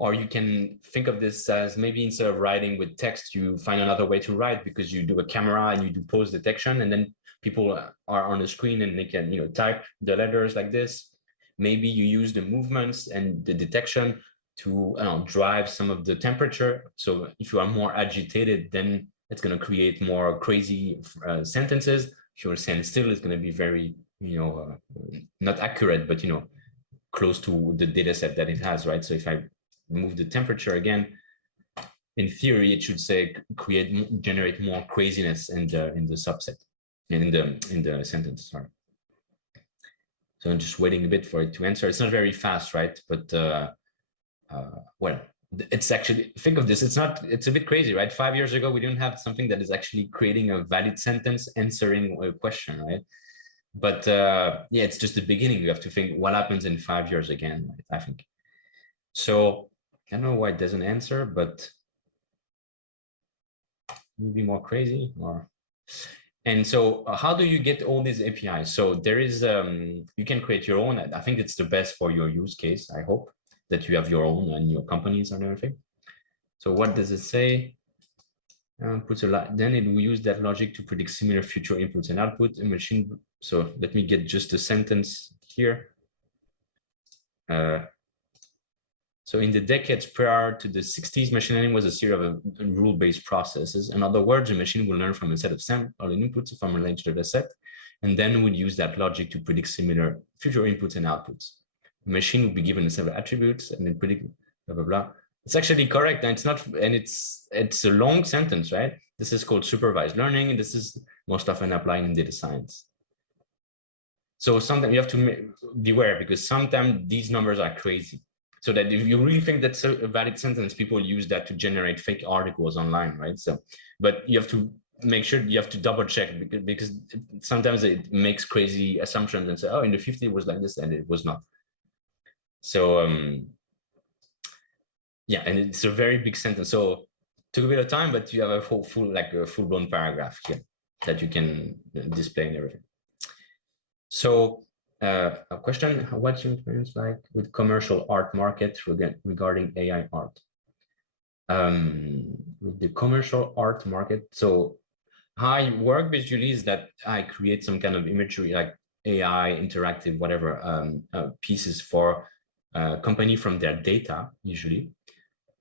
or you can think of this as maybe instead of writing with text, you find another way to write because you do a camera and you do pose detection, and then people are on the screen and they can, type the letters like this. Maybe you use the movements and the detection to drive some of the temperature. So if you are more agitated, then it's going to create more crazy sentences. If you're standing still, it's going to be very, not accurate, but, close to the data set that it has, right? So if I move the temperature again, in theory, it should say generate more craziness in the subset, in the sentence. Sorry. So I'm just waiting a bit for it to answer. It's not very fast, right? But well, it's actually, think of this. It's a bit crazy, right? 5 years ago, we didn't have something that is actually creating a valid sentence, answering a question, right? But yeah, it's just the beginning. You have to think what happens in 5 years again, right? I think. So I don't know why it doesn't answer, but maybe more crazy or. And so how do you get all these APIs? So there is, you can create your own. I think it's the best for your use case. I hope that you have your own and your companies and everything. So what does it say? Then it will use that logic to predict similar future inputs and output. A machine. So let me get just a sentence here. So in the decades prior to the 60s, machine learning was a series of rule-based processes. In other words, a machine will learn from a set of sample inputs from a large data set, and then would use that logic to predict similar future inputs and outputs. The machine will be given a set of attributes and then predict blah, blah, blah. It's actually correct, and it's not, and it's a long sentence, right? This is called supervised learning, and this is most often applied in data science. So sometimes you have to beware, because sometimes these numbers are crazy. So that if you really think that's a valid sentence, people use that to generate fake articles online, right? So, but you have to make sure, you have to double check, because sometimes it makes crazy assumptions and say, oh, in the 50s it was like this, and it was not. So yeah, and it's a very big sentence. So it took a bit of time, but you have a full-blown paragraph here that you can display and everything. So a question, what's your experience like with commercial art market regarding AI art? With the commercial art market, so how I work visually is that I create some kind of imagery, like AI, interactive, whatever, pieces for a company from their data, usually,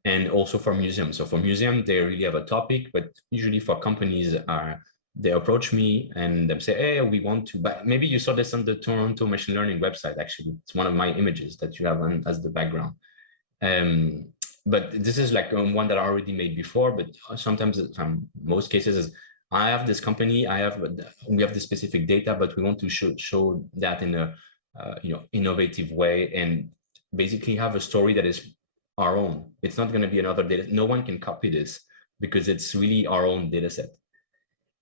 and also for museums. So for museum, they really have a topic, but usually for companies, they approach me and they say, hey, we want to buy. Maybe you saw this on the Toronto machine learning website, actually. It's one of my images that you have on as the background. But this is like one that I already made before, but sometimes, most cases, is I have this company, we have the specific data, but we want to show that in a innovative way, and basically have a story that is our own. It's not going to be another data. No one can copy this, because it's really our own data set.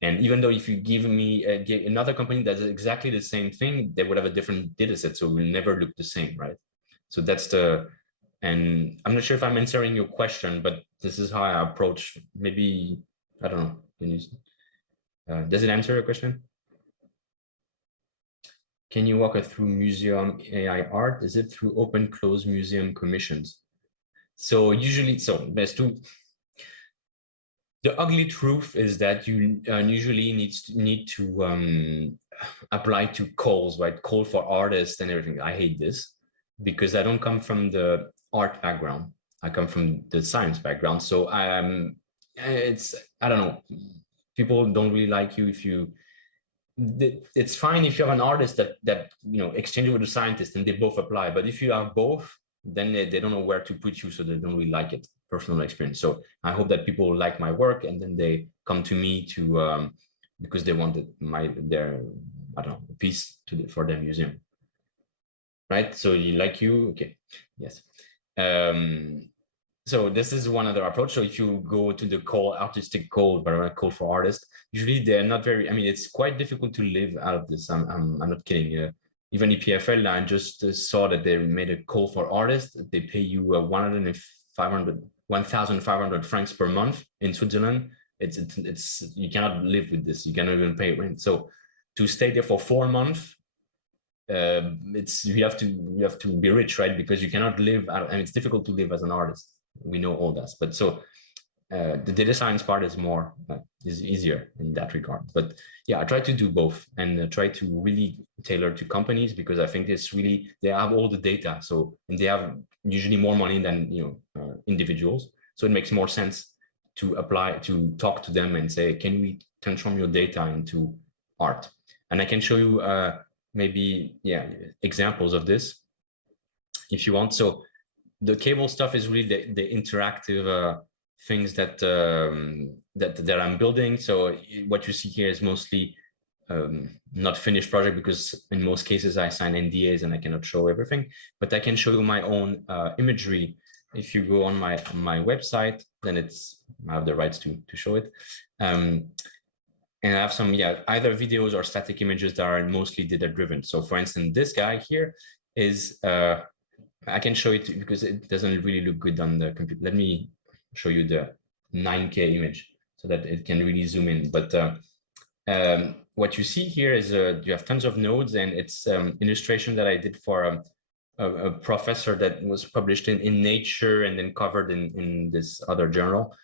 And even though if you give me another company that does exactly the same thing, they would have a different data set, so it will never look the same, right? So that's and I'm not sure if I'm answering your question, but this is how I approach. Maybe, I don't know. Can you, does it answer your question? Can you walk us through museum AI art? Is it through open closed museum commissions? So usually, there's two. The ugly truth is that you usually need to apply to calls, right? Call for artists and everything. I hate this, because I don't come from the art background. I come from the science background. So I don't know. People don't really like you if you. It's fine if you have an artist that exchange with a scientist and they both apply. But if you have both, then they don't know where to put you, so they don't really like it. Personal experience. So I hope that people like my work, and then they come to me to because they wanted their I don't know, piece for their museum, right? So okay, yes. So this is one other approach. So if you go to the artistic call, but I call for artists, usually they're not very. I mean, it's quite difficult to live out of this. I'm not kidding. Even EPFL, I just saw that they made a call for artists. They pay you 1,500 francs per month in Switzerland. It's you cannot live with this. You cannot even pay rent. So to stay there for 4 months, you have to be rich, right? Because you cannot live out, and it's difficult to live as an artist. We know all that, but so the data science part is easier in that regard. But yeah, I try to do both, and try to really tailor to companies, because I think they have all the data, and they have usually more money than individuals, so it makes more sense to talk to them and say, can we transform your data into art? And I can show you maybe examples of this if you want. So the cable stuff is really the interactive things that I'm building. So what you see here is mostly not finished project, because in most cases I sign NDAs and I cannot show everything, but I can show you my own imagery. If you go on my website, then I have the rights to show it. And I have some, either videos or static images that are mostly data driven. So for instance, this guy here is, I can show it because it doesn't really look good on the computer. Let me show you the 9K image so that it can really zoom in. But what you see here is you have tons of nodes, and it's illustration that I did for a professor that was published in Nature and then covered in this other journal.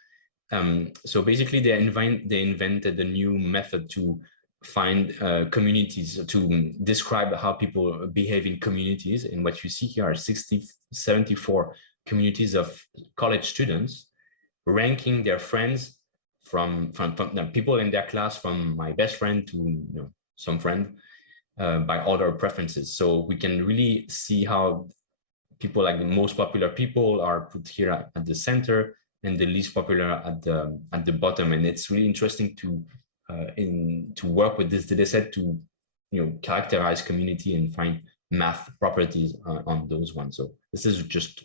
So basically, they invented a new method to find communities, to describe how people behave in communities. And what you see here are 74 communities of college students ranking their friends from people in their class, from my best friend to some friend, by other preferences. So we can really see how people, like the most popular people, are put here at the center, and the least popular at the bottom. And it's really interesting to work with this data set to characterize community and find math properties on those ones. So this is just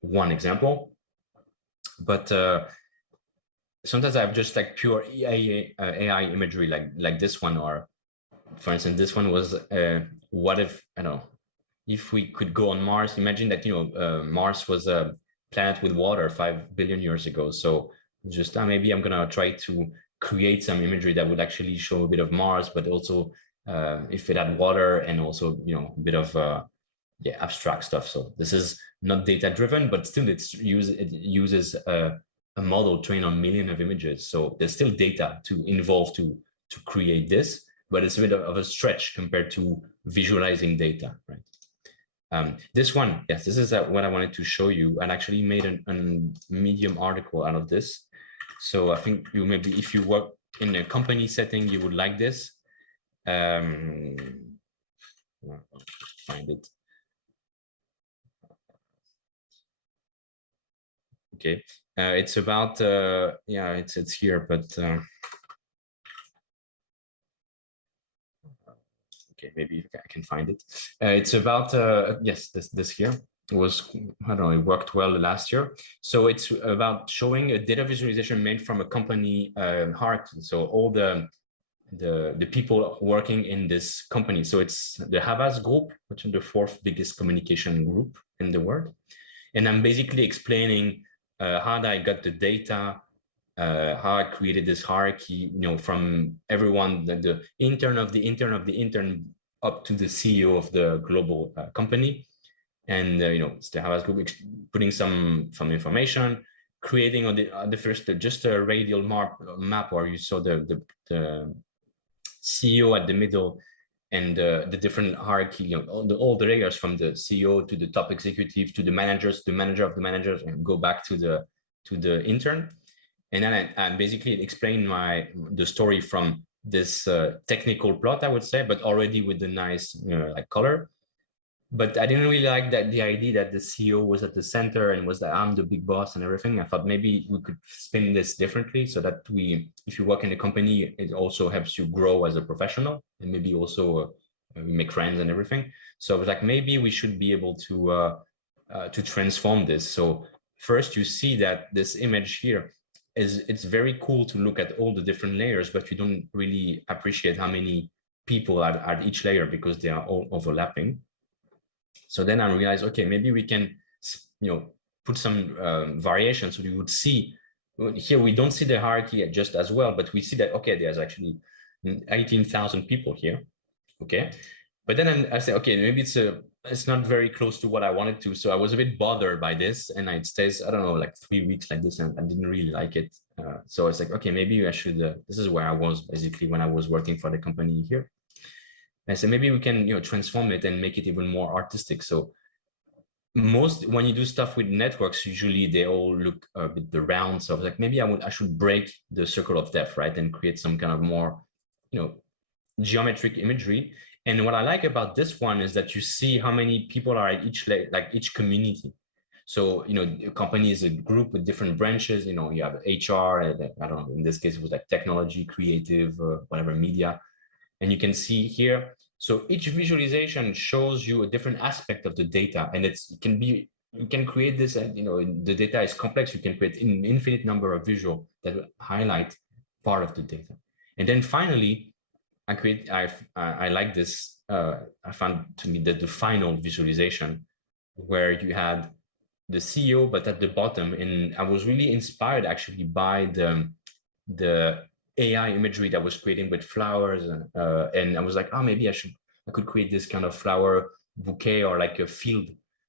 one example, but sometimes I have just like pure AI imagery like this one, or for instance, this one was what if, I don't know, if we could go on Mars. Imagine that Mars was a planet with water 5 billion years ago. So just maybe I'm gonna try to create some imagery that would actually show a bit of Mars, but also if it had water, and also a bit of abstract stuff. So this is not data driven, but still it uses a model trained on millions of images. So there's still data to involve to create this, but it's a bit of a stretch compared to visualizing data, right? This one, yes, this is what I wanted to show you, and actually made a Medium article out of this. So I think maybe if you work in a company setting, you would like this. Find it. Okay, it's about yeah, it's here, but okay, maybe I can find it. It's about yes, this here. It was, I don't know, it worked well last year. So it's about showing a data visualization made from a company hierarchy. So all the people working in this company. So it's the Havas group, which is the 4th biggest communication group in the world. And I'm basically explaining how I got the data, how I created this hierarchy, from everyone, the intern of the intern of the intern up to the CEO of the global company. And it's the Havas group putting some information, creating on the first just a radial map where you saw the CEO at the middle, and the different hierarchy, all the layers from the CEO to the top executive to the managers, the manager of the managers, and go back to the intern. And then I basically explain the story from this technical plot, I would say, but already with the nice like color. But I didn't really like the idea that the CEO was at the center and was that I'm the big boss and everything. I thought maybe we could spin this differently, so that if you work in a company, it also helps you grow as a professional, and maybe also make friends and everything. So I was like, maybe we should be able to transform this. So first, you see that this image here it's very cool to look at all the different layers, but you don't really appreciate how many people are at each layer because they are all overlapping. So then I realized, okay, maybe we can, put some variation. So you would see here, we don't see the hierarchy just as well, but we see that, okay, there's actually 18,000 people here. Okay. But then I said, okay, maybe it's not very close to what I wanted to. So I was a bit bothered by this, and it stays, I don't know, like 3 weeks like this, and I didn't really like it. So it's like, okay, maybe I should, this is where I was basically when I was working for the company here. I said, maybe we can, transform it and make it even more artistic. So when you do stuff with networks, usually they all look a bit the round. So I was like, maybe I should break the circle of depth, right? And create some kind of more, geometric imagery. And what I like about this one is that you see how many people are at each community. So, a company is a group with different branches, you have HR, and I don't know, in this case, it was like technology, creative, whatever, media. And you can see here, so each visualization shows you a different aspect of the data, and you can create this, the data is complex. You can create an infinite number of visual that highlight part of the data. And then finally, I like this. I found to me that the final visualization where you had the CEO, but at the bottom, and I was really inspired actually by the AI imagery that was creating with flowers, and I was like, oh, maybe I could create this kind of flower bouquet, or like a field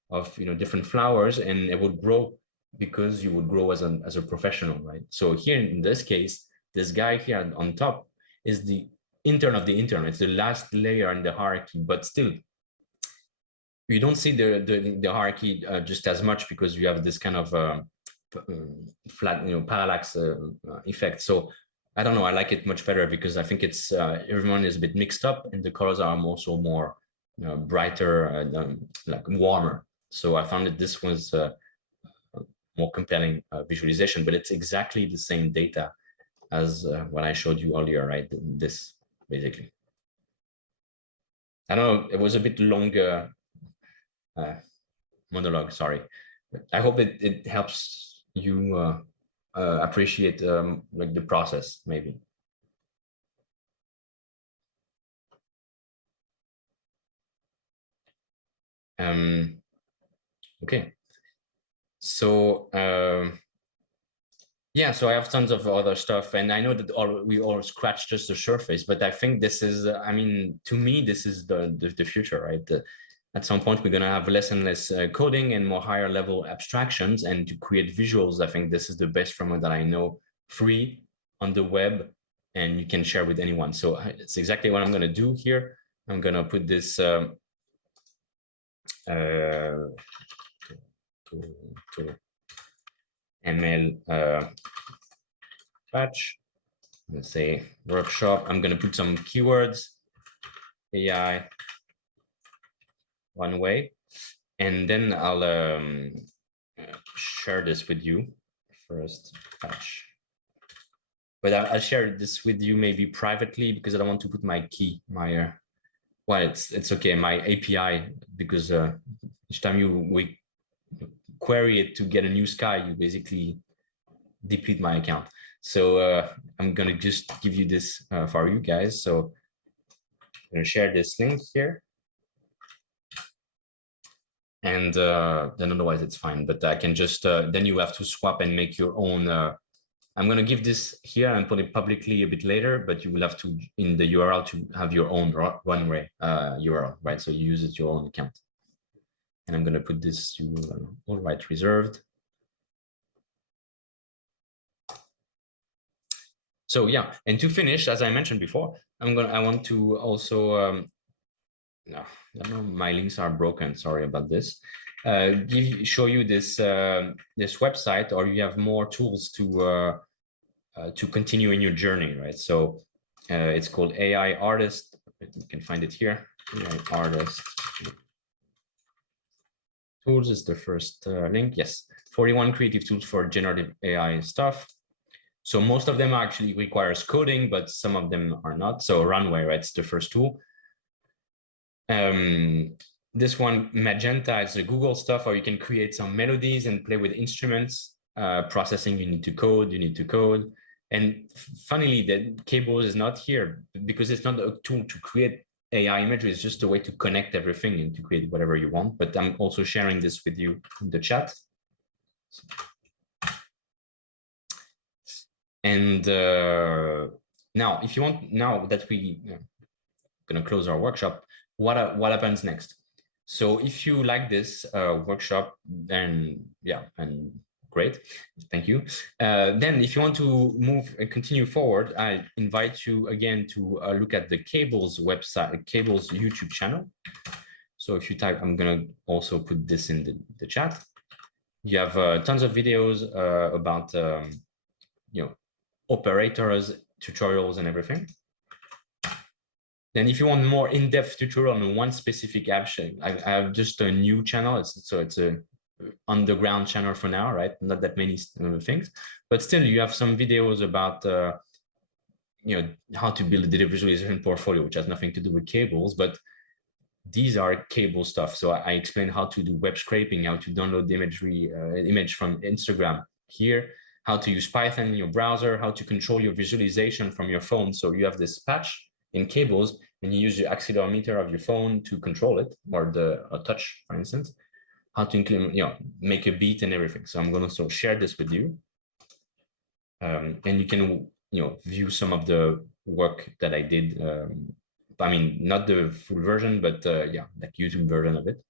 of different flowers, and it would grow because you would grow as a professional, right? So here in this case, this guy here on top is the intern of the intern. It's the last layer in the hierarchy, but still you don't see the hierarchy just as much, because you have this kind of flat, parallax effect. So I don't know, I like it much better because I think it's everyone is a bit mixed up, and the colors are also more brighter and like warmer. So I found that this was more compelling visualization, but it's exactly the same data as what I showed you earlier, right? This basically. I know it was a bit longer monologue, sorry. I hope it helps you appreciate like the process, maybe. Okay. So yeah, so I have tons of other stuff, and I know that we all scratched just the surface, but I think this is, I mean, to me, this is the future, right? At some point, we're going to have less and less coding and more higher level abstractions, and to create visuals, I think this is the best framework that I know, free on the web, and you can share with anyone. So it's exactly what I'm going to do here. I'm going to put this to ML patch. Let's say workshop. I'm going to put some keywords, AI one way, and then I'll share this with you first patch. But I'll share this with you maybe privately because I don't want to put my key, my well, it's okay, my API, because each time we query it to get a new sky, you basically deplete my account. So I'm gonna just give you this for you guys. So I'm gonna share this link here. And then otherwise it's fine, but I can just, then you have to swap and make your own. I'm gonna give this here and put it publicly a bit later, but you will have to, in the URL, to have your own runway URL, right? So you use it your own account. And I'm gonna put this to all right reserved. So yeah, and to finish, as I mentioned before, I want to also, no, I don't know, my links are broken. Sorry about this. Show you this this website, or you have more tools to continue in your journey, right? So it's called AI Artist. You can find it here. AI Artist tools is the first link. Yes, 41 creative tools for generative AI stuff. So most of them actually requires coding, but some of them are not. So Runway, right? It's the first tool. This one, Magenta, is the Google stuff, or you can create some melodies and play with instruments. Processing, you need to code. And funnily, the Cables is not here because it's not a tool to create AI imagery. It's just a way to connect everything and to create whatever you want. But I'm also sharing this with you in the chat. And now, if you want, now that we gonna close our workshop, what happens next? So if you like this workshop, then yeah, and great, thank you. Then if you want to move and continue forward, I invite you again to look at the Cables website, Cables YouTube channel. So if you type, I'm gonna also put this in the chat. You have tons of videos about operators, tutorials, and everything. Then if you want more in-depth tutorial on one specific action, I have just a new channel. It's a underground channel for now, right? Not that many things, but still you have some videos about how to build a data visualization portfolio, which has nothing to do with Cables, but these are Cable stuff. So I explain how to do web scraping, how to download the image from Instagram here, how to use Python in your browser, how to control your visualization from your phone. So you have this patch in Cables, and you use your accelerometer of your phone to control it, or a touch, for instance, how to include, make a beat and everything. So I'm going to also share this with you, and you can, view some of the work that I did. I mean, not the full version, but yeah, like YouTube version of it.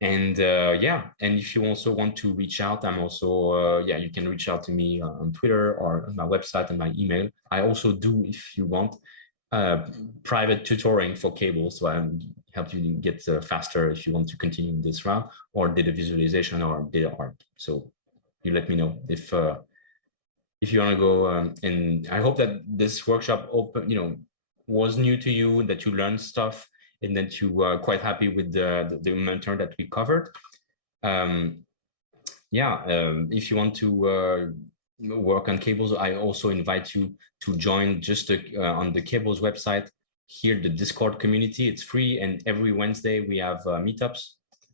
And yeah, and if you also want to reach out, I'm also, yeah, you can reach out to me on Twitter or on my website and my email. I also do, if you want, private tutoring for Cables, so I help you get faster if you want to continue this route, or data visualization or data art. So you let me know if you want to go. And I hope that this workshop was new to you, that you learned stuff, and that you were quite happy with the mentor that we covered. Yeah, if you want to work on Cables, I also invite you to join just on the Cables website here the Discord community. It's free, and every Wednesday we have meetups,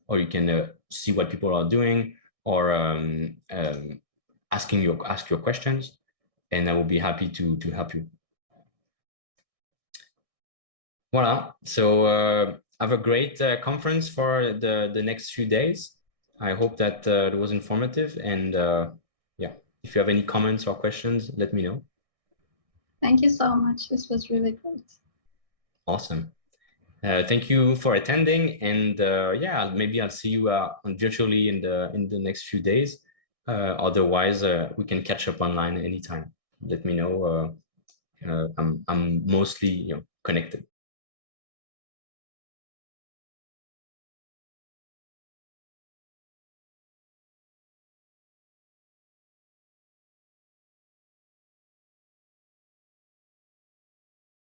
or you can see what people are doing, or ask your questions, and I will be happy to help you. Voila. So have a great conference for the next few days. I hope that it was informative, and yeah, if you have any comments or questions, let me know. Thank you so much. This was really great. Awesome. Thank you for attending, and yeah, maybe I'll see you virtually in the next few days. Otherwise, we can catch up online anytime. Let me know. I'm mostly connected.